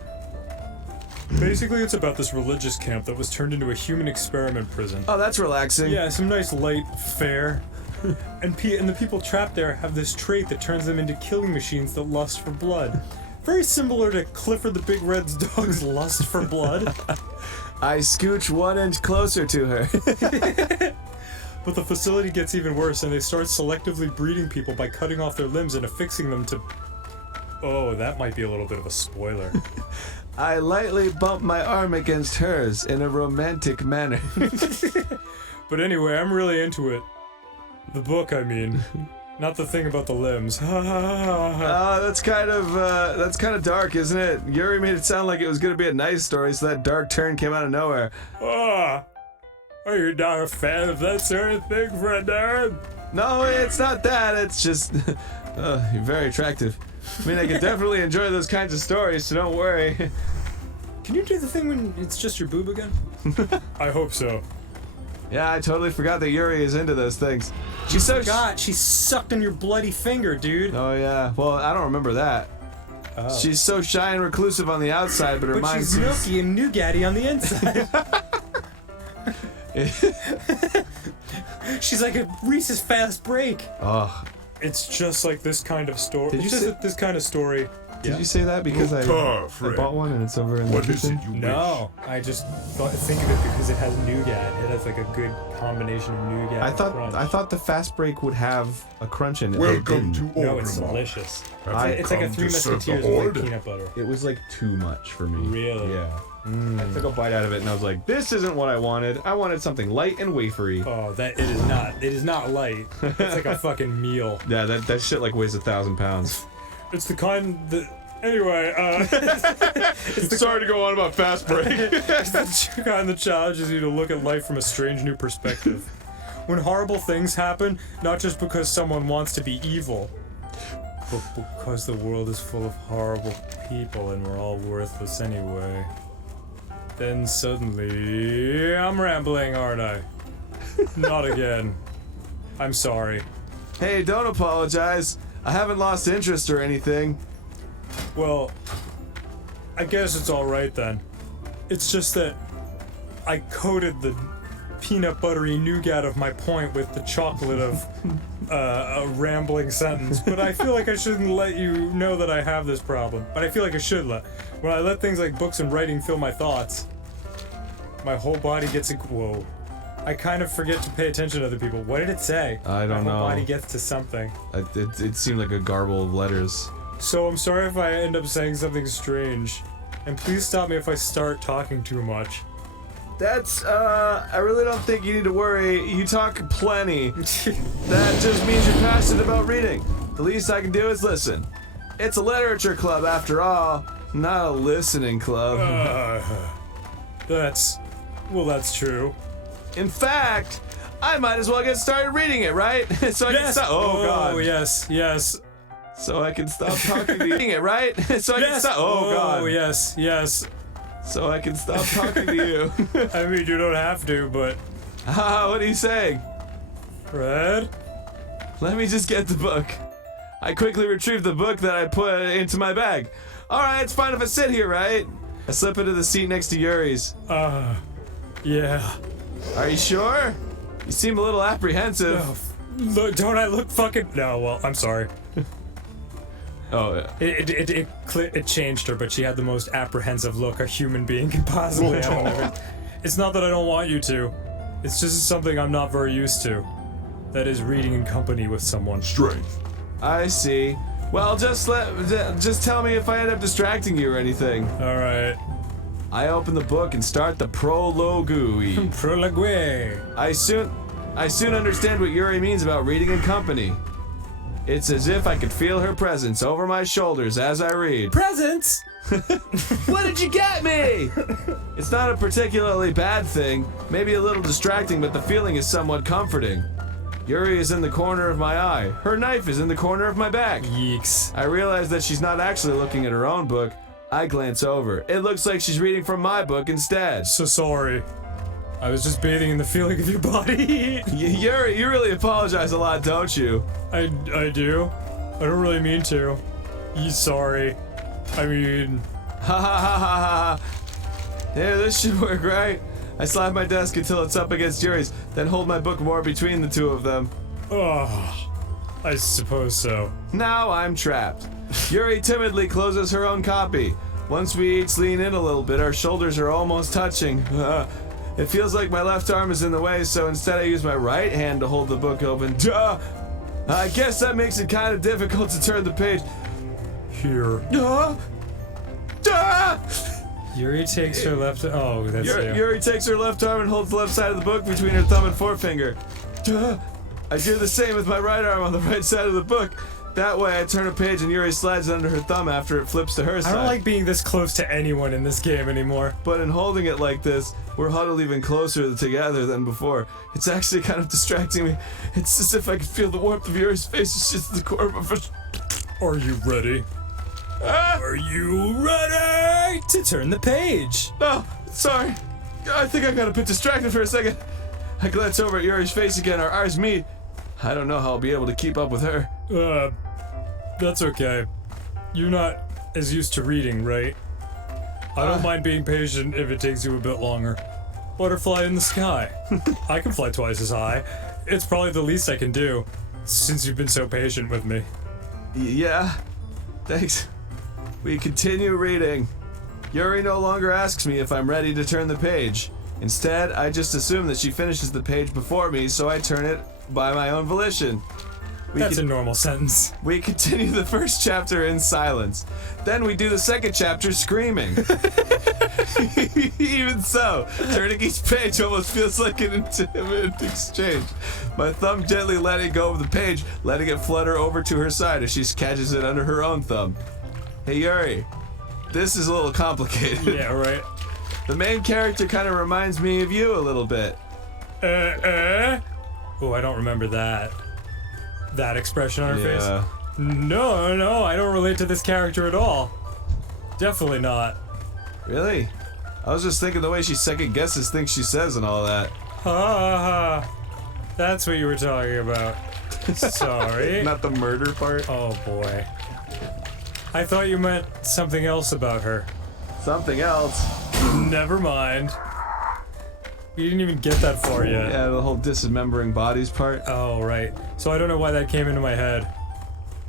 basically it's about this religious camp that was turned into a human experiment prison. Oh, that's relaxing. Yeah, some nice light fare. And the people trapped there have this trait that turns them into killing machines that lust for blood. Very similar to Clifford the Big Red's dog's lust for blood. I scooch 1 inch closer to her. But the facility gets even worse, and they start selectively breeding people by cutting off their limbs and affixing them to... Oh, that might be a little bit of a spoiler. I lightly bump my arm against hers in a romantic manner. But anyway, I'm really into it. The book, I mean. Not the thing about the limbs. That's kind of dark, isn't it? Yuri made it sound like it was gonna be a nice story, so that dark turn came out of nowhere. Are you not a fan of that sort of thing, friend Aaron? No, it's not that. It's just, you're very attractive. I mean, I can definitely enjoy those kinds of stories, so don't worry. Can you do the thing when it's just your boob again? I hope so. Yeah, I totally forgot that Yuri is into those things. She's so God, she sucked on your bloody finger, dude. Oh yeah. Well, I don't remember that. Oh. She's so shy and reclusive on the outside, but her mind she's milky and nougaty on the inside. She's like a Reese's Fast Break. Oh. It's just like this kind of story. Did you say this kind of story? Did you say that because I bought one and it's over in the kitchen? No, I just think of it because it has nougat. It has like a good combination of nougat. I thought the Fast Break would have a crunch in it. Welcome to Orgrimmar. No, it's delicious. It's like a Three Musketeers with like peanut butter. It was like too much for me. Really? Yeah. I took a bite out of it and I was like, this isn't what I wanted. I wanted something light and wafery. Oh, it is not. It is not light. It's like a fucking meal. Yeah, that shit like weighs 1,000 pounds. It's the kind that... Anyway, Sorry to go on about Fast Break. It's the kind that challenges you to look at life from a strange new perspective. When horrible things happen, not just because someone wants to be evil, but because the world is full of horrible people and we're all worthless anyway. Then suddenly, I'm rambling, aren't I? Not again. I'm sorry. Hey, don't apologize. I haven't lost interest or anything. Well, I guess it's alright then. It's just that I coated the peanut buttery nougat of my point with the chocolate of a rambling sentence, but I feel like I shouldn't let you know that I have this problem. But I feel like I should let. When I let things like books and writing fill my thoughts, my whole body gets whoa. I kind of forget to pay attention to other people. What did it say? I don't know. My whole body gets to something. It seemed like a garble of letters. So I'm sorry if I end up saying something strange. And please stop me if I start talking too much. That's, I really don't think you need to worry. You talk plenty. That just means you're passionate about reading. The least I can do is listen. It's a literature club after all, not a listening club. That's true. In fact, I might as well get started reading it, right? So I can stop. Oh God. Oh yes. So I can stop talking to you. Reading it, right? So I can stop. Oh God. Oh yes. So I can stop talking to you. I mean, you don't have to, but... What are you saying? Fred? Let me just get the book. I quickly retrieved the book that I put into my bag. Alright, it's fine if I sit here, right? I slip into the seat next to Yuri's. Yeah. Are you sure? You seem a little apprehensive. Look, don't I look fucking... No, well, I'm sorry. Oh, yeah. It changed her, but she had the most apprehensive look a human being could possibly have. It's not that I don't want you to. It's just something I'm not very used to. That is reading in company with someone. Strength. I see. Well, just tell me if I end up distracting you or anything. Alright. I open the book and start the prologue. Prologue. I soon understand what Yuri means about reading in company. It's as if I could feel her presence over my shoulders as I read. Presents? What did you get me? It's not a particularly bad thing, maybe a little distracting, but the feeling is somewhat comforting. Yuri is in the corner of my eye. Her knife is in the corner of my back. Yeeks. I realize that she's not actually looking at her own book. I glance over. It looks like she's reading from my book instead. So sorry. I was just bathing in the feeling of your body. Yuri, you really apologize a lot, don't you? I do. I don't really mean to. Sorry. I mean... Ha ha ha ha ha. Yeah, this should work, right? I slide my desk until it's up against Yuri's, then hold my book more between the two of them. Oh, I suppose so. Now I'm trapped. Yuri timidly closes her own copy. Once we each lean in a little bit, our shoulders are almost touching. It feels like my left arm is in the way, so instead I use my right hand to hold the book open. Duh! I guess that makes it kind of difficult to turn the page. Here. Duh! Yuri takes her left... Oh, that's you. Yuri takes her left arm and holds the left side of the book between her thumb and forefinger. Duh! I do the same with my right arm on the right side of the book. That way I turn a page and Yuri slides it under her thumb after it flips to her side. I don't like being this close to anyone in this game anymore. But in holding it like this, we're huddled even closer together than before. It's actually kind of distracting me. It's as if I could feel the warmth of Yuri's face. It's just the core of a... Are you ready? Are you ready to turn the page? No, sorry. I think I got a bit distracted for a second. I glance over at Yuri's face again. Our eyes meet. I don't know how I'll be able to keep up with her. That's okay. You're not as used to reading, right? I don't mind being patient if it takes you a bit longer. Butterfly in the sky. I can fly twice as high. It's probably the least I can do, since you've been so patient with me. Yeah, thanks. We continue reading. Yuri no longer asks me if I'm ready to turn the page. Instead, I just assume that she finishes the page before me, so I turn it by my own volition. That's a normal sentence. We continue the first chapter in silence. Then we do the second chapter screaming. Even so, turning each page almost feels like an intimate exchange. My thumb gently letting go of the page, letting it flutter over to her side as she catches it under her own thumb. Hey Yuri, this is a little complicated. Yeah, right. The main character kind of reminds me of you a little bit. Oh, I don't remember that expression on her face. No, I don't relate to this character at all. Definitely not. Really? I was just thinking the way she second guesses things she says and all that. Ha. That's what you were talking about. Sorry. Not the murder part. Oh boy. I thought you meant something else about her. Something else? Never mind. You didn't even get that far yet. Yeah, the whole dismembering bodies part. Oh, right. So I don't know why that came into my head.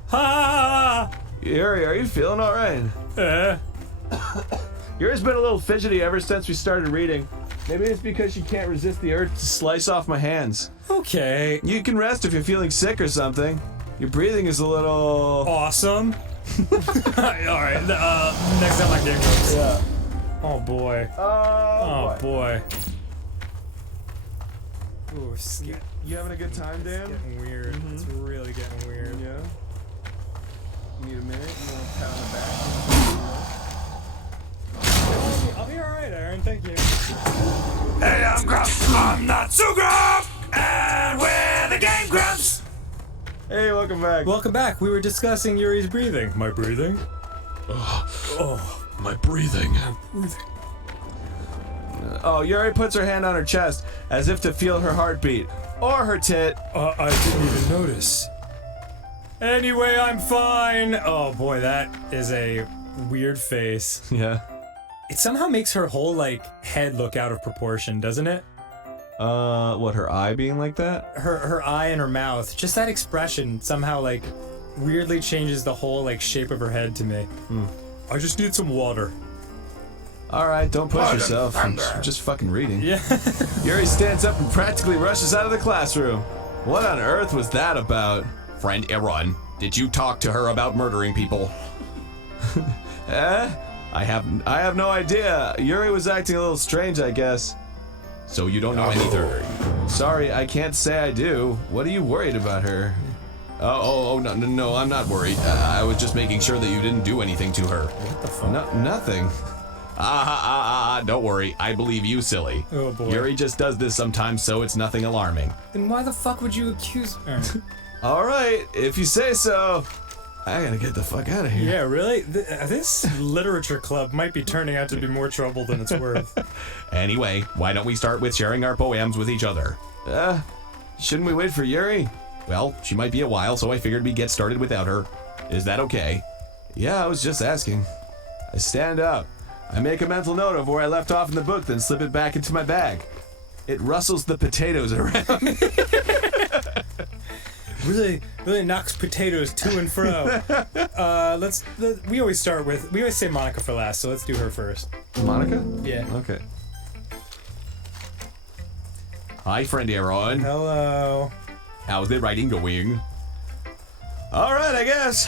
Ha! Yuri, are you feeling alright? Yuri's been a little fidgety ever since we started reading. Maybe it's because she can't resist the urge to slice off my hands. Okay. You can rest if you're feeling sick or something. Your breathing is a little... Awesome. Alright, next time I get goes. Yeah. Oh boy. Oh boy. Ooh, it's You having a good time, Dan? It's getting weird. It's really getting weird. Yeah. You need a minute? You want to pat on the back? I'll be alright, Aaron. Thank you. Hey, I'm Grumps. I'm not so Grump. And we're the Game Grumps. Hey, welcome back. Welcome back. We were discussing Yuri's breathing. My breathing? My breathing. Oh, Yuri puts her hand on her chest as if to feel her heartbeat. Or her tit. I didn't even notice. Anyway, I'm fine. Oh boy, that is a weird face. Yeah. It somehow makes her whole, head look out of proportion, doesn't it? What, her eye being like that? Her eye and her mouth, just that expression somehow like weirdly changes the whole like shape of her head to me. I just need some water. Alright, don't push yourself. I'm just fucking reading. Yeah. Yuri stands up and practically rushes out of the classroom. What on earth was that about? Friend Aaron, did you talk to her about murdering people? I have no idea. Yuri was acting a little strange, I guess. So you don't know anything? Sorry, I can't say I do. What are you worried about her? No, I'm not worried. I was just making sure that you didn't do anything to her. What the fuck? Nothing. Don't worry. I believe you, silly. Oh boy. Yuri just does this sometimes, so it's nothing alarming. Then why the fuck would you accuse her? Alright, if you say so. I gotta get the fuck out of here. Yeah, really? This literature club might be turning out to be more trouble than it's worth. Anyway, why don't we start with sharing our poems with each other? Shouldn't we wait for Yuri? Well, she might be a while, so I figured we'd get started without her. Is that okay? Yeah, I was just asking. I stand up. I make a mental note of where I left off in the book, then slip it back into my bag. It rustles the potatoes around. really knocks potatoes to and fro. We always say Monica for last, so let's do her first. Monica? Yeah. Okay. Hi, friend Aaron. Hello. How's the writing going? Alright, I guess.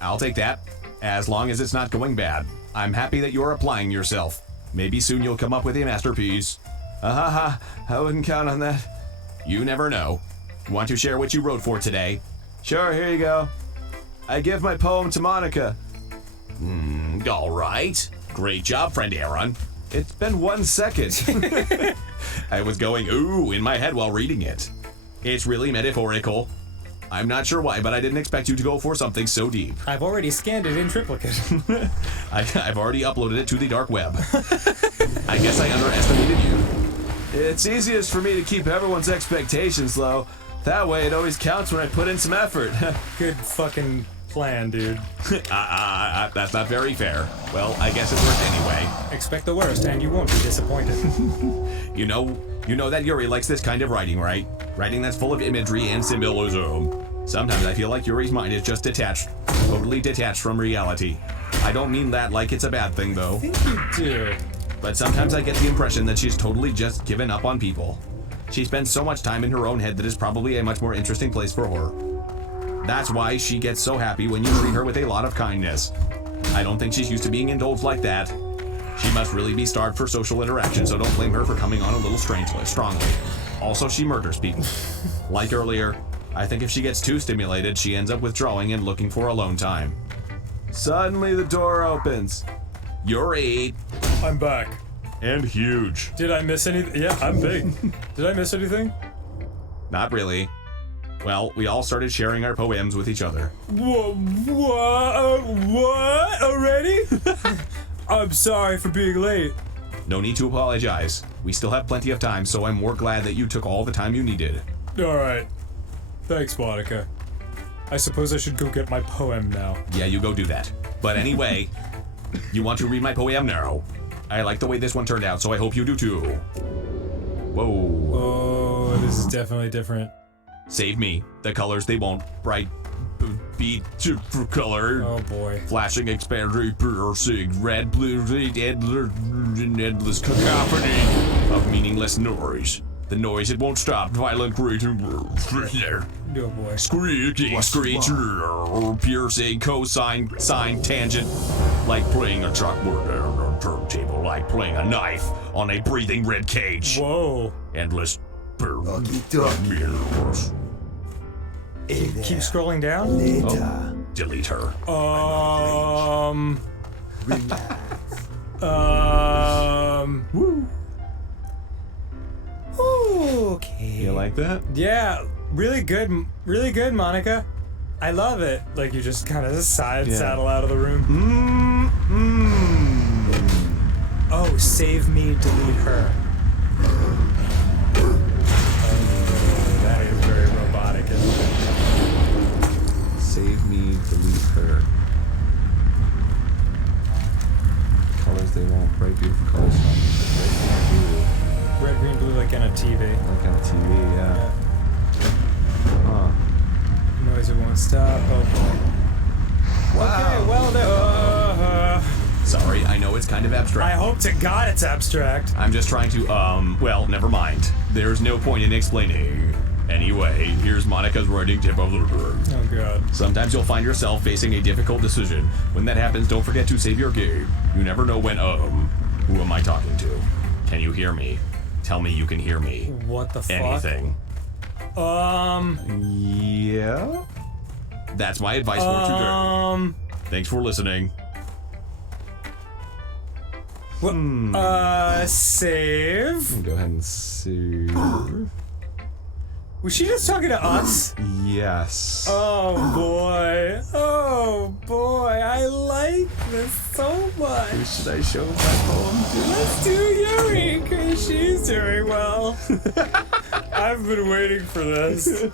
I'll take that, as long as it's not going bad. I'm happy that you're applying yourself. Maybe soon you'll come up with a masterpiece. I wouldn't count on that. You never know. Want to share what you wrote for today? Sure, here you go. I give my poem to Monica. All right. Great job, friend Aaron. It's been 1 second. I was going, ooh, in my head while reading it. It's really metaphorical. I'm not sure why, but I didn't expect you to go for something so deep. I've already scanned it in triplicate. I've already uploaded it to the dark web. I guess I underestimated you. It's easiest for me to keep everyone's expectations low. That way it always counts when I put in some effort. Good fucking plan, dude. That's not very fair. Well, I guess it worked anyway. Expect the worst and you won't be disappointed. You know that Yuri likes this kind of writing, right? Writing that's full of imagery and symbolism. Sometimes I feel like Yuri's mind is just totally detached from reality. I don't mean that like it's a bad thing, though. I think you do. But sometimes I get the impression that she's totally just given up on people. She spends so much time in her own head that is probably a much more interesting place for her. That's why she gets so happy when you treat her with a lot of kindness. I don't think she's used to being indulged like that. She must really be starved for social interaction, so don't blame her for coming on a little strongly. Also, she murders people. Like earlier, I think if she gets too stimulated, she ends up withdrawing and looking for alone time. Suddenly the door opens. Yuri! I'm back. And huge. Did I miss anything? Yeah, I'm big. Did I miss anything? Not really. Well, we all started sharing our poems with each other. What? Already? I'm sorry for being late. No need to apologize. We still have plenty of time, so I'm more glad that you took all the time you needed. Alright. Thanks, Monica. I suppose I should go get my poem now. Yeah, you go do that. But anyway, you want to read my poem now? I like the way this one turned out, so I hope you do too. Whoa. Oh, this is definitely different. Save me. The colors, they won't bright be color. Oh boy. Flashing, expanding, piercing, red, blue, endless cacophony of meaningless noise. The noise, it won't stop. Violent, grating, Oh boy. screeching, screeching, piercing, cosine, sine, tangent. Like playing a chalkboard on a turntable, like playing a knife on a breathing red cage. Whoa. Endless mirrors. Keep scrolling down? Oh, delete her. Woo. Okay. You like that? Yeah, really good, Monica. I love it. Like you just kind of saddle out of the room. Oh, save me, delete her. Oh, that is very robotic, isn't it? Save me, delete her. Colors they want, bright, beautiful colors. Red, green, blue, like on a TV. Like on a TV, yeah. Huh. Noise it won't stop. Oh boy. Wow. Okay, well then. Sorry, I know it's kind of I abstract. hope to God it's abstract. I'm just trying to, well, never mind. There's no point in explaining. Anyway, here's Monica's writing tip of the day. Oh God. Sometimes you'll find yourself facing a difficult decision. When that happens, don't forget to save your game. You never know when, who am I talking to? Can you hear me? Tell me you can hear me. What the fuck? Anything. Yeah? That's my advice for today. Thanks for listening. Save? Go ahead and see. Was she just talking to us? Yes. Oh boy. Oh boy. I like this so much. Should I show my poem to? Let's do Yuri, because she's doing well. I've been waiting for this.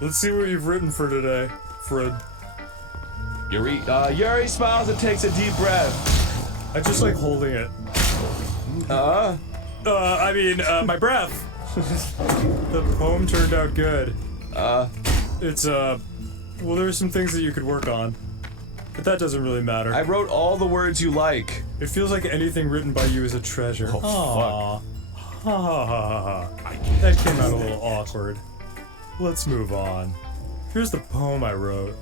Let's see what you've written for today, Fred. Yuri smiles and takes a deep breath. I just like holding it. My breath. The poem turned out good. It's, well, there's some things that you could work on. But that doesn't really matter. I wrote all the words you like. It feels like anything written by you is a treasure. Oh, fuck. That came out a little awkward. Let's move on. Here's the poem I wrote.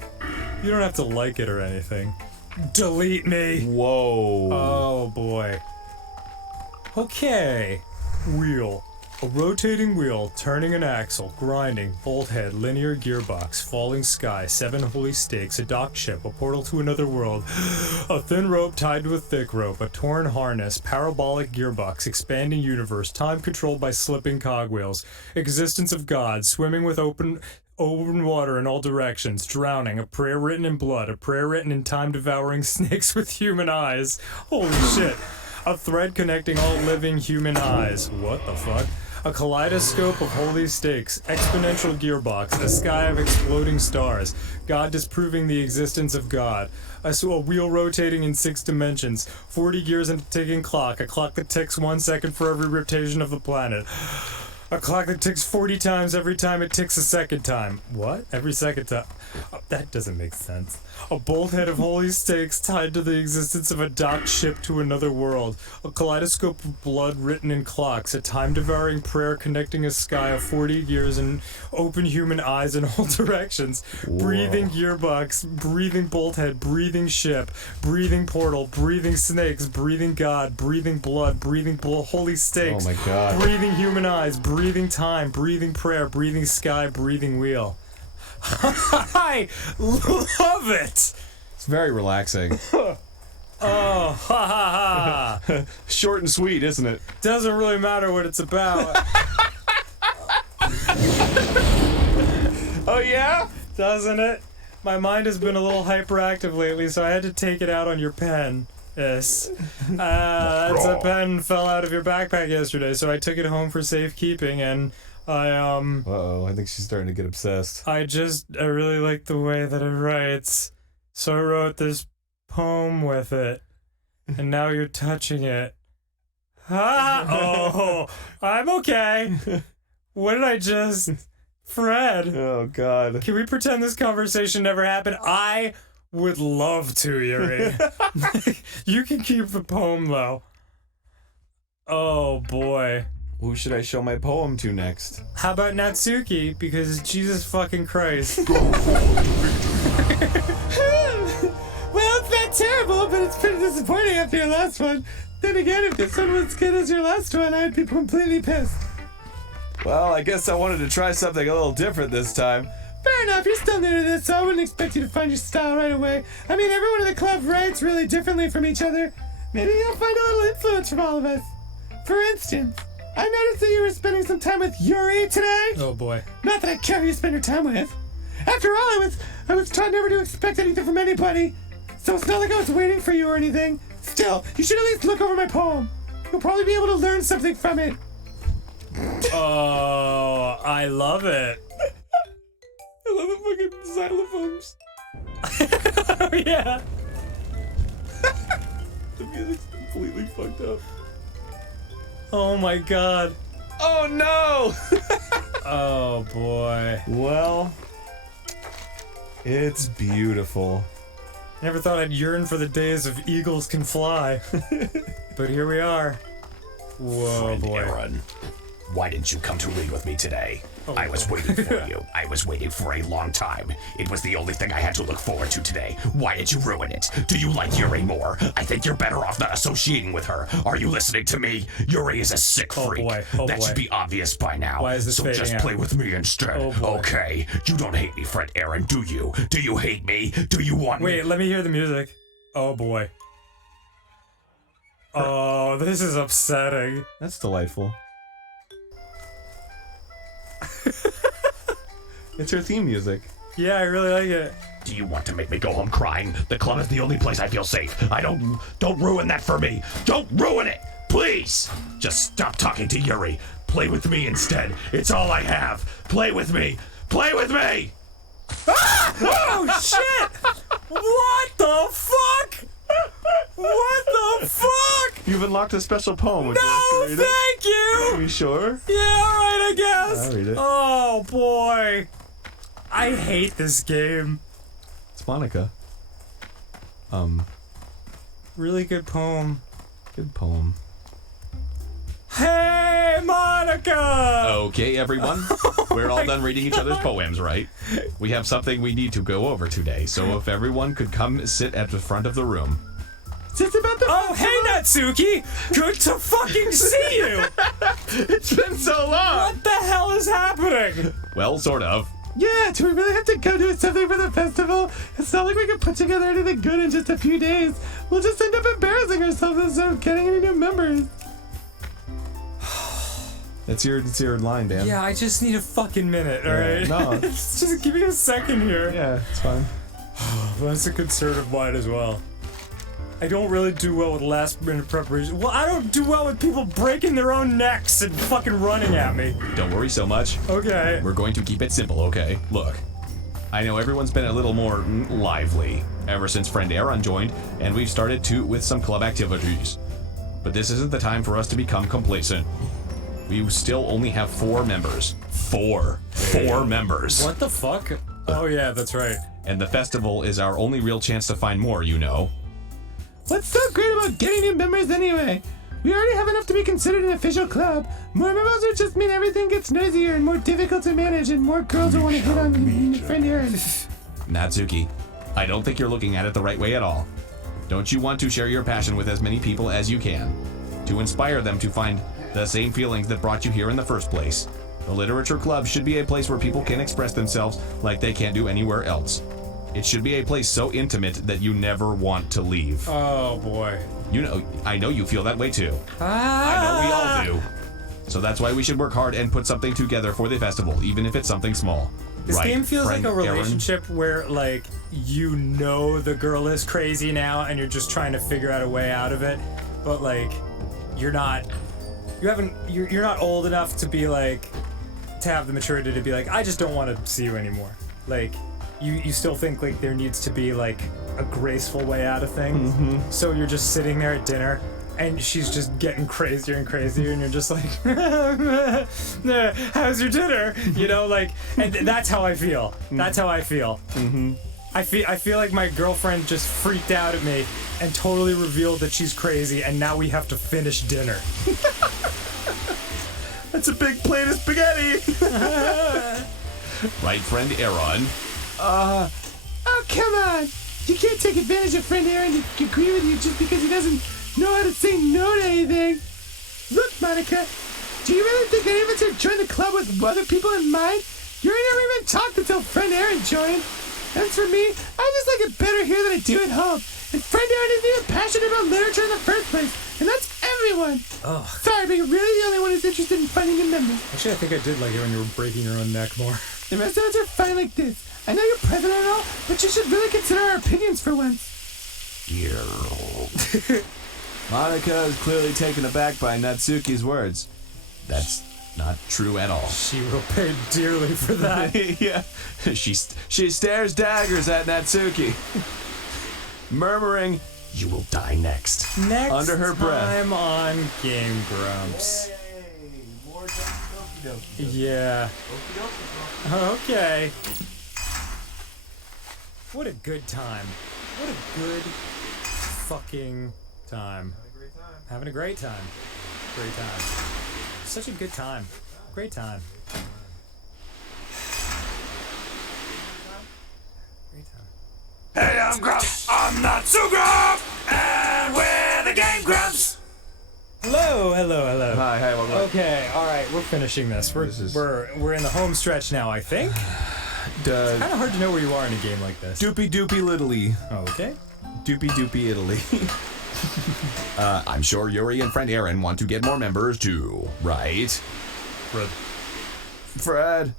You don't have to like it or anything. Delete me! Whoa. Oh boy. Okay. Wheel. A rotating wheel, turning an axle, grinding, bolt head, linear gearbox, falling sky, 7 holy stakes, a docked ship, a portal to another world, a thin rope tied to a thick rope, a torn harness, parabolic gearbox, expanding universe, time controlled by slipping cogwheels, existence of God, swimming with open water in all directions, drowning, a prayer written in blood, a prayer written in time-devouring snakes with human eyes. Holy shit. A thread connecting all living human eyes. What the fuck? A kaleidoscope of holy stakes, exponential gearbox, a sky of exploding stars, God disproving the existence of God, a wheel rotating in 6 dimensions, 40 gears in a ticking clock, a clock that ticks 1 second for every rotation of the planet, a clock that ticks 40 times every time it ticks a second time. What? Every second time? Oh, that doesn't make sense. A bolt head of holy stakes tied to the existence of a docked ship to another world. A kaleidoscope of blood written in clocks. A time-devouring prayer connecting a sky of 40 gears and open human eyes in all directions. Whoa. Breathing gearbox, breathing bolt head, breathing ship, breathing portal, breathing snakes, breathing God, breathing blood, breathing holy stakes. Oh my God. Breathing human eyes, breathing time, breathing prayer, breathing sky, breathing wheel. I love it! It's very relaxing. Oh, ha ha ha! Short and sweet, isn't it? Doesn't really matter what it's about. Oh yeah? Doesn't it? My mind has been a little hyperactive lately, so I had to take it out on your pen. Yes. That's a pen fell out of your backpack yesterday, so I took it home for safekeeping, and Uh-oh, I think she's starting to get obsessed. I really like the way that it writes. So I wrote this poem with it. And now you're touching it. Oh, I'm okay. What did I just... Fred. Oh, God. Can we pretend this conversation never happened? I would love to, Yuri. You can keep the poem, though. Oh, boy. Who should I show my poem to next? How about Natsuki? Because Jesus fucking Christ. Well, it's not terrible, but it's pretty disappointing after your last one. Then again, if this one was as good as your last one, I'd be completely pissed. Well, I guess I wanted to try something a little different this time. Fair enough, you're still new to this, so I wouldn't expect you to find your style right away. I mean, everyone in the club writes really differently from each other. Maybe you'll find a little influence from all of us. For instance, I noticed that you were spending some time with Yuri today. Oh boy. Not that I care who you spend your time with. After all, I was taught never to expect anything from anybody. So it's not like I was waiting for you or anything. Still, you should at least look over my poem. You'll probably be able to learn something from it. Oh, I love it. I love the fucking xylophones. Oh yeah. The music's completely fucked up. Oh my God. Oh no! Oh boy. Well, it's beautiful. Never thought I'd yearn for the days of eagles can fly. But here we are. Whoa, Friend boy. Aaron, why didn't you come to read with me today? I was waiting for you. I was waiting for a long time. It was the only thing I had to look forward to today. Why did you ruin it? Do you like Yuri more? I think you're better off not associating with her. Are you listening to me? Yuri is a sick freak. Boy. Oh, that boy. should be obvious by now. Why is this so fading just out? play with me instead. Oh, boy. Okay. You don't hate me, friend Aaron, do you? Do you hate me? Do you want me? Wait, let me hear the music. Oh boy. Oh, this is upsetting. That's delightful. It's her theme music. Yeah, I really like it. Do you want to make me go home crying? The club is the only place I feel safe. Don't ruin that for me. Don't ruin it, please. Just stop talking to Yuri. Play with me instead. It's all I have. Play with me. Play with me. Oh shit! What the fuck? What the fuck? You've unlocked a special poem. Would you No, like to read it? thank you! Are you sure? Yeah, alright, I guess. I'll read it. Oh boy. I hate this game. It's Monica. Really good poem. Good poem. Hey, Monica! Okay, everyone. We're all done reading each other's poems, right? We have something we need to go over today, so if everyone could come sit at the front of the room. Oh, hey, Natsuki! Good to fucking see you! It's been so long! What the hell is happening? Well, sort of. Yeah, do we really have to go do something for the festival? It's not like we can put together anything good in just a few days. We'll just end up embarrassing ourselves instead of getting any new members. That's your line, Dan. Yeah, I just need a fucking minute, alright? no. Just give me a second here. Yeah, it's fine. That's a concern of mine as well. I don't really do well with last minute preparation. Well, I don't do well with people breaking their own necks and fucking running at me. Don't worry so much. Okay. We're going to keep it simple, okay? Look, I know everyone's been a little more lively ever since friend Aaron joined, and we've started with some club activities. But this isn't the time for us to become complacent. We still only have 4 members. 4 members. What the fuck? Oh yeah, that's right. And the festival is our only real chance to find more, you know. What's so great about getting new members anyway? We already have enough to be considered an official club. More members would just mean everything gets noisier and more difficult to manage, and more girls will want to hit on friend Aaron. Natsuki, I don't think you're looking at it the right way at all. Don't you want to share your passion with as many people as you can? To inspire them to find the same feelings that brought you here in the first place. The Literature Club should be a place where people can express themselves like they can't do anywhere else. It should be a place so intimate that you never want to leave. Oh boy. You know, I know you feel that way too. Ah. I know we all do. So that's why we should work hard and put something together for the festival, even if it's something small. This Right, game feels like friend a Aaron? relationship where, like, you know the girl is crazy now and you're just trying to figure out a way out of it, but, like, you're not old enough to be, like, to have the maturity to be like, I just don't want to see you anymore. Like, you still think, like, there needs to be, like, a graceful way out of things. Mm-hmm. So you're just sitting there at dinner and she's just getting crazier and crazier, and you're just like, how's your dinner? You know, like, and that's how I feel. That's how I feel. Mm-hmm. I feel like my girlfriend just freaked out at me and totally revealed that she's crazy, and now we have to finish dinner. That's a big plate of spaghetti! Right, friend Aaron? Oh, come on! You can't take advantage of friend Aaron to agree with you just because he doesn't know how to say no to anything. Look, Monica, do you really think any of us would join the club with other people in mind? You never even talked until friend Aaron joined. As for me, I just like it better here than I do at home. And friend Aaron isn't even passionate about literature in the first place. And that's everyone. Oh. Sorry, but you're really the only one who's interested in finding new members. Actually, I think I did like it when you were breaking your own neck more. The rest of us are fine like this. I know you're president and all, but you should really consider our opinions for once. Monica is clearly taken aback by Natsuki's words. That's not true at all. She will pay dearly for that. Yeah. She She stares daggers at Natsuki, murmuring You will die next. Next Under her breath. time on Game Grumps. More Yeah. Okay. What a good time. What a good fucking time. Having a great time. Great time. Such a good time. Great time. Great time. Hey, I'm Grumps. I'm not so Grump, and we're the Game Grumps. Hello. Hi, welcome. Okay, all right, we're finishing this. We're in the home stretch now, I think. Kind of hard to know where you are in a game like this. Doopy doopy Italy. Okay. Doopy doopy Italy. I'm sure Yuri and friend Aaron want to get more members too, right? Fred.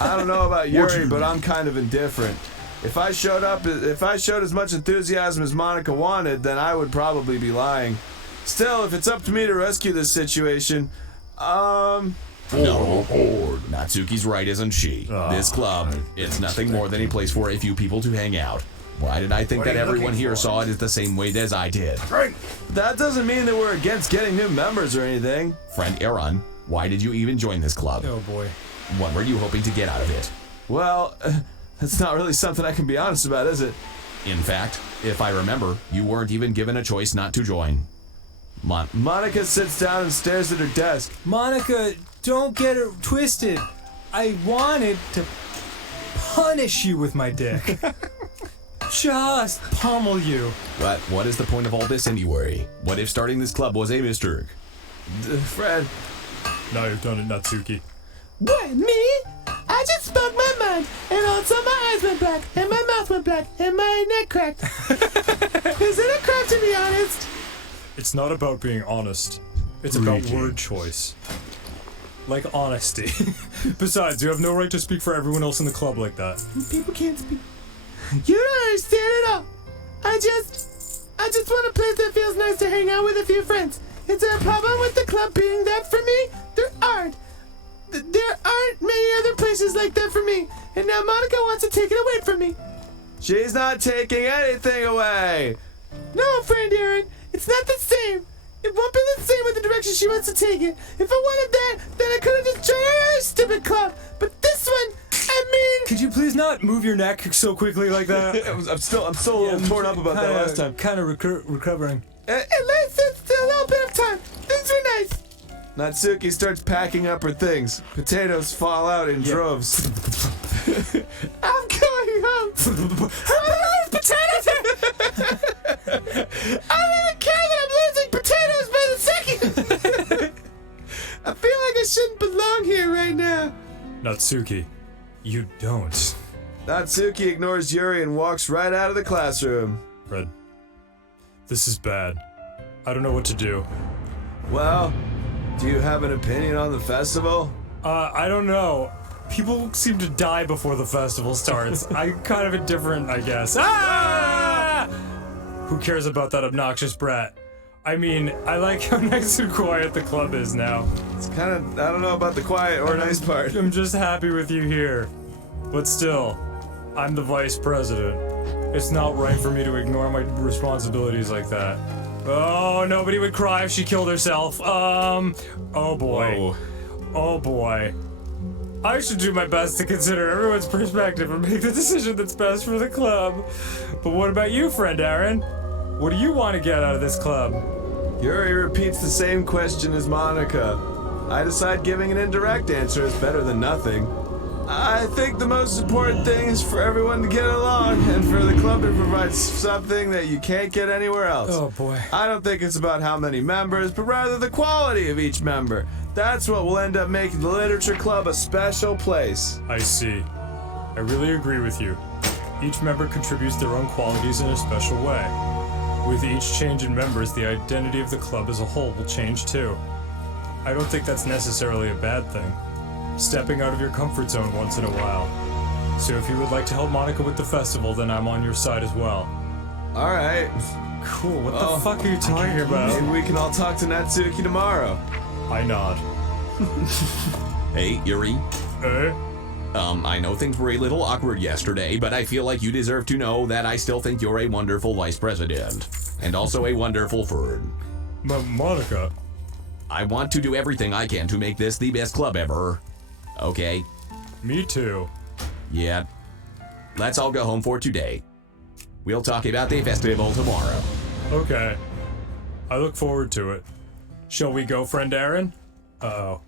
I don't know about Yuri, but I'm kind of indifferent. If I showed as much enthusiasm as Monica wanted, then I would probably be lying. Still, if it's up to me to rescue this situation, No, Natsuki's right, isn't she? This club, it's nothing more than a place for a few people to hang out. Why did I think that everyone here saw it as the same way as I did? that doesn't mean that we're against getting new members or anything. Friend Aaron, why did you even join this club? Oh boy. What were you hoping to get out of it? Well, that's not really something I can be honest about, is it? In fact, if I remember, you weren't even given a choice not to join. Monica sits down and stares at her desk. Monica, don't get it twisted. I wanted to punish you with my dick. Just pummel you. But what is the point of all this anyway? What if starting this club was a mistake? Fred. Now you've done it, Natsuki. What, me? I just spoke my mind, and also my eyes went black, and my mouth went black, and my neck cracked. Is it a crime to be honest? It's not about being honest. It's about word choice. Like honesty. Besides, you have no right to speak for everyone else in the club like that. People can't speak. You don't understand at all. I just want a place that feels nice to hang out with a few friends. Is there a problem with the club being that for me? There aren't. There aren't many other places like that for me. And now Monica wants to take it away from me. She's not taking anything away. No, friend Aaron, it's not the same. It won't be the same with the direction she wants to take it. If I wanted that, then I could have just joined her stupid club. But this one, I mean... Could you please not move your neck so quickly like that? I'm still a little torn up about that last time. Kind of recovering. At least it's still a little bit of time. Things were nice. Natsuki starts packing up her things. Potatoes fall out in droves. I'm going home. How many potatoes? I don't even care that I'm losing potatoes by the second. I feel like I shouldn't belong here right now. Natsuki, you don't. Natsuki ignores Yuri and walks right out of the classroom. Red, this is bad. I don't know what to do. Well, do you have an opinion on the festival? I don't know. People seem to die before the festival starts. I'm kind of indifferent, I guess. Ah! Who cares about that obnoxious brat? I mean, I like how nice and quiet the club is now. It's kind of, I don't know about the quiet or nice part. I'm just happy with you here. But still, I'm the vice president. It's not right for me to ignore my responsibilities like that. Oh, nobody would cry if she killed herself. Oh boy. Whoa. Oh boy. I should do my best to consider everyone's perspective and make the decision that's best for the club. But what about you, friend Aaron? What do you want to get out of this club? Yuri repeats the same question as Monica. I decide giving an indirect answer is better than nothing. I think the most important thing is for everyone to get along and for the club to provide something that you can't get anywhere else. Oh boy. I don't think it's about how many members, but rather the quality of each member. That's what will end up making the Literature Club a special place. I see. I really agree with you. Each member contributes their own qualities in a special way. With each change in members, the identity of the club as a whole will change too. I don't think that's necessarily a bad thing. Stepping out of your comfort zone once in a while. So if you would like to help Monica with the festival, then I'm on your side as well. Alright. Cool, what the fuck are you talking about? Maybe we can all talk to Natsuki tomorrow. I nod. Hey, Yuri. Eh? I know things were a little awkward yesterday, but I feel like you deserve to know that I still think you're a wonderful vice president. And also a wonderful friend. Monica, I want to do everything I can to make this the best club ever. Okay? Me too. Yeah. Let's all go home for today. We'll talk about the festival tomorrow. Okay. I look forward to it. Shall we go, friend Aaron? Uh-oh.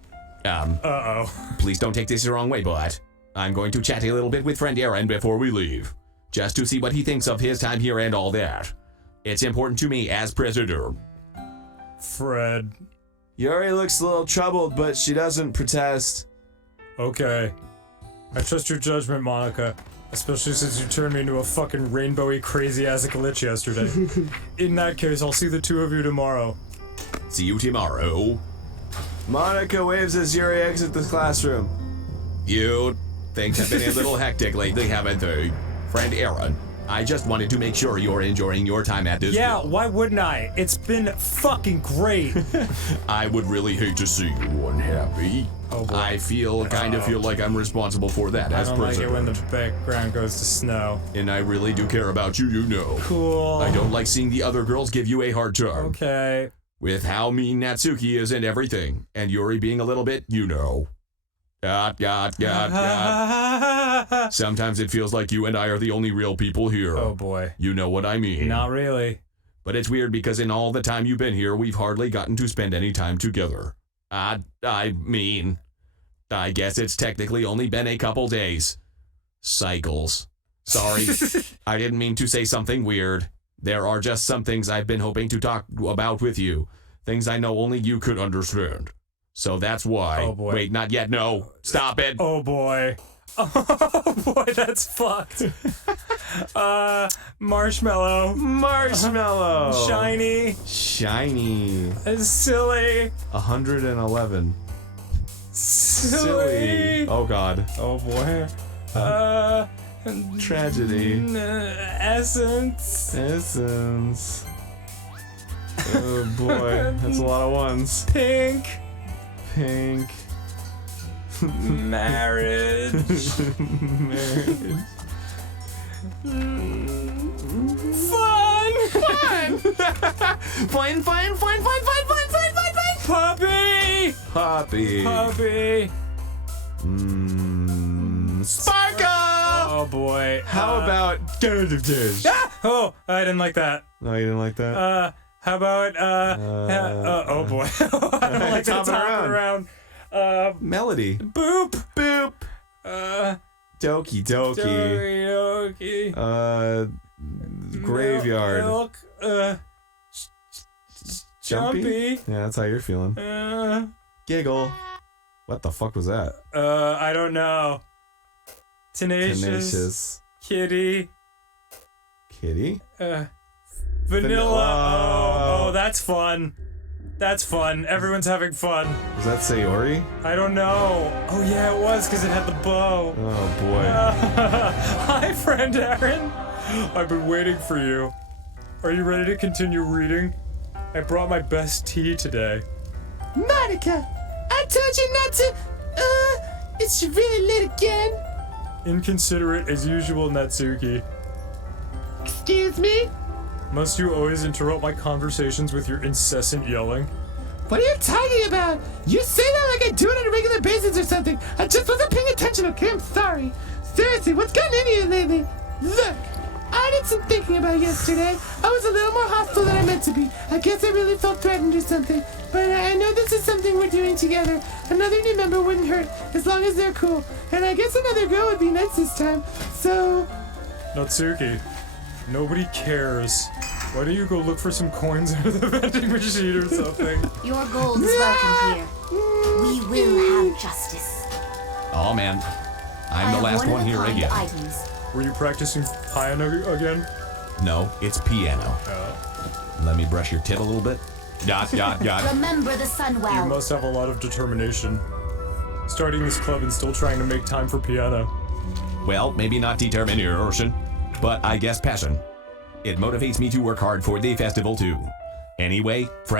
Please don't take this the wrong way, but I'm going to chat a little bit with friend Aaron before we leave, just to see what he thinks of his time here and all that. It's important to me as president. Fred. Yuri looks a little troubled, but she doesn't protest. Okay. I trust your judgment, Monica. Especially since you turned me into a fucking rainbowy, crazy-ass glitch yesterday. In that case, I'll see the two of you tomorrow. See you tomorrow. Monica waves as Yuri exits the classroom. You, things have been a little hectic lately, haven't they? Friend Aaron, I just wanted to make sure you're enjoying your time at this Yeah, school. why wouldn't I? It's been fucking great. I would really hate to see you unhappy. Oh boy. I kind of feel like I'm responsible for that I as don't like it president. when the background goes to snow. And I really do care about you, you know. Cool. I don't like seeing the other girls give you a hard time. Okay. With how mean Natsuki is and everything, and Yuri being a little bit, you know. God. Sometimes it feels like you and I are the only real people here. Oh boy. You know what I mean. Not really. But it's weird because in all the time you've been here, we've hardly gotten to spend any time together. I mean, I guess it's technically only been a couple days. Cycles. Sorry, I didn't mean to say something weird. There are just some things I've been hoping to talk about with you. Things I know only you could understand. So that's why. Oh boy. Wait, not yet, no. Stop it. Oh boy. Oh boy, that's fucked. Marshmallow. Marshmallow. Shiny. Shiny. Silly. 111. Silly. Oh god. Oh boy. Tragedy. Essence. Essence. Oh boy. That's a lot of ones. Pink. Pink. Marriage. Marriage. Fun. Fine. Puppy. Poppy. Puppy. Sparkle! Oh boy. How about... Ah! Oh, I didn't like that. No, you didn't like that? How about oh boy. I don't like that Topping around. Melody. Boop. Boop. Doki Doki. Graveyard. Milk. Jumpy. Yeah, that's how you're feeling. Giggle. What the fuck was that? I don't know. Tenacious. Kitty. Kitty? Vanilla. Oh, that's fun. That's fun. Everyone's having fun. Was that Sayori? I don't know. Oh yeah, it was because it had the bow. Oh boy. Hi, friend Aaron. I've been waiting for you. Are you ready to continue reading? I brought my best tea today. Monica, I told you not to. It's really late again. Inconsiderate as usual, Natsuki. Excuse me? Must you always interrupt my conversations with your incessant yelling? What are you talking about? You say that like I do it on a regular basis or something. I just wasn't paying attention, okay? I'm sorry. Seriously, what's gotten into you lately? Look, I did some thinking about yesterday. I was a little more hostile than I meant to be. I guess I really felt threatened or something. But I know this is something we're doing together. Another new member wouldn't hurt, as long as they're cool. And I guess another girl would be nice this time. So... Natsuki, nobody cares. Why don't you go look for some coins out of the vending machine or something? Your gold is welcome here. We will have justice. Oh man, I'm the last one here again. Items. Were you practicing piano again? No, it's piano. Let me brush your tit a little bit. Dot. Remember the sun You well. must have a lot of determination. Starting this club and still trying to make time for piano. Well, maybe not determination, but I guess passion. It motivates me to work hard for the festival too. Anyway, friend.